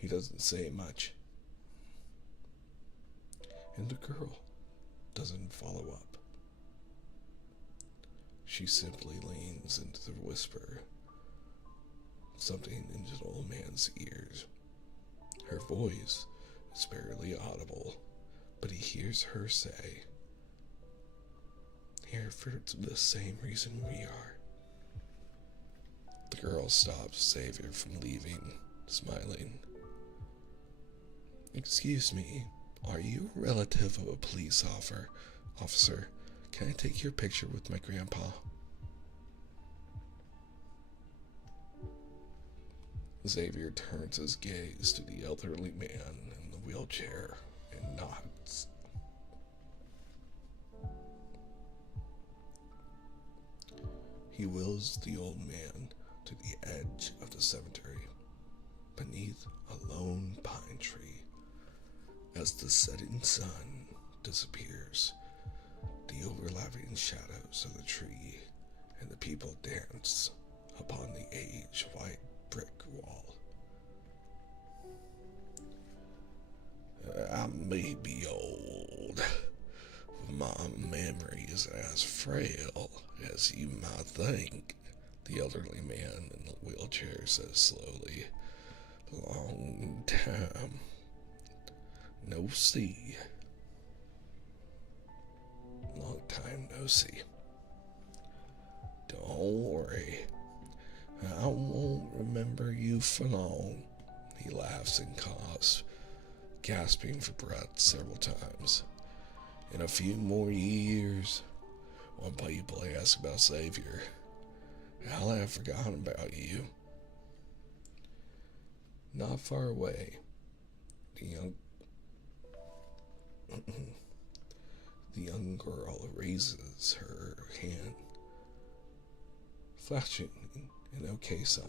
He doesn't say much. And the girl doesn't follow up. She simply leans into the whisper, something into the old man's ears. Her voice is barely audible, but he hears her say, here for the same reason we are. The girl stops Xavier from leaving, smiling. Excuse me, are you a relative of a police officer? Can I take your picture with my grandpa? Xavier turns his gaze to the elderly man in the wheelchair and nods. He wheels the old man to the edge of the cemetery, beneath a lone pine tree. As the setting sun disappears, the overlapping shadows of the tree and the people dance upon the age-white brick wall. I may be old, but my memory is as frail as you might think, the elderly man in the wheelchair says slowly. Long time no see. Long time no see. Don't worry, I won't remember you for long. He laughs and coughs, gasping for breath several times. In a few more years, when people ask about Xavier, I'll have forgotten about you. Not far away, the young girl raises her hand, flashing an OK sign.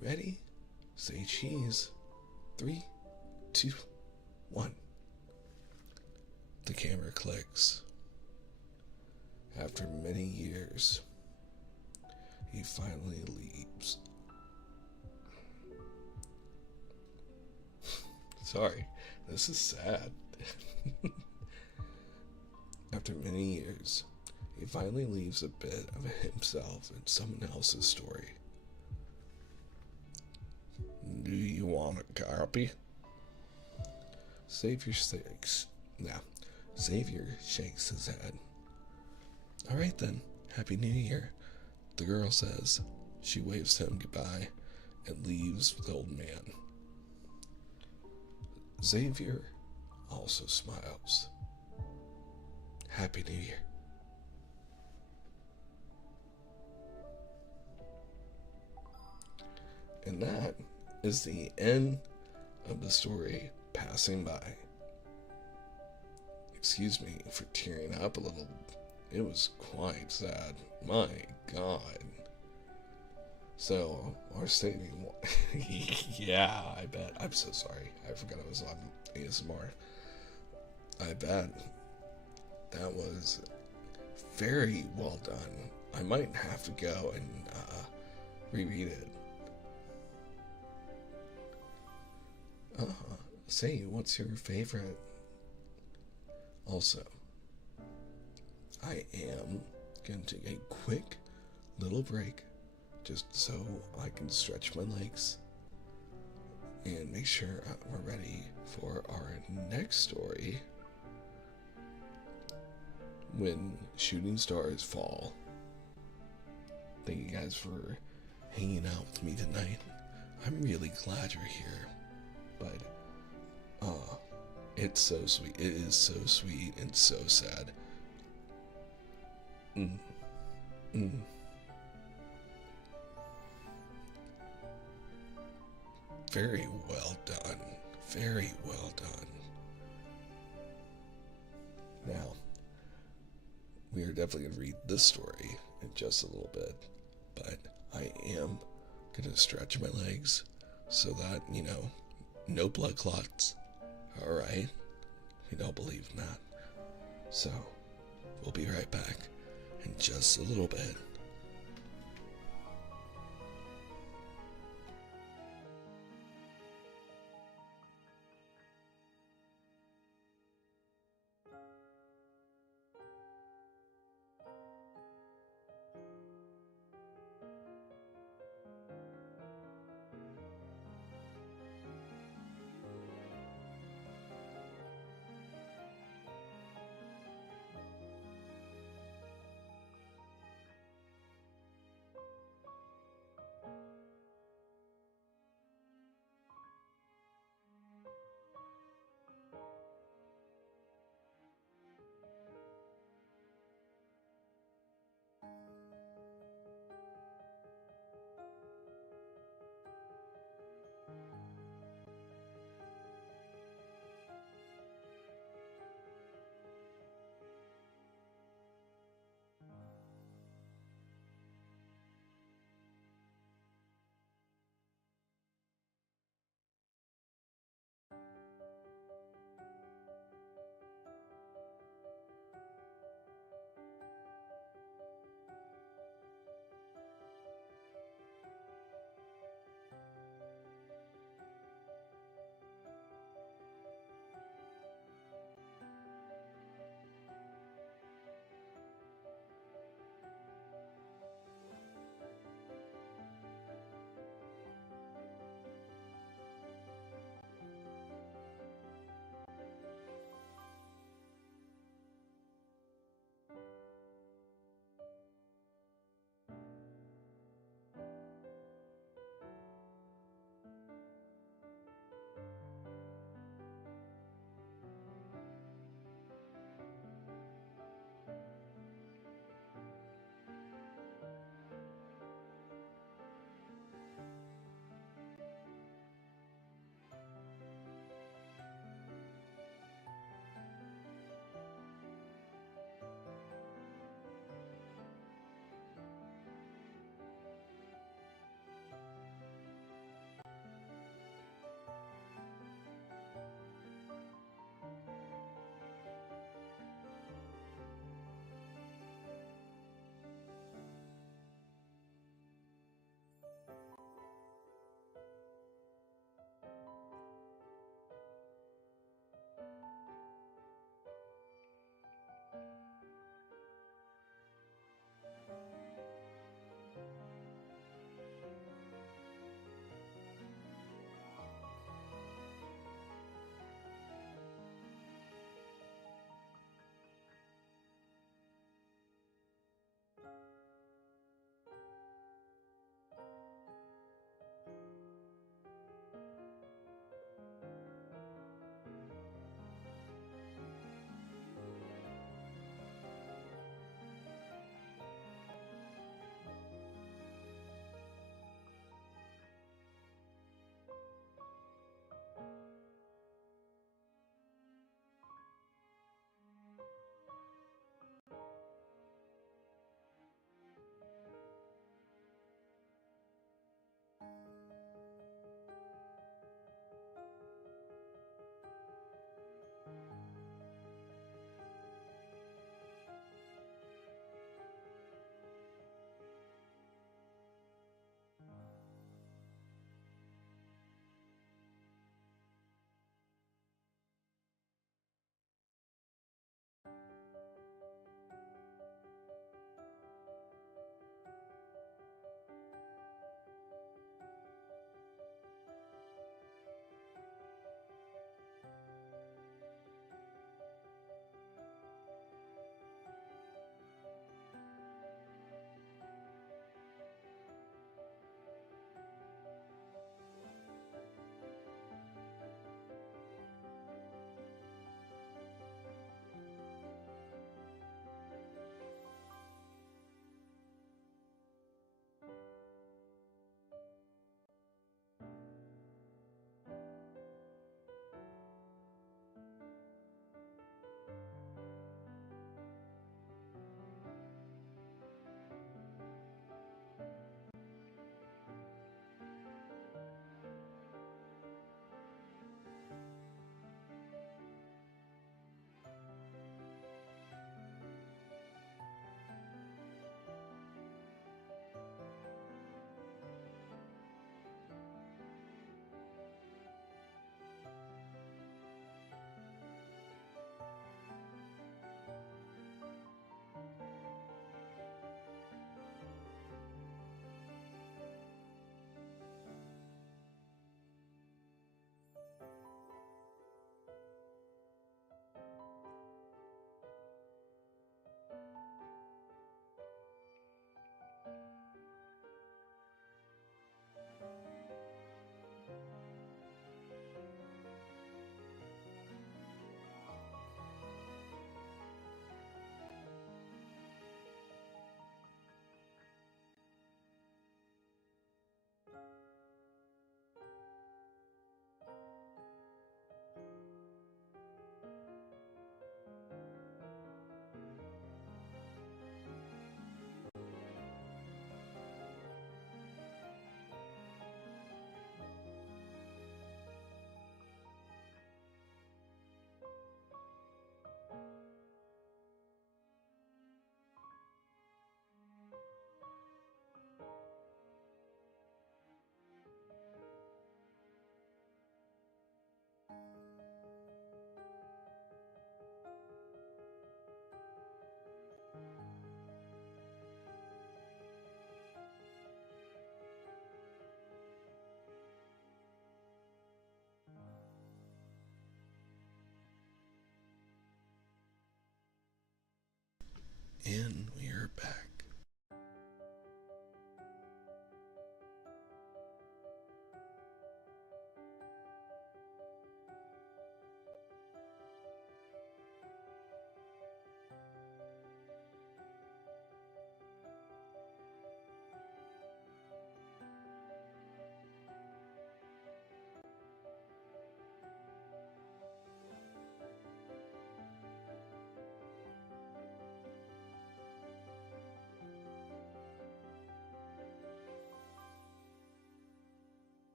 Ready? Say cheese. 3, 2, 1. The camera clicks. After many years, he finally leaves. Sorry, this is sad. After many years, he finally leaves a bit of himself in someone else's story. Do you want a copy? Xavier shakes his head. All right then, Happy New Year, the girl says. She waves him goodbye and leaves with the old man. Xavier also smiles. Happy New Year. And that is the end of the story, Passing By. Excuse me for tearing up a little. It was quite sad. My God. So, our saving one. Yeah, I bet. I'm so sorry. I forgot I was on ASMR. I bet that was very well done. I might have to go and reread it. Say, what's your favorite? Also, I am going to take a quick little break just so I can stretch my legs and make sure we're ready for our next story. When shooting stars fall. Thank you guys for hanging out with me tonight. I'm really glad you're here. But, it's so sweet. It is so sweet and so sad. Mm. Mm. Very well done. Very well done. Now, we are definitely going to read this story in just a little bit, but I am going to stretch my legs so that, no blood clots. Alright? We don't believe in that. So, we'll be right back in just a little bit.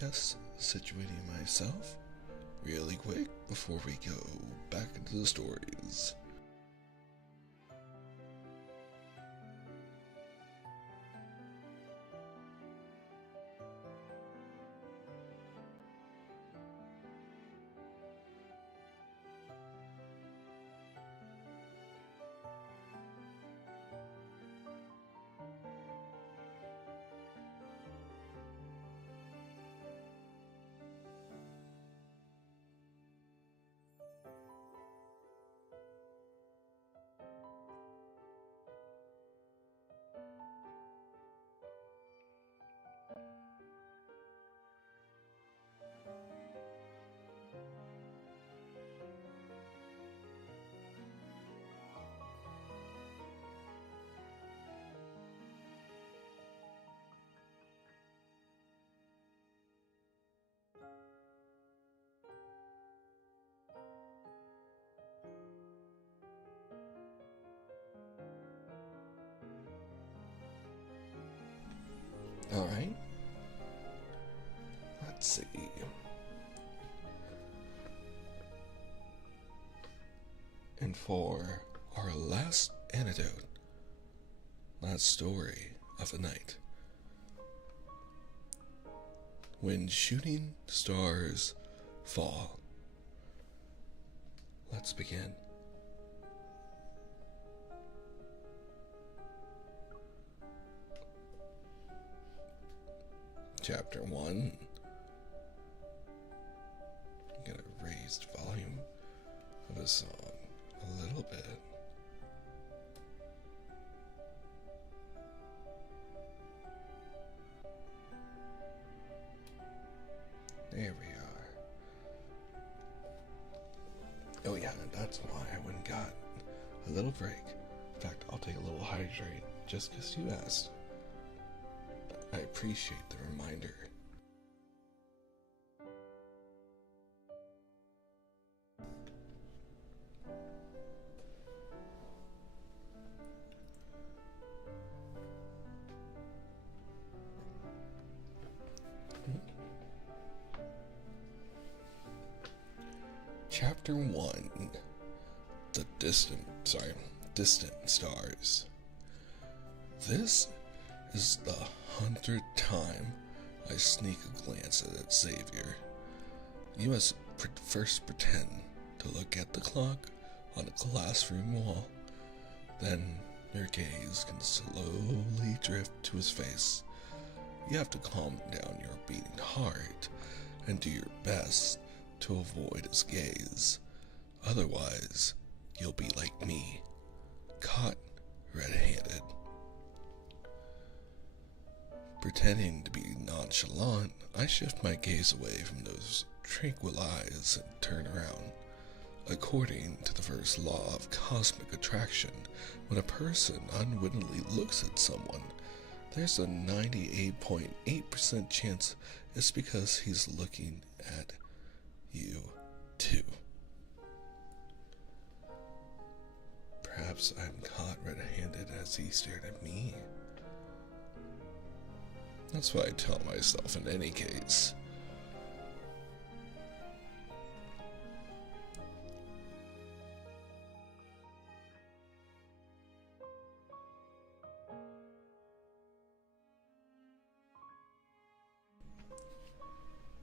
just situating myself really quick before we go back into the stories. Alright. Let's see. And for our last anecdote, last story of the night. When shooting stars fall. Let's begin. Chapter 1. I'm gonna raise the volume of the song a little bit. There we are. Oh yeah, that's why I went and got a little break. In fact, I'll take a little hydrate just because you asked. I appreciate the reminder. Chapter 1. The Distant Stars. This is the 100th time I sneak a glance at Xavier. You must first pretend to look at the clock on a classroom wall. Then your gaze can slowly drift to his face. You have to calm down your beating heart and do your best to avoid his gaze. Otherwise, you'll be like me, caught red-handed. Pretending to be nonchalant, I shift my gaze away from those tranquil eyes and turn around. According to the first law of cosmic attraction, when a person unwittingly looks at someone, there's a 98.8% chance it's because he's looking at you too. Perhaps I'm caught red-handed as he stared at me. That's what I tell myself in any case.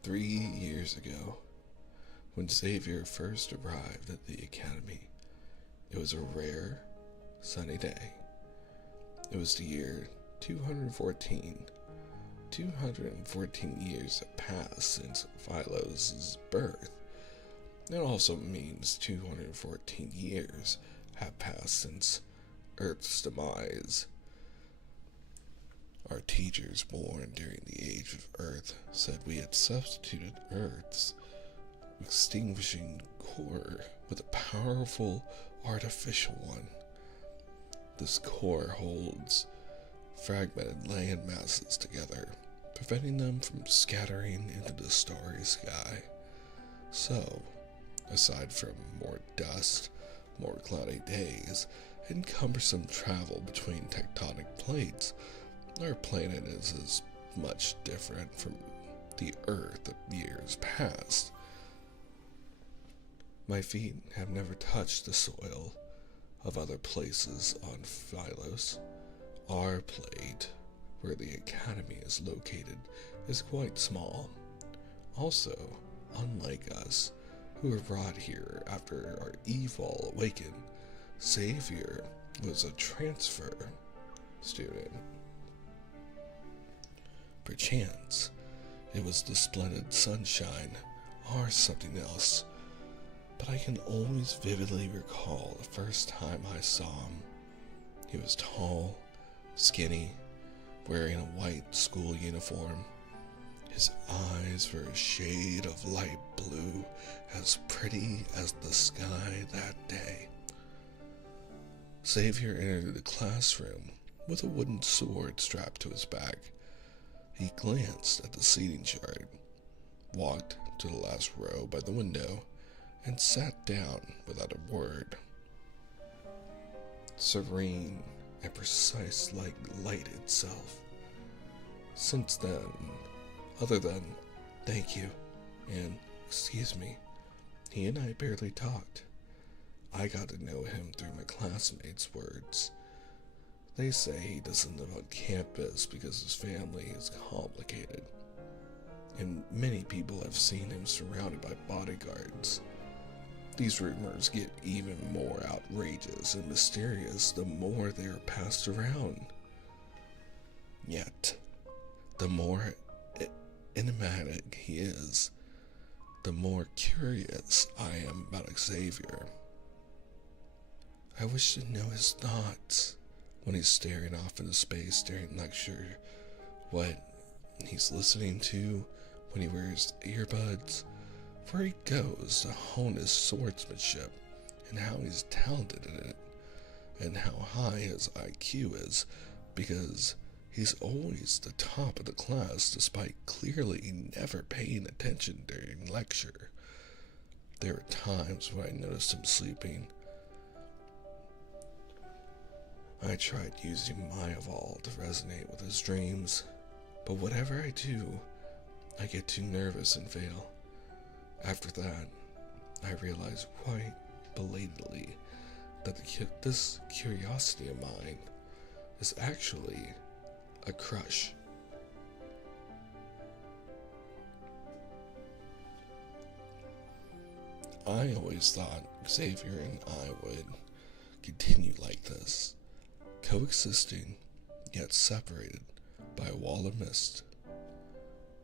Three years ago, when Xavier first arrived at the academy, it was a rare, sunny day. It was the year 214. 214 years have passed since Philo's birth. It also means 214 years have passed since Earth's demise. Our teachers born during the age of Earth said we had substituted Earth's extinguishing core with a powerful artificial one. This core holds fragmented land masses together, preventing them from scattering into the starry sky. So, aside from more dust, more cloudy days, and cumbersome travel between tectonic plates, our planet is as much different from the earth of years past. My feet have never touched the soil of other places on Phylos. Our plate, where the academy is located, is quite small. Also, unlike us, who were brought here after our evil awakened, Xavier was a transfer student. Perchance, it was the splendid sunshine or something else, but I can always vividly recall the first time I saw him. He was tall, skinny, wearing a white school uniform. His eyes were a shade of light blue, as pretty as the sky that day. Xavier entered the classroom with a wooden sword strapped to his back. He glanced at the seating chart, walked to the last row by the window, and sat down without a word. Serene and precise like light itself. Since then, other than thank you and excuse me, he and I barely talked. I got to know him through my classmates' words. They say he doesn't live on campus because his family is complicated, and many people have seen him surrounded by bodyguards. These rumors get even more outrageous and mysterious the more they are passed around. Yet, the more enigmatic he is, the more curious I am about Xavier. I wish to know his thoughts when he's staring off into space during lecture, what he's listening to when he wears earbuds, where he goes to hone his swordsmanship, and how he's talented in it, and how high his IQ is, because he's always the top of the class despite clearly never paying attention during lecture. There are times when I noticed him sleeping. I tried using my evolve to resonate with his dreams, but whatever I do, I get too nervous and fail. After that, I realized quite belatedly that this curiosity of mine is actually a crush. I always thought Xavier and I would continue like this, coexisting yet separated by a wall of mist.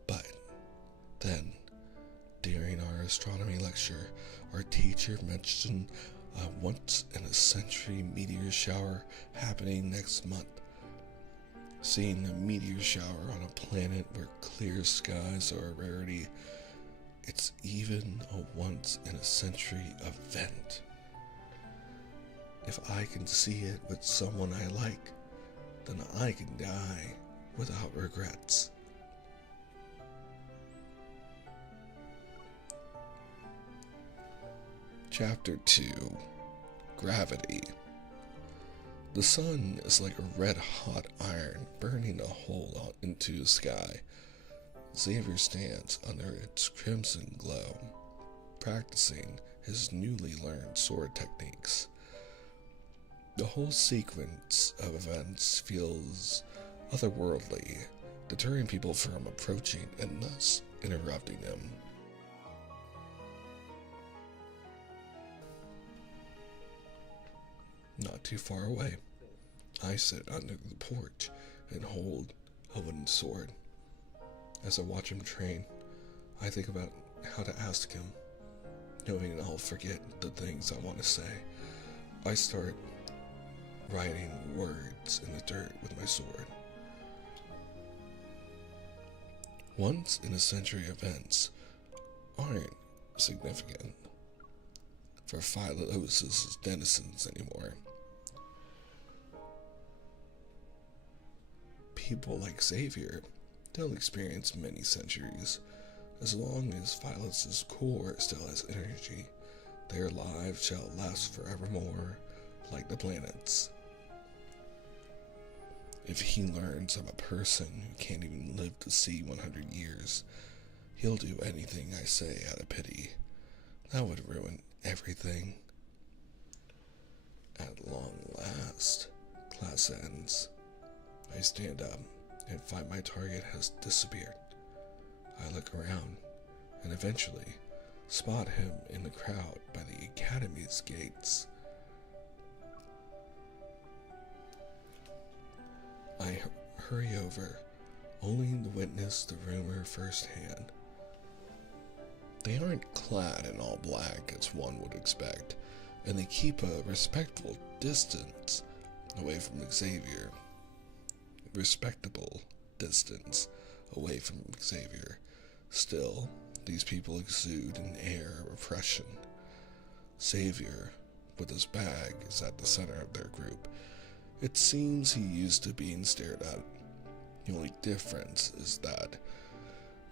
But then, during our astronomy lecture, our teacher mentioned a once-in-a-century meteor shower happening next month. Seeing a meteor shower on a planet where clear skies are a rarity, it's even a once-in-a-century event. If I can see it with someone I like, then I can die without regrets. Chapter 2, Gravity. The sun is like a red-hot iron burning a hole into the sky. Xavier stands under its crimson glow, practicing his newly learned sword techniques. The whole sequence of events feels otherworldly, deterring people from approaching and thus interrupting him. Not too far away, I sit under the porch and hold a wooden sword. As I watch him train, I think about how to ask him, knowing I'll forget the things I want to say. I start writing words in the dirt with my sword. Once-in-a-century events aren't significant for Phylos' denizens anymore. People like Xavier don't experience many centuries. As long as Phylos' core still has energy, their lives shall last forevermore, like the planets. If he learns I'm a person who can't even live to see 100 years, He'll do anything I say out of pity. That would ruin everything. At long last, class ends. I stand up and find my target has disappeared. I look around and eventually spot him in the crowd by the academy's gates. I hurry over, only to witness the rumor firsthand. They aren't clad in all black as one would expect, and they keep a respectful distance away from Xavier. Respectable distance away from Xavier. Still, these people exude an air of oppression. Xavier, with his bag, is at the center of their group. It seems he used to being stared at. The only difference is that,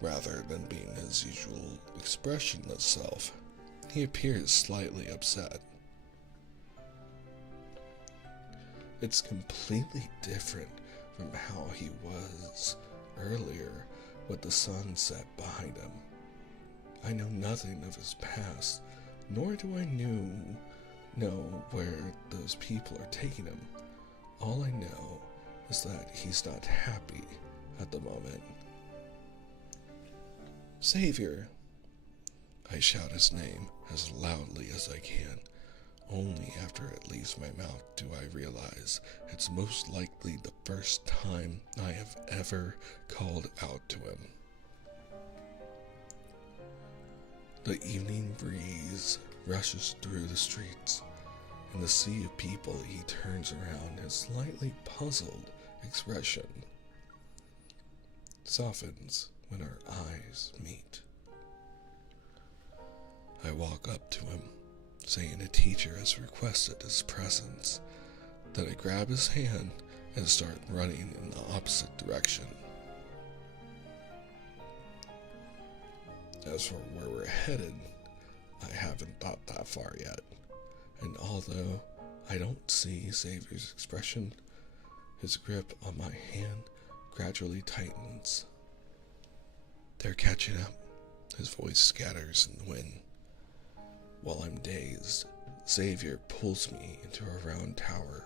rather than being his usual expressionless self, he appears slightly upset. It's completely different from how he was earlier with the sun set behind him. I know nothing of his past, nor do I know where those people are taking him. All I know is that he's not happy at the moment. Xavier! I shout his name as loudly as I can. Only after it leaves my mouth do I realize it's most likely the first time I have ever called out to him. The evening breeze rushes through the streets. In the sea of people, he turns around, his slightly puzzled expression softens when our eyes meet. I walk up to him, saying a teacher has requested his presence. Then I grab his hand and start running in the opposite direction. As for where we're headed, I haven't thought that far yet. And although I don't see Xavier's expression, his grip on my hand gradually tightens. They're catching up. His voice scatters in the wind. While I'm dazed, Xavier pulls me into a round tower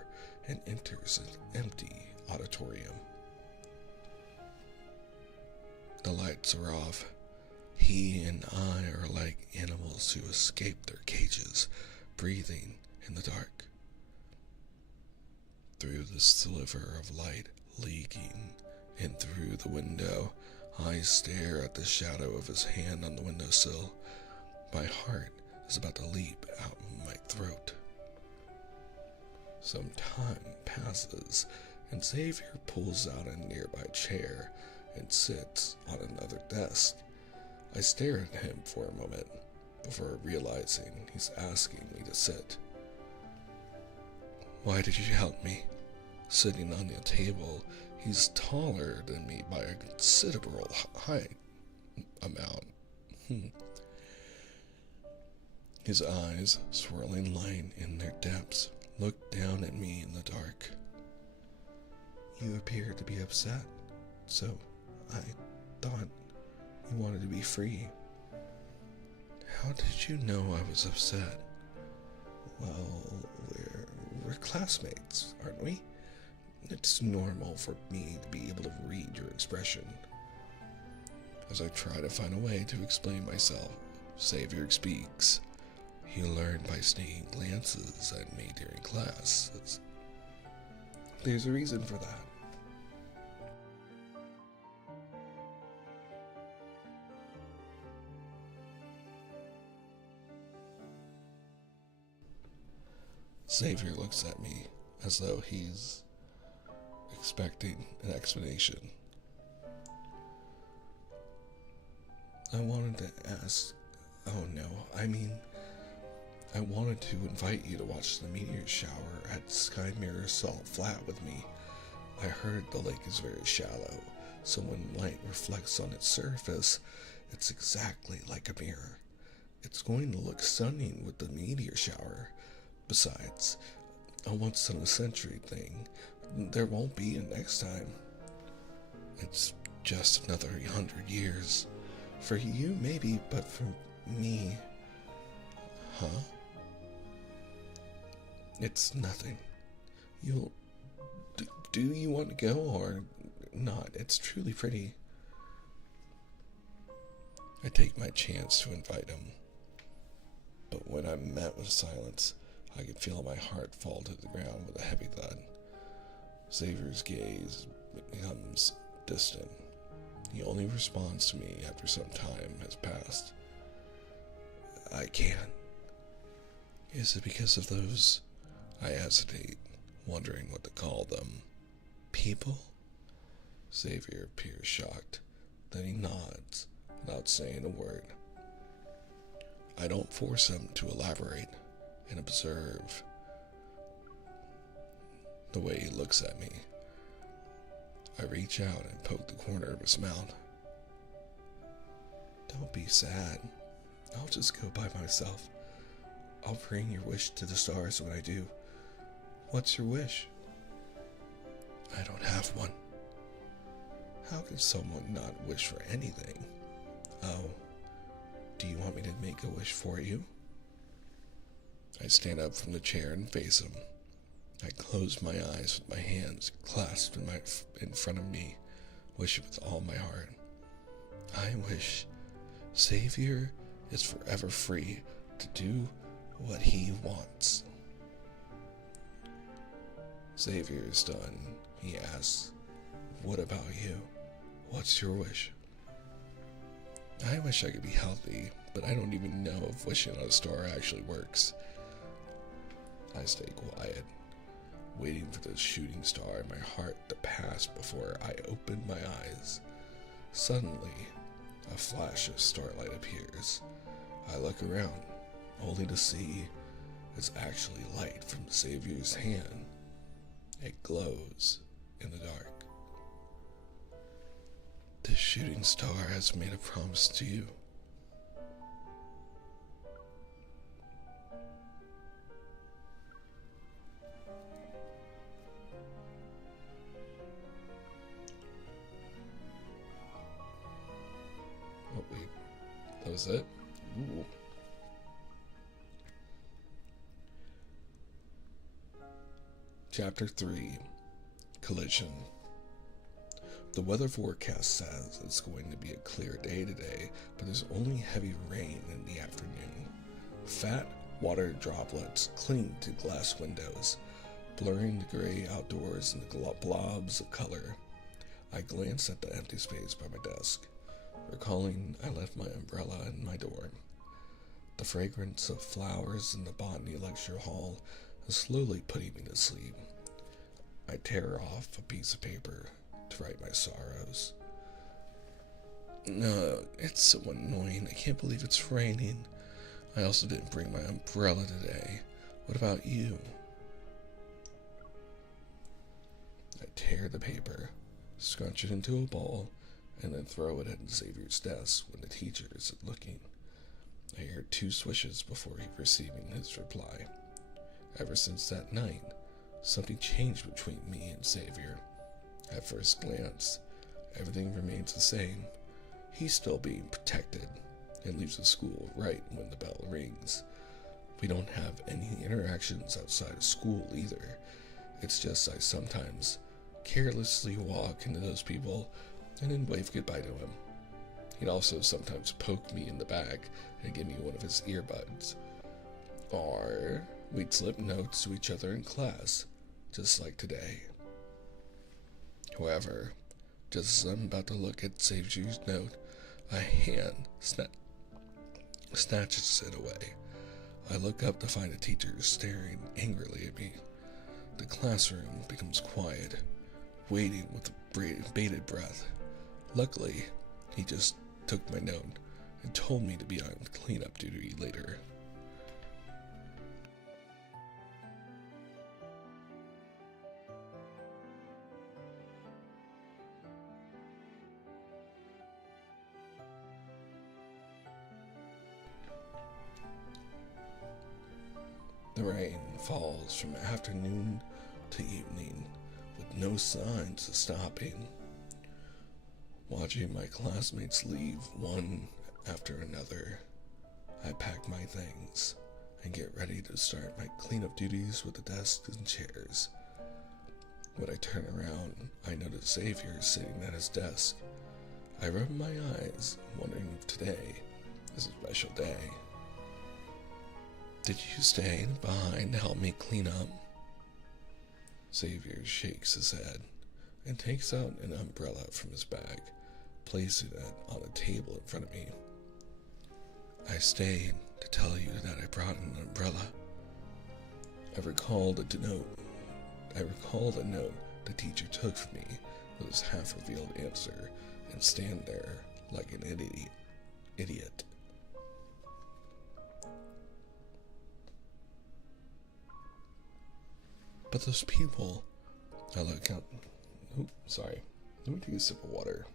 and enters an empty auditorium. The lights are off. He and I are like animals who escaped their cages, breathing in the dark. Through the sliver of light leaking in through the window, I stare at the shadow of his hand on the windowsill. My heart is about to leap out of my throat. Some time passes, and Xavier pulls out a nearby chair and sits on another desk. I stare at him for a moment before realizing he's asking me to sit. Why did you help me? Sitting on the table, he's taller than me by a considerable height amount. His eyes, swirling light in their depths, look down at me in the dark. You appear to be upset, so I thought you wanted to be free. How did you know I was upset? Well, we're classmates, aren't we? It's normal for me to be able to read your expression. As I try to find a way to explain myself, Xavier speaks. He learned by sneaking glances at me during class. There's a reason for that. Xavier looks at me as though he's expecting an explanation. I wanted to ask, I wanted to invite you to watch the meteor shower at Sky Mirror Salt Flat with me. I heard the lake is very shallow, so when light reflects on its surface, it's exactly like a mirror. It's going to look stunning with the meteor shower. Besides, a once-in-a-century thing. There won't be a next time. It's just another 100 years. For you, maybe, but for me... Huh? It's nothing. You'll... Do you want to go or not? It's truly pretty. I take my chance to invite him. But when I'm met with silence, I can feel my heart fall to the ground with a heavy thud. Xavier's gaze becomes distant. He only responds to me after some time has passed. I can't. Is it because of those... I hesitate, wondering what to call them. People? Xavier appears shocked. Then he nods, without saying a word. I don't force him to elaborate, and observe the way he looks at me. I reach out and poke the corner of his mouth. Don't be sad. I'll just go by myself. I'll bring your wish to the stars when I do. What's your wish? I don't have one. How can someone not wish for anything? Oh, do you want me to make a wish for you? I stand up from the chair and face him. I close my eyes with my hands clasped in front of me, wishing with all my heart. I wish Xavier is forever free to do what he wants. Xavier is done. He asks, what about you? What's your wish? I wish I could be healthy, but I don't even know if wishing on a star actually works. I stay quiet, waiting for the shooting star in my heart to pass before I open my eyes. Suddenly, a flash of starlight appears. I look around, only to see it's actually light from Xavier's hand. It glows in the dark. This shooting star has made a promise to you. Oh wait, that was it? Ooh. Chapter 3, Collision. The weather forecast says it's going to be a clear day today, but there's only heavy rain in the afternoon. Fat water droplets cling to glass windows, blurring the gray outdoors into blobs of color. I glance at the empty space by my desk, recalling I left my umbrella in my dorm. The fragrance of flowers in the botany lecture hall is slowly putting me to sleep. I tear off a piece of paper to write my sorrows. No, it's so annoying. I can't believe it's raining. I also didn't bring my umbrella today. What about you? I tear the paper, scrunch it into a ball, and then throw it at Xavier's desk when the teacher isn't looking. I hear 2 swishes before receiving his reply. Ever since that night, something changed between me and Xavier. At first glance, everything remains the same. He's still being protected and leaves the school right when the bell rings. We don't have any interactions outside of school either. It's just I sometimes carelessly walk into those people and then wave goodbye to him. He'd also sometimes poke me in the back and give me one of his earbuds. Or we'd slip notes to each other in class, just like today. However, just as I'm about to look at Xavier's note, a hand snatches it away. I look up to find a teacher staring angrily at me. The classroom becomes quiet, waiting with bated breath. Luckily, he just took my note and told me to be on cleanup duty later. The rain falls from afternoon to evening with no signs of stopping. Watching my classmates leave one after another, I pack my things and get ready to start my cleanup duties with the desks and chairs. When I turn around, I notice Xavier sitting at his desk. I rub my eyes, wondering if today is a special day. Did you stay behind to help me clean up? Xavier shakes his head and takes out an umbrella from his bag, placing it on a table in front of me. I stayed to tell you that I brought an umbrella. I recalled a note the teacher took from me with his half-revealed answer and stand there like an idiot. But those people, I look out. Oops, sorry. Let me take a sip of water.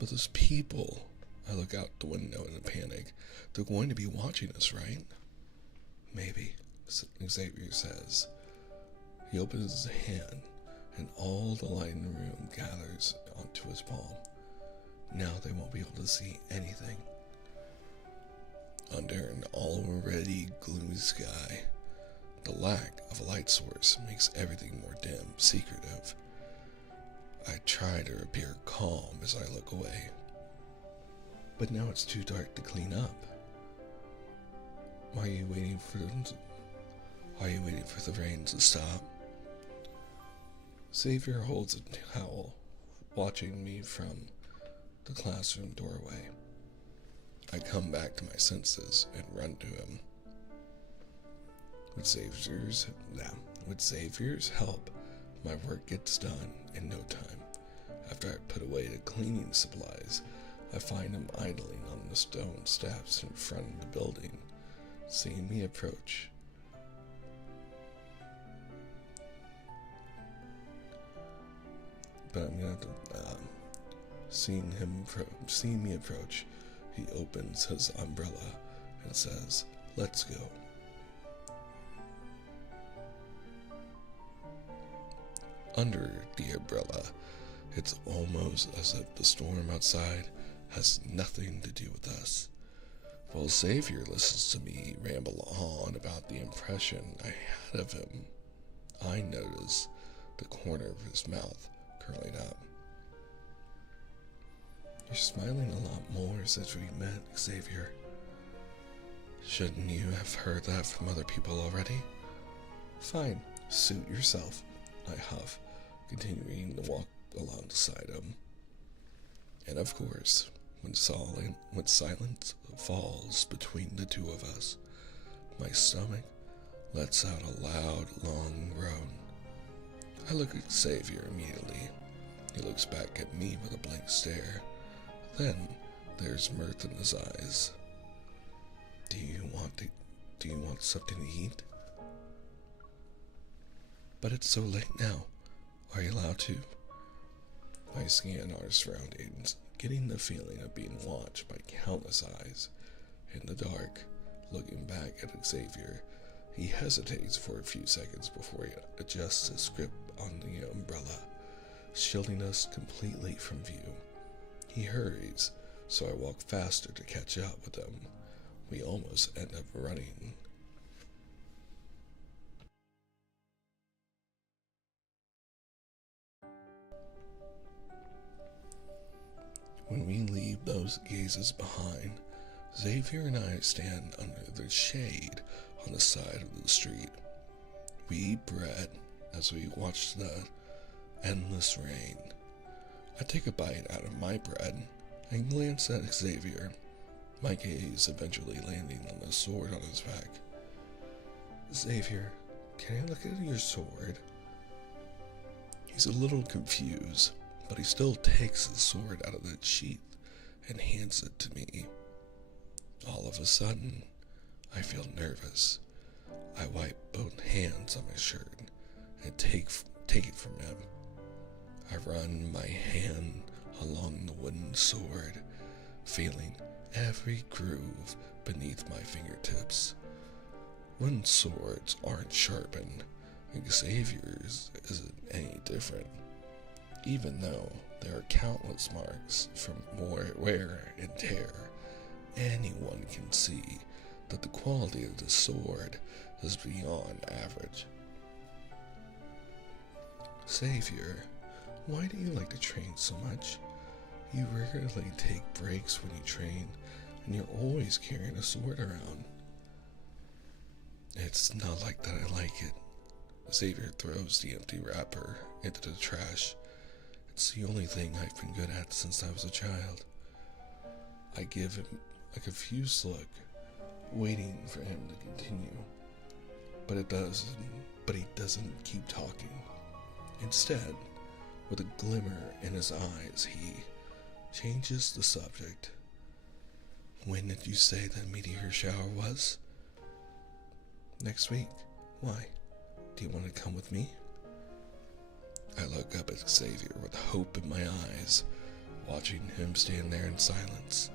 But those people, I look out the window in a panic. They're going to be watching us, right? Maybe, Xavier says. He opens his hand, and all the light in the room gathers onto his palm. Now they won't be able to see anything. Under an already gloomy sky, the lack of a light source makes everything more dim, secretive. I try to appear calm as I look away. But now it's too dark to clean up. Why are you waiting for the rain to stop? Xavier holds a towel, watching me from the classroom doorway. I come back to my senses and run to him. With Xavier's help, my work gets done in no time. After I put away the cleaning supplies, I find him idling on the stone steps in front of the building, seeing me approach. But I'm gonna have to, seeing me approach, he opens his umbrella and says, "Let's go." Under the umbrella, it's almost as if the storm outside has nothing to do with us. While Xavier listens to me ramble on about the impression I had of him, I notice the corner of his mouth curling up. You're smiling a lot more since we met, Xavier. Shouldn't you have heard that from other people already? Fine, suit yourself, I huff, continuing to walk alongside him. And of course, when silence falls between the two of us, my stomach lets out a loud, long groan. I look at Xavier immediately. He looks back at me with a blank stare. Then there's mirth in his eyes. Do you want something to eat? But it's so late now. Are you allowed to? I scan our surroundings, getting the feeling of being watched by countless eyes. In the dark, looking back at Xavier, he hesitates for a few seconds before he adjusts his grip on the umbrella, shielding us completely from view. He hurries, so I walk faster to catch up with him. We almost end up running. When we leave those gazes behind, Xavier and I stand under the shade on the side of the street. We eat bread as we watch the endless rain. I take a bite out of my bread and glance at Xavier, my gaze eventually landing on the sword on his back. Xavier, can I look at your sword? He's a little confused, but he still takes the sword out of the sheath and hands it to me. All of a sudden, I feel nervous. I wipe both hands on my shirt and take it from him. I run my hand along the wooden sword, feeling every groove beneath my fingertips. Wooden swords aren't sharpened, and Xavier's isn't any different, even though there are countless marks from wear and tear. Anyone can see that the quality of the sword is beyond average. Xavier, why do you like to train so much? You rarely take breaks when you train, and you're always carrying a sword around. It's not like that I like it. Xavier throws the empty wrapper into the trash. It's the only thing I've been good at since I was a child. I give him a confused look, waiting for him to continue. But he doesn't keep talking. Instead, with a glimmer in his eyes, he changes the subject. When did you say the meteor shower was? Next week. Why? Do you want to come with me? I look up at Xavier with hope in my eyes, watching him stand there in silence.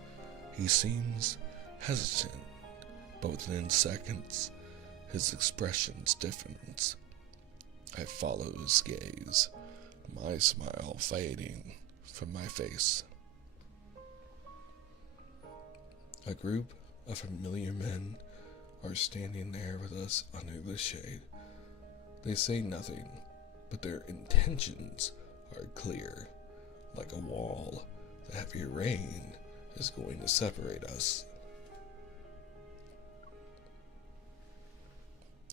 He seems hesitant, but within seconds, his expression stiffens. I follow his gaze, my smile fading from my face. A group of familiar men are standing there with us under the shade. They say nothing, but their intentions are clear. Like a wall, the heavy rain is going to separate us.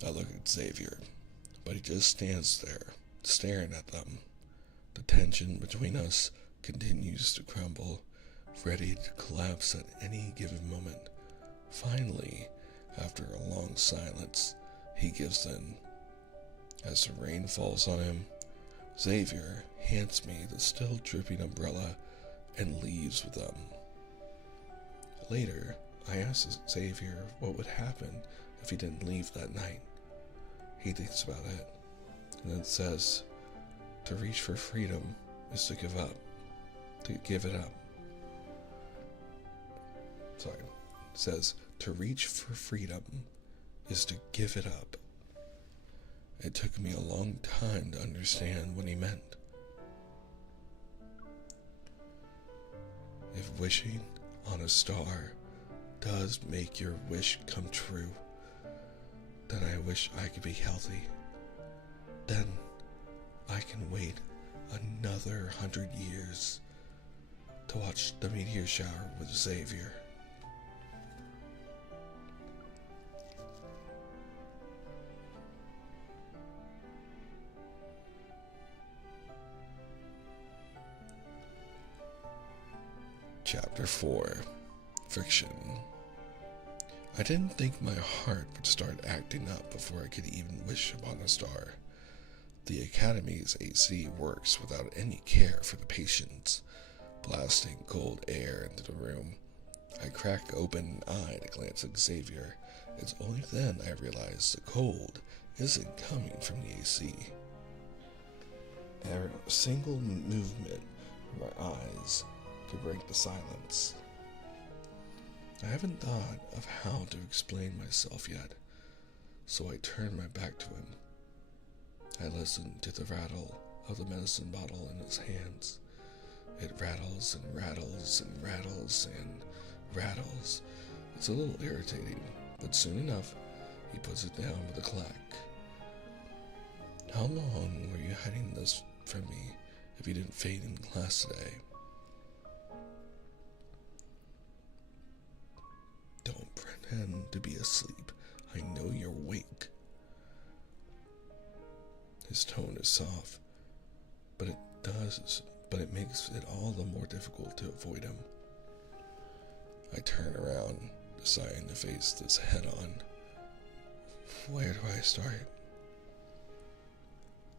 I look at Xavier, but he just stands there, staring at them. The tension between us continues to crumble, ready to collapse at any given moment. Finally, after a long silence, he gives in. As the rain falls on him, Xavier hands me the still dripping umbrella and leaves with them. Later, I ask Xavier what would happen if he didn't leave that night. He thinks about it, and then says, to reach for freedom is to give up. To give it up. Says, to reach for freedom is to give it up. It took me a long time to understand what he meant. If wishing on a star does make your wish come true, then I wish I could be healthy. Then I can wait another 100 years to watch the meteor shower with Xavier. Chapter 4. Friction. I didn't think my heart would start acting up before I could even wish upon a star. The Academy's AC works without any care for the patients, blasting cold air into the room. I crack open an eye to glance at Xavier. It's only then I realize the cold isn't coming from the AC. A single movement of my eyes could break the silence. I haven't thought of how to explain myself yet, so I turn my back to him. I listen to the rattle of the medicine bottle in his hands. It rattles and rattles and rattles and rattles. It's a little irritating, but soon enough, he puts it down with a clack. How long were you hiding this from me if you didn't faint in class today? Don't pretend to be asleep. I know you're awake. His tone is soft, but it makes it all the more difficult to avoid him. I turn around, deciding to face this head on. Where do I start?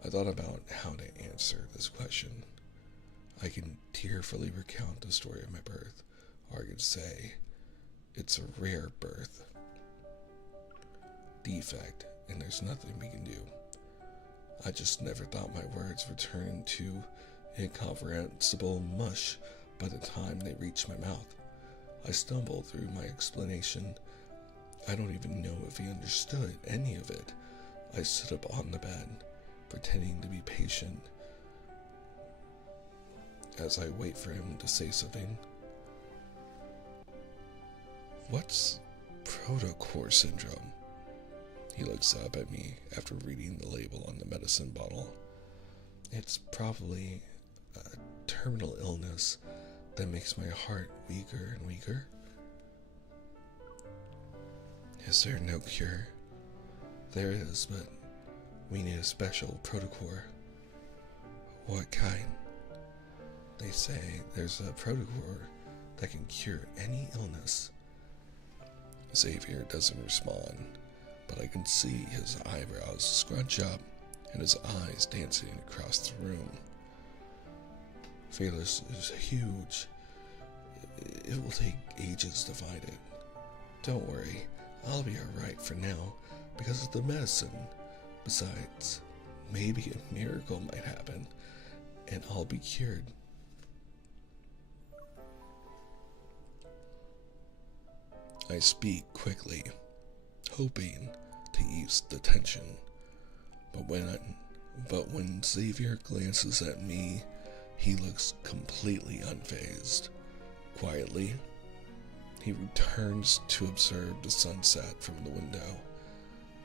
I thought about how to answer this question. I can tearfully recount the story of my birth, or I could say, it's a rare birth. Defect, and there's nothing we can do. I just never thought my words would turn into incomprehensible mush by the time they reach my mouth. I stumble through my explanation. I don't even know if he understood any of it. I sit up on the bed, pretending to be patient as I wait for him to say something. What's protocore syndrome? He looks up at me after reading the label on the medicine bottle. It's probably a terminal illness that makes my heart weaker and weaker. Is there no cure? There is, but we need a special protocore. What kind? They say there's a protocore that can cure any illness. Xavier doesn't respond, but I can see his eyebrows scrunch up and his eyes dancing across the room. Fearless is huge. It will take ages to find it. Don't worry, I'll be alright for now because of the medicine. Besides, maybe a miracle might happen and I'll be cured. I speak quickly, hoping to ease the tension, but when Xavier glances at me, he looks completely unfazed. Quietly, he returns to observe the sunset from the window,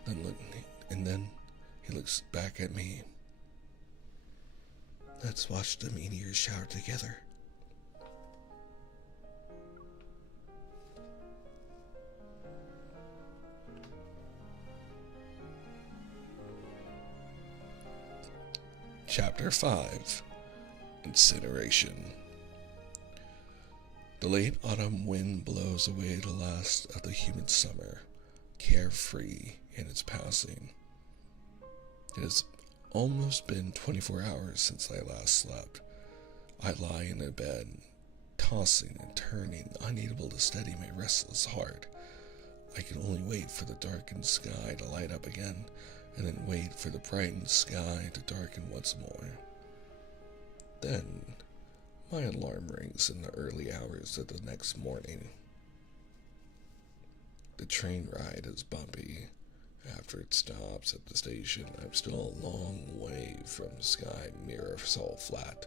then he looks back at me. Let's watch the meteor shower together. Chapter 5. Incineration. The late autumn wind blows away the last of the humid summer, carefree in its passing. It has almost been 24 hours since I last slept. I lie in a bed, tossing and turning, unable to steady my restless heart. I can only wait for the darkened sky to light up again, and then wait for the brightened sky to darken once more. Then, my alarm rings in the early hours of the next morning. The train ride is bumpy. After it stops at the station, I'm still a long way from Sky Mirror-Salt Flat.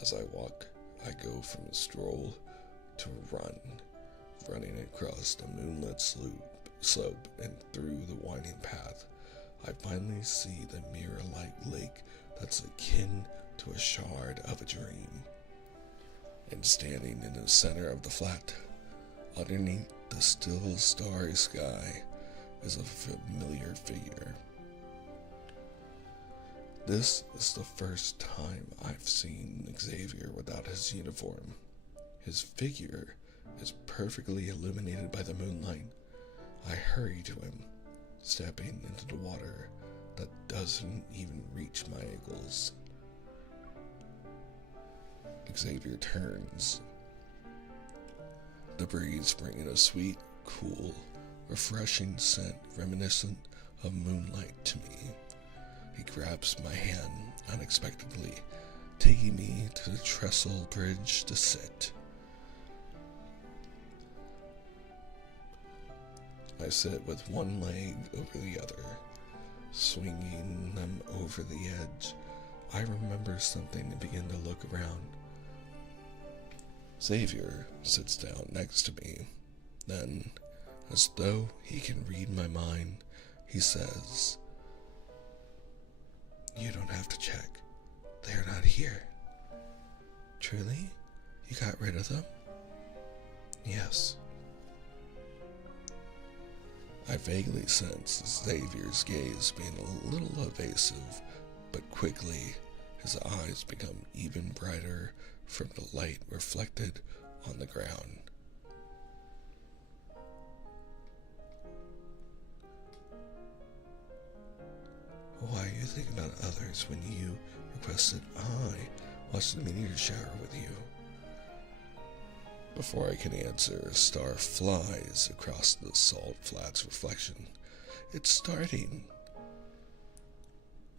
As I walk, I go from a stroll to a run, running across the moonlit slope and through the winding path. I finally see the mirror-like lake that's akin to a shard of a dream. And standing in the center of the flat, underneath the still starry sky, is a familiar figure. This is the first time I've seen Xavier without his uniform. His figure is perfectly illuminated by the moonlight. I hurry to him, stepping into the water that doesn't even reach my ankles. Xavier turns, the breeze bringing a sweet, cool, refreshing scent reminiscent of moonlight to me. He grabs my hand unexpectedly, taking me to the trestle bridge to sit. I sit with one leg over the other, swinging them over the edge. I remember something and begin to look around. Xavier sits down next to me. Then, as though he can read my mind, he says, "You don't have to check. They're not here." "Truly? You got rid of them?" "Yes." I vaguely sense Xavier's gaze being a little evasive, but quickly his eyes become even brighter from the light reflected on the ground. "Why you think about others when you requested I watch the meteor shower with you?" Before I can answer, a star flies across the salt flat's reflection. It's starting.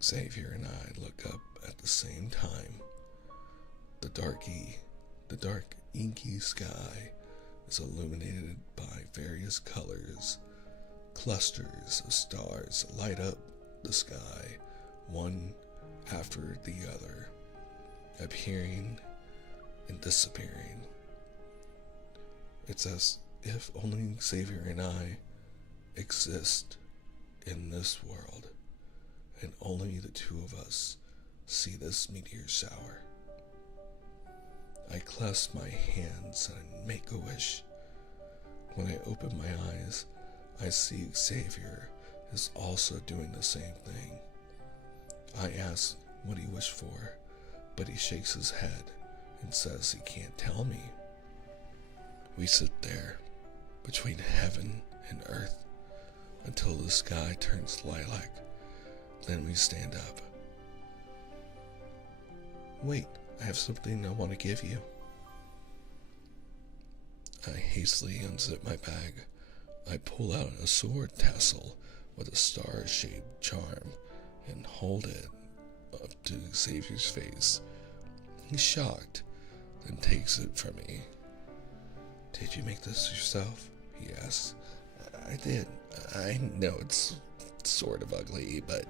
Xavier and I look up at the same time. The dark inky sky is illuminated by various colors. Clusters of stars light up the sky, one after the other, appearing and disappearing. It's as if only Xavier and I exist in this world, and only the two of us see this meteor shower. I clasp my hands and make a wish. When I open my eyes, I see Xavier is also doing the same thing. I ask what he wished for, but he shakes his head and says he can't tell me. We sit there, between heaven and earth, until the sky turns lilac. Then we stand up. Wait, I have something I want to give you. I hastily unzip my bag. I pull out a sword tassel with a star-shaped charm and hold it up to Xavier's face. He's shocked, then takes it from me. Did you make this yourself? He asks. I did. I know it's sort of ugly, but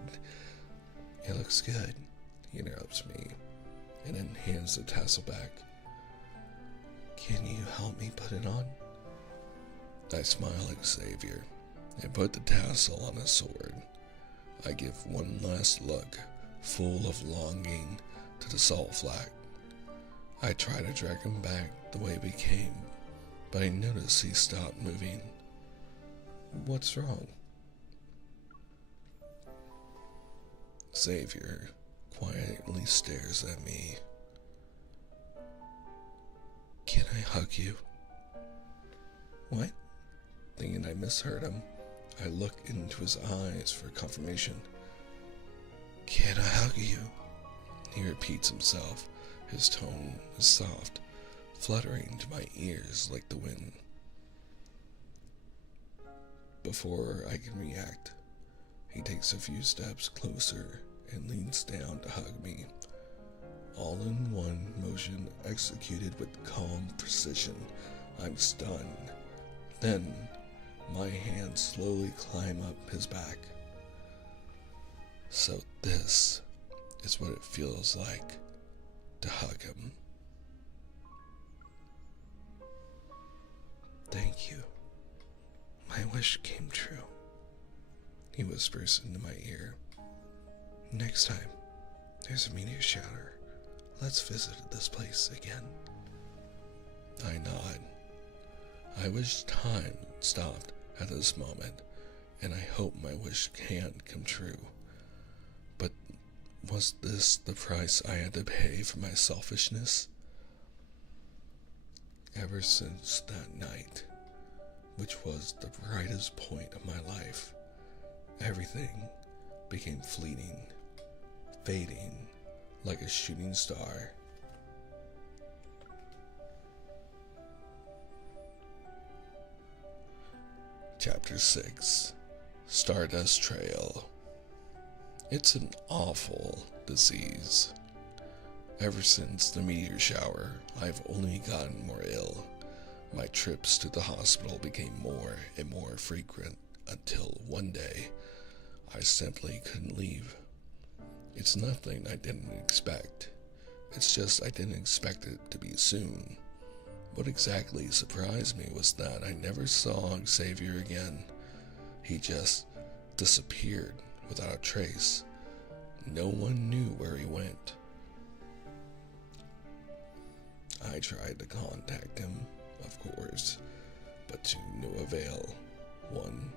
it looks good, he interrupts me, and then hands the tassel back. Can you help me put it on? I smile at Xavier and put the tassel on his sword. I give one last look, full of longing, to the salt flat. I try to drag him back the way we came, but I notice he stopped moving. What's wrong? Xavier quietly stares at me. Can I hug you? What? Thinking I misheard him, I look into his eyes for confirmation. Can I hug you? He repeats himself. His tone is soft, fluttering to my ears like the wind. Before I can react, he takes a few steps closer and leans down to hug me. All in one motion, executed with calm precision. I'm stunned. Then, my hands slowly climb up his back. So this is what it feels like to hug him. Thank you. My wish came true, he whispers into my ear. Next time there's a meteor shower, let's visit this place again. I nod. I wish time stopped at this moment, and I hope my wish can come true. But was this the price I had to pay for my selfishness? Ever since that night, which was the brightest point of my life, everything became fleeting, fading like a shooting star. Chapter 6, Stardust Trail. It's an awful disease. Ever since the meteor shower, I've only gotten more ill. My trips to the hospital became more and more frequent until one day, I simply couldn't leave. It's nothing I didn't expect. It's just I didn't expect it to be soon. What exactly surprised me was that I never saw Xavier again. He just disappeared without a trace. No one knew where he went. I tried to contact him, of course, but to no avail. 1,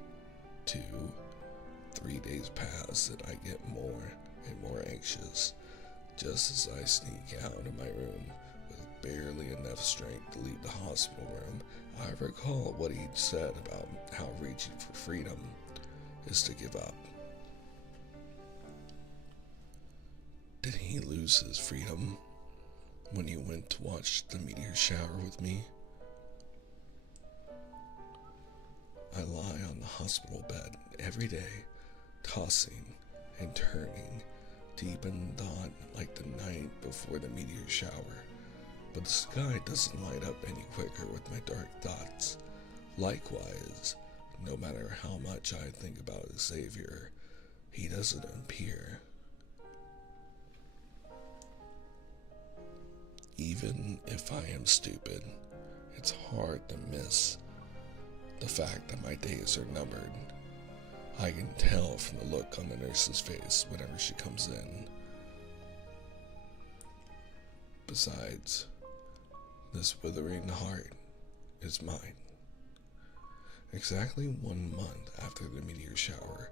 2, 3 days pass and I get more and more anxious, just as I sneak out of my room with barely enough strength to leave the hospital room. I recall what he'd said about how reaching for freedom is to give up. Did he lose his freedom when he went to watch the meteor shower with me? I lie on the hospital bed every day, tossing and turning, deep in thought like the night before the meteor shower. but the sky doesn't light up any quicker with my dark thoughts. Likewise, no matter how much I think about Xavier, he doesn't appear. Even if I am stupid, it's hard to miss the fact that my days are numbered. I can tell from the look on the nurse's face whenever she comes in. Besides, this withering heart is mine. Exactly 1 month after the meteor shower,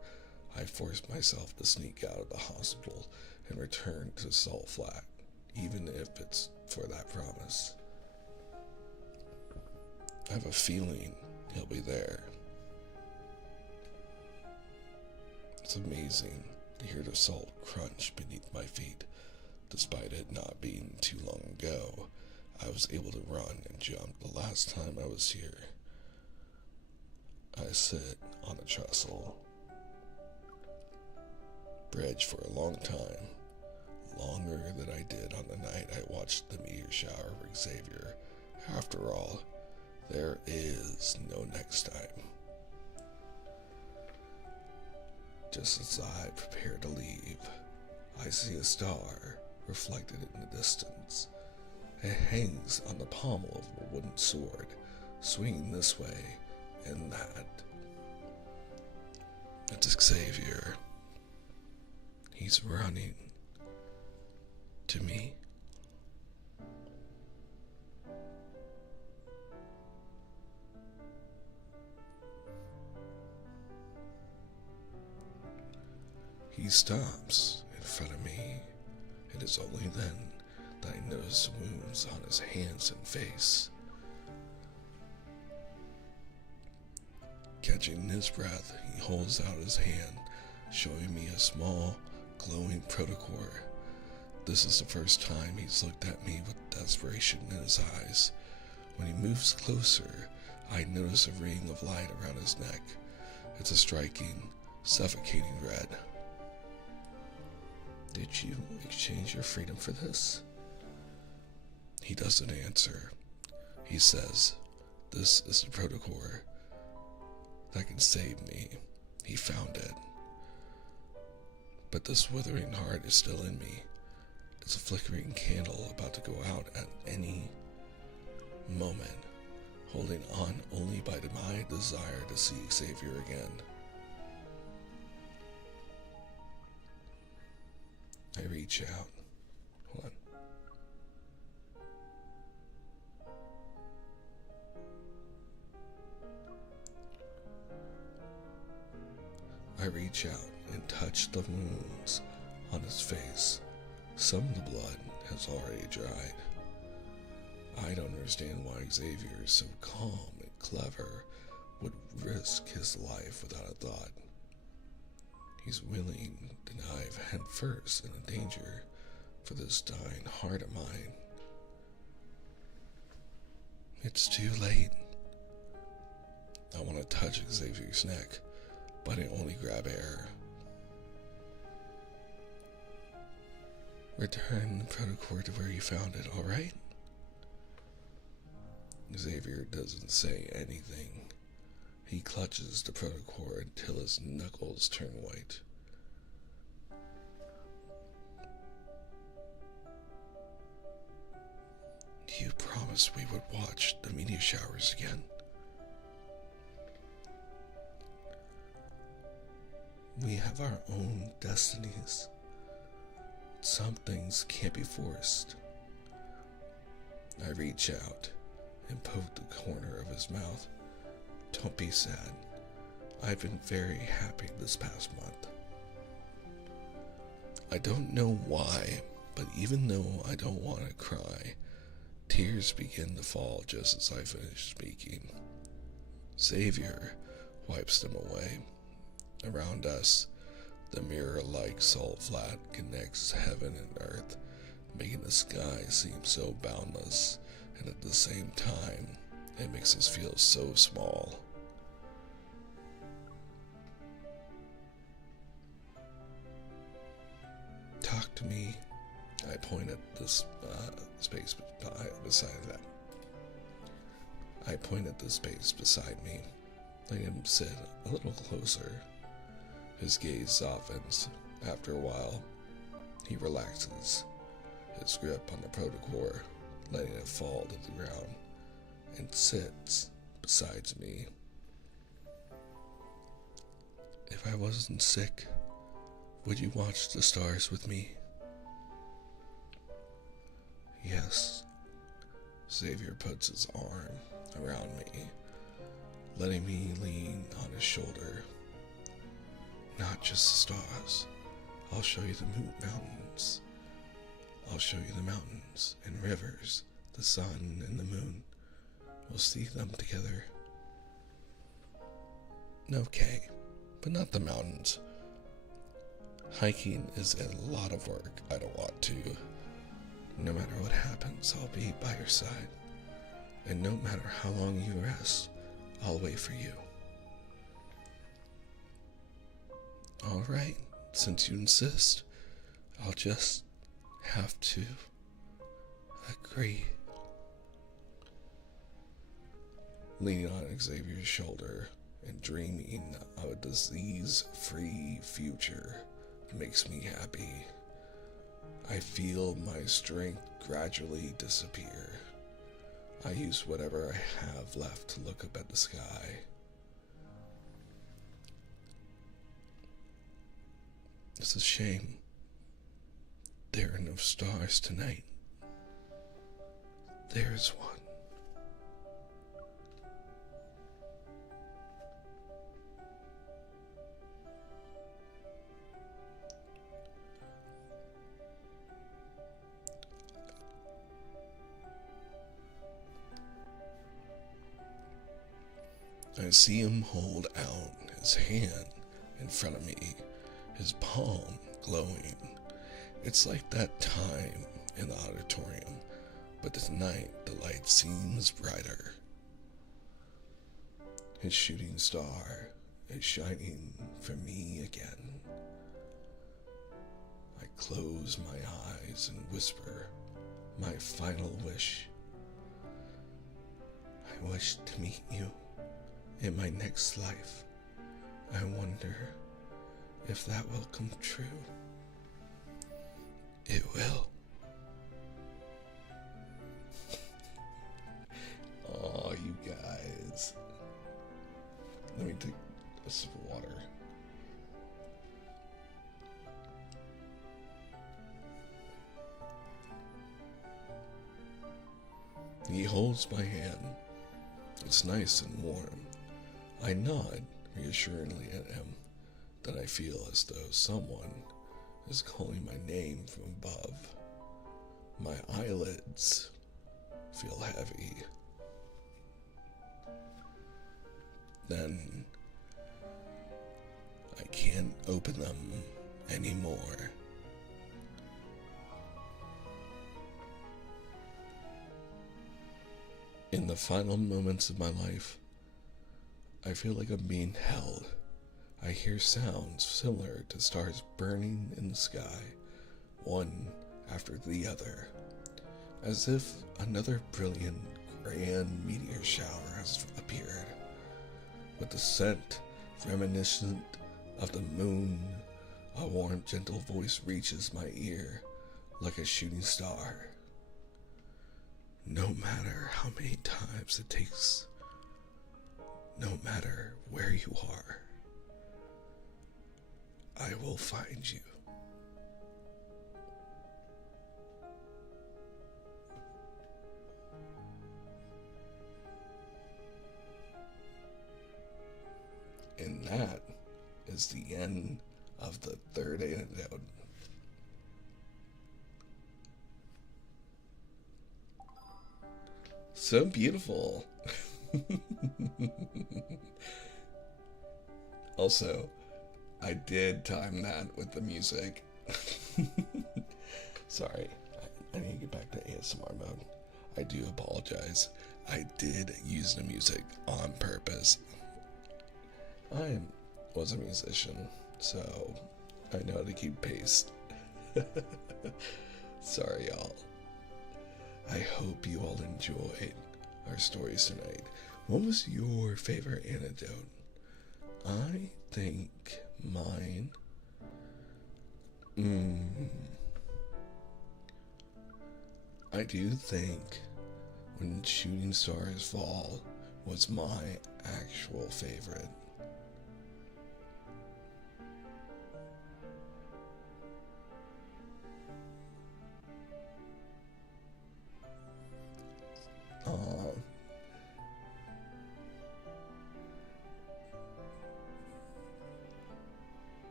I forced myself to sneak out of the hospital and return to Salt Flat, even if it's for that promise. I have a feeling he'll be there. It's amazing to hear the salt crunch beneath my feet. Despite it not being too long ago, I was able to run and jump the last time I was here. I sit on a trestle bridge for a long time, longer than I did on the night I watched the meteor shower for Xavier. After all, there is no next time. Just as I prepare to leave, I see a star reflected in the distance. It hangs on the pommel of a wooden sword, swinging this way and that. It's Xavier. He's running to me. He stops in front of me. It is only then that I notice wounds on his hands and face. Catching his breath, he holds out his hand, showing me a small, glowing protocore. This is the first time he's looked at me with desperation in his eyes. When he moves closer, I notice a ring of light around his neck. It's a striking, suffocating red. Did you exchange your freedom for this? He doesn't answer. He says, "This is the protocore that can save me." He found it. But this withering heart is still in me. It's a flickering candle about to go out at any moment, holding on only by my desire to see Xavier again. I reach out. Hold on. I reach out and touch the wounds on his face. Some of the blood has already dried. I don't understand why Xavier is so calm and clever, would risk his life without a thought. He's willing to dive headfirst into danger for this dying heart of mine. It's too late. I want to touch Xavier's neck, but I only grab air. Return the protocore to where you found it, alright? Xavier doesn't say anything. He clutches the protocore until his knuckles turn white. You promised we would watch the meteor showers again. We have our own destinies. Some things can't be forced. I reach out and poke the corner of his mouth. Don't be sad. I've been very happy this past month. I don't know why, but even though I don't want to cry, tears begin to fall just as I finish speaking. Xavier wipes them away. Around us, the mirror-like salt flat connects heaven and earth, making the sky seem so boundless, and at the same time, it makes us feel so small. Talk to me. I point at this space beside that. I point at the space beside me, letting him sit a little closer. His gaze softens. After a while, he relaxes his grip on the protocore, letting it fall to the ground, and sits beside me. If I wasn't sick, would you watch the stars with me? Yes. Xavier puts his arm around me, letting me lean on his shoulder. Not just the stars. I'll show you the mountains. I'll show you the mountains and rivers, the sun and the moon. We'll see them together. Okay, but not the mountains. Hiking is a lot of work. I don't want to. No matter what happens, I'll be by your side. And no matter how long you rest, I'll wait for you. Alright, since you insist, I'll just have to agree. Leaning on Xavier's shoulder and dreaming of a disease-free future makes me happy. I feel my strength gradually disappear. I use whatever I have left to look up at the sky. It's a shame there are no stars tonight. There's one. I see him hold out his hand in front of me, his palm glowing. It's like that time in the auditorium, but tonight the light seems brighter. His shooting star is shining for me again. I close my eyes and whisper my final wish. I wish to meet you in my next life. I wonder if that will come true. It will. Oh, you guys. Let me take a sip of water. He holds my hand. It's nice and warm. I nod reassuringly at him. Then I feel as though someone is calling my name from above. My eyelids feel heavy. Then I can't open them anymore. In the final moments of my life, I feel like I'm being held. I hear sounds similar to stars burning in the sky, one after the other, as if another brilliant, grand meteor shower has appeared. With the scent reminiscent of the moon, a warm, gentle voice reaches my ear like a shooting star. No matter how many times it takes, no matter where you are, I will find you. And that is the end of the third anecdote. So beautiful. Also, I did time that with the music. Sorry, I need to get back to ASMR mode. I do apologize. I did use the music on purpose. I was a musician, so I know how to keep pace. Sorry, y'all. I hope you all enjoyed our stories tonight. What was your favorite anecdote? I think mine. I do think When Shooting Stars Fall was my actual favorite.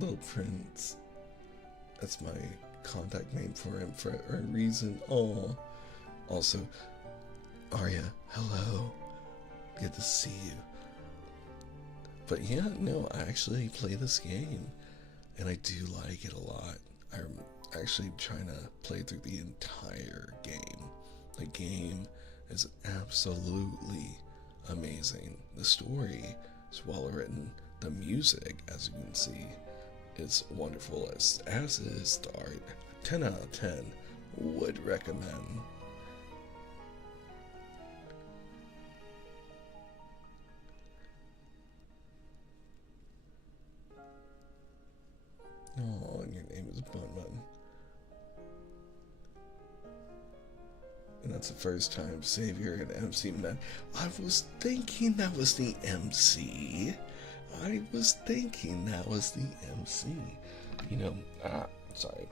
Little Prince. That's my contact name for him for a reason. Oh. Also, Arya, hello. Good to see you. But yeah, no, I actually play this game, and I do like it a lot. I'm actually trying to play through the entire game. The game is absolutely amazing. The story is well written. The music, as you can see, is wonderful, as is the art. 10 out of 10 would recommend. Oh, and your name is Bun Bun. And that's the first time Xavier and MC met. I was thinking that was the MC. You know, sorry.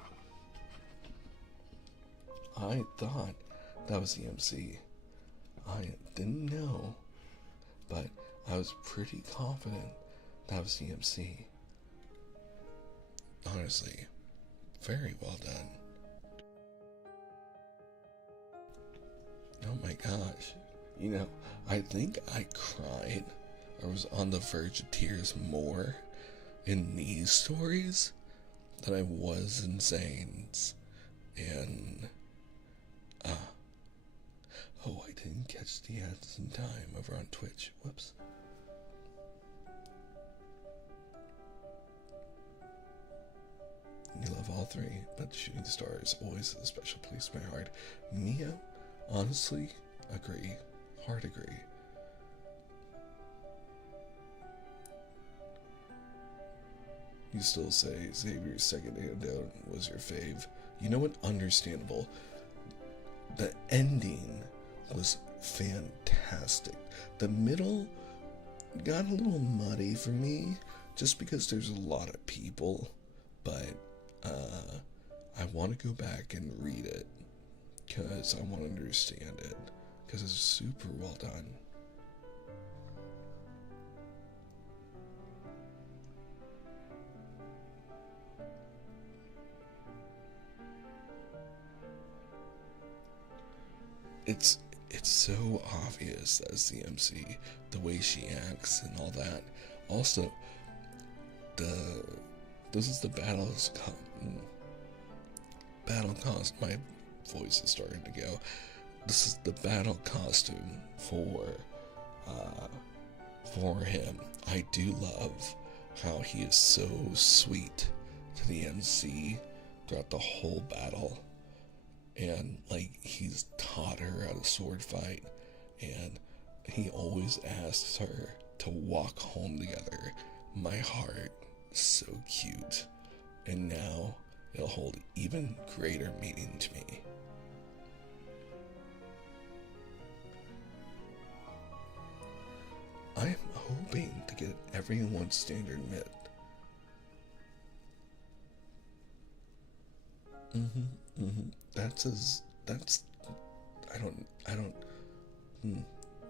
I thought that was the MC. I didn't know, but I was pretty confident that was the MC. Honestly, very well done. Oh my gosh. You know, I think I cried or was on the verge of tears more in these stories than I was in Zane's. And, oh, I didn't catch the ads in time over on Twitch. Whoops. You love all three, but Shooting Star is always a special place in my heart. Mia, honestly, agree. Hard agree. You still say Xavier's second anecdote was your fave. You know what? Understandable. The ending was fantastic. The middle got a little muddy for me, just because there's a lot of people, but I want to go back and read it, because I want to understand it, because it's super well done. It's so obvious that it's the MC, the way she acts and all that. Also, this is the battle cost. My voice is starting to go. This is the battle costume for him. I do love how he is so sweet to the MC throughout the whole battle. And, like, he's taught her how to sword fight, and he always asks her to walk home together. My heart is so cute, and now it'll hold even greater meaning to me. I am hoping to get everyone's standard myth.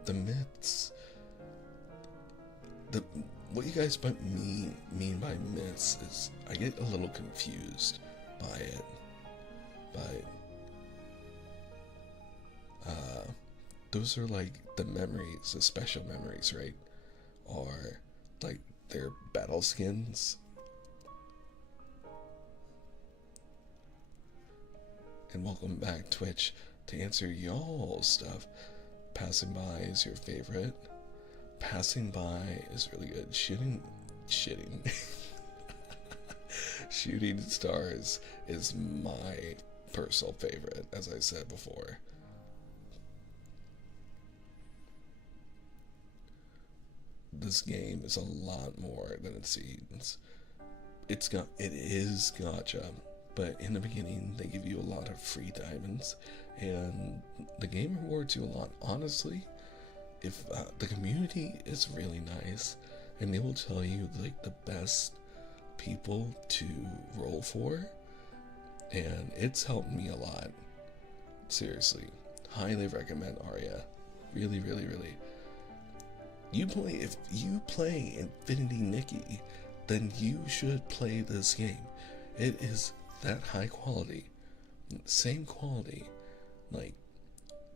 The myths, what you guys mean by myths is, I get a little confused by it, but, those are like the memories, the special memories, right? Or, like, their battle skins. And welcome back, Twitch, to answer y'all stuff. Passing By is your favorite. Passing By is really good. Shooting Shooting Stars is my personal favorite, as I said before. This game is a lot more than it seems. It is gacha, but in the beginning they give you a lot of free diamonds, and the game rewards you a lot. Honestly, if the community is really nice, and they will tell you like the best people to roll for, and it's helped me a lot. Seriously, highly recommend Arya. Really, really, really. If you play Infinity Nikki, then you should play this game. It is that high quality, same quality, like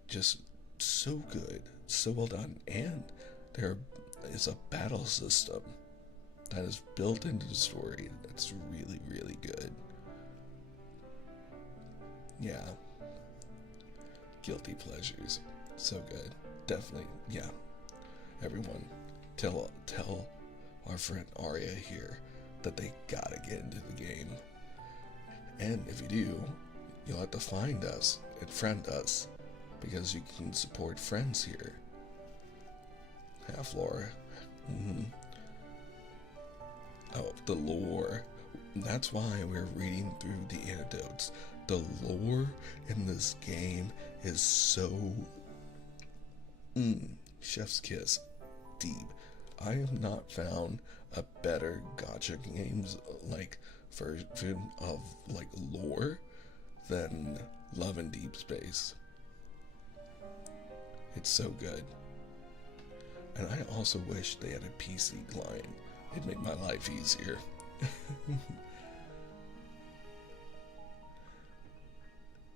just so good, so well done, and there is a battle system that is built into the story that's really, really good. Yeah. Guilty pleasures. So good. Definitely, yeah. Everyone, tell our friend Arya here that they gotta get into the game. And if you do, you'll have to find us and friend us, because you can support friends here. Half Laura. Oh, the lore. That's why we're reading through the anecdotes. The lore in this game is so chef's kiss deep. I have not found a better gacha games like version of like lore than Love and Deep Space. It's so good. And I also wish they had a PC client. It'd make my life easier.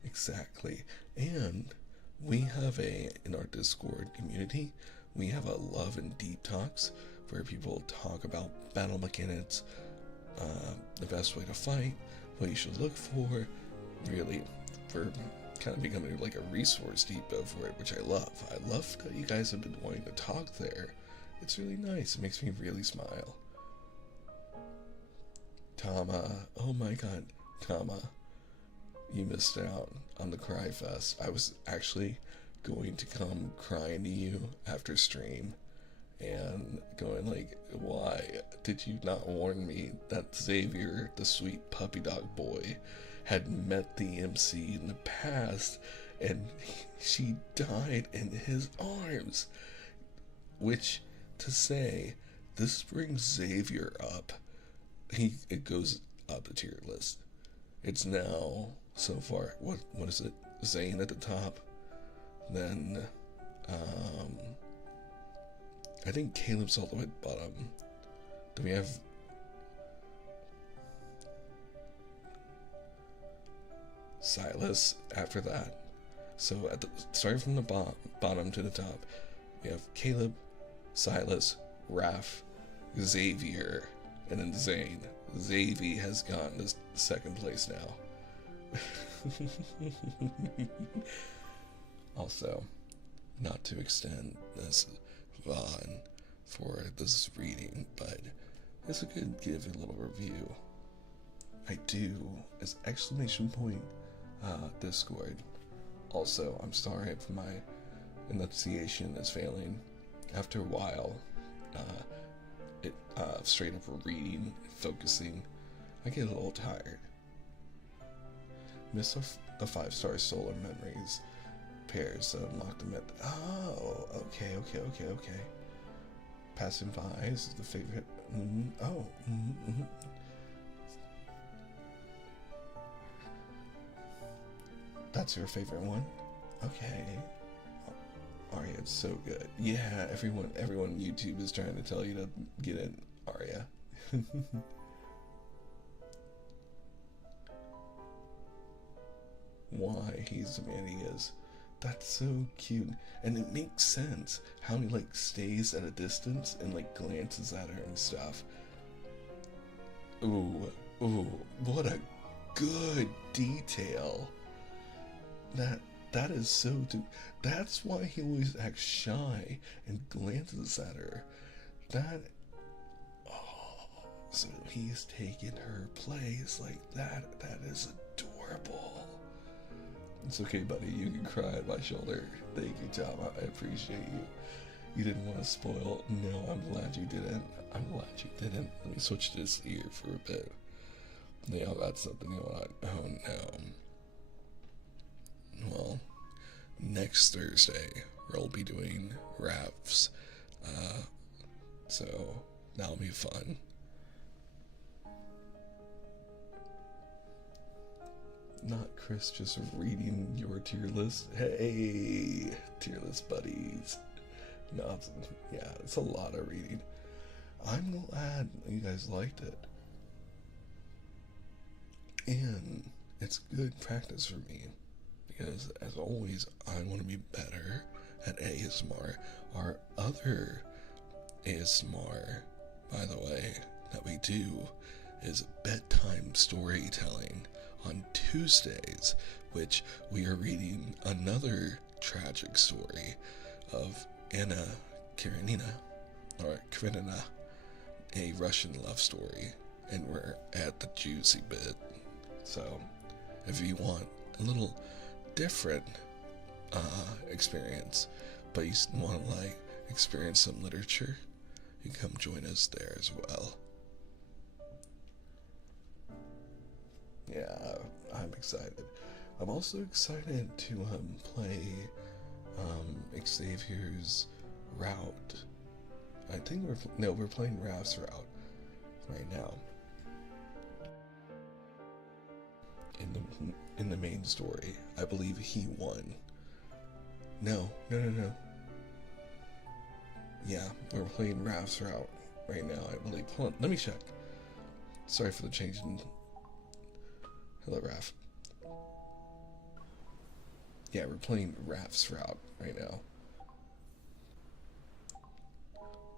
Exactly. And we have in our Discord community, we have a Love and Deep Talks where people talk about battle mechanics, the best way to fight, what you should look for, really, for kind of becoming like a resource depot for it, which I love. I love that you guys have been wanting to talk there. It's really nice. It makes me really smile. Tama, oh my god, Tama, you missed out on the Cry Fest. I was actually going to come crying to you after stream and going like, why did you not warn me that Xavier, the sweet puppy dog boy, had met the MC in the past and she died in his arms? Which, to say, this brings Xavier up. It goes up the tier list. It's now, so far, what is it? Zane at the top. Then, I think Caleb's all the way at the bottom. Then we have Silas after that. So starting from the bottom to the top, we have Caleb, Silas, Raph, Xavier, and then Zane. Xavier has gotten to second place now. Also, not to extend this Vaughn for this reading, but it's a good give a little review. I do, as exclamation point, Discord. Also, I'm sorry if my enunciation is failing. After a while, straight up reading, focusing, I get a little tired. Miss the 5-star solar memories pairs that unlock them at. Oh, okay. Passing by is the favorite. That's your favorite one? Okay. Arya, it's so good. Yeah, everyone on YouTube is trying to tell you to get in Arya. Why he's the man he is. That's so cute. And it makes sense how he like stays at a distance and like glances at her and stuff. Ooh, what a good detail. That is so that's why he always acts shy and glances at her. So he's taking her place like that. That is adorable. It's okay, buddy. You can cry on my shoulder. Thank you, Tom. I appreciate you. You didn't want to spoil. No, I'm glad you didn't. I'm glad you didn't. Let me switch this ear for a bit. Yeah, that's something you want. Oh no. Well, next Thursday we'll be doing raps. So that'll be fun. Not Chris just reading your tier list. Hey, tier list buddies. No, yeah, it's a lot of reading. I'm glad you guys liked it. And it's good practice for me. Because, as always, I want to be better at ASMR. Our other ASMR, by the way, that we do is bedtime storytelling on Tuesdays, which we are reading another tragic story of Anna Karenina, or Karenina, a Russian love story, and we're at the juicy bit. So, if you want a little different experience, but you want to like experience some literature, you come join us there as well. Yeah, I'm excited. I'm also excited to play Xavier's route. I think we're playing Ralph's route right now. In the main story, I believe he won. No. Yeah, we're playing Ralph's route right now, I believe. Hold on, let me check. Sorry for the change in... Hello, Raph. Yeah, we're playing Raph's route right now.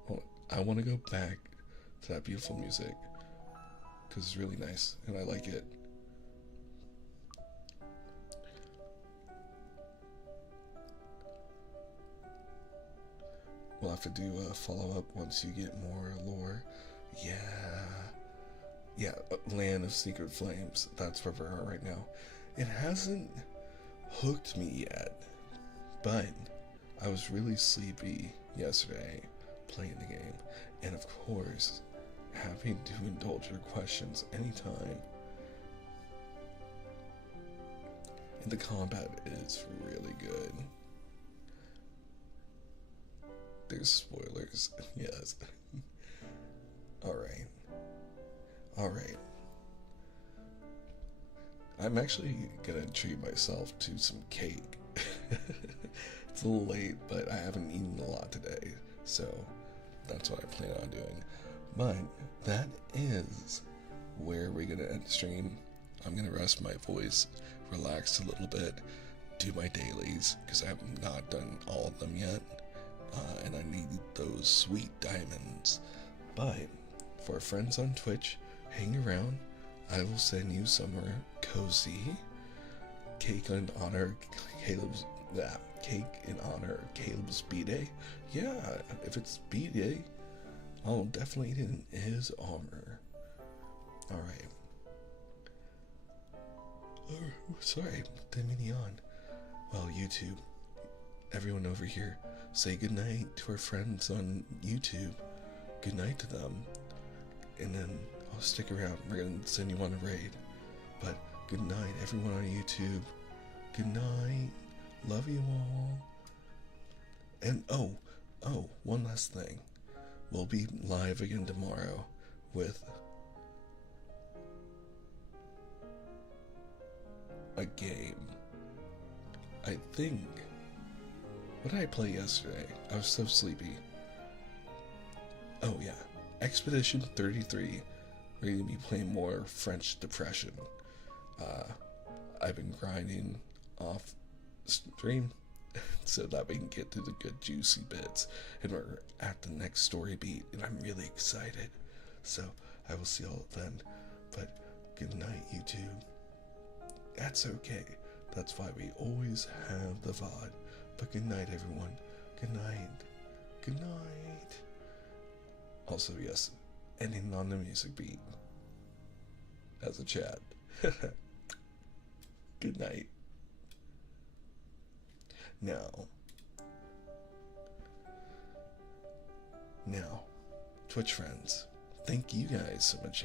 Well, I want to go back to that beautiful music because it's really nice and I like it. We'll have to do a follow-up once you get more lore. Yeah, Land of Secret Flames. That's where we are right now. It hasn't hooked me yet, but I was really sleepy yesterday playing the game, and of course, happy to indulge your questions anytime. And the combat is really good. There's spoilers, yes. Alright. I'm actually gonna treat myself to some cake. It's a little late, but I haven't eaten a lot today, so that's what I plan on doing. But that is where we're gonna end the stream. I'm gonna rest my voice, relax a little bit, do my dailies, because I have not done all of them yet. And I need those sweet diamonds. But for friends on Twitch, hang around. I will send you somewhere cozy. Cake in honor of Caleb's B-Day. Yeah, if it's B-Day, I'll definitely eat it in his honor. Alright. Oh, sorry, didn't mean yawn. Well, YouTube, everyone over here, say goodnight to our friends on YouTube. Good night to them. And then I'll stick around. We're going to send you on a raid. But good night, everyone on YouTube. Good night. Love you all. And oh, one last thing. We'll be live again tomorrow with a game. I think... What did I play yesterday? I was so sleepy. Oh yeah, Expedition 33. We're going to be playing more French Depression. I've been grinding off stream so that we can get to the good juicy bits. And we're at the next story beat, and I'm really excited. So I will see y'all then. But good night, YouTube. That's okay. That's why we always have the VOD. But good night, everyone. Good night. Good night. Also, yes, ending on the music beat. As a chat. Good night. Now, Twitch friends, thank you guys so much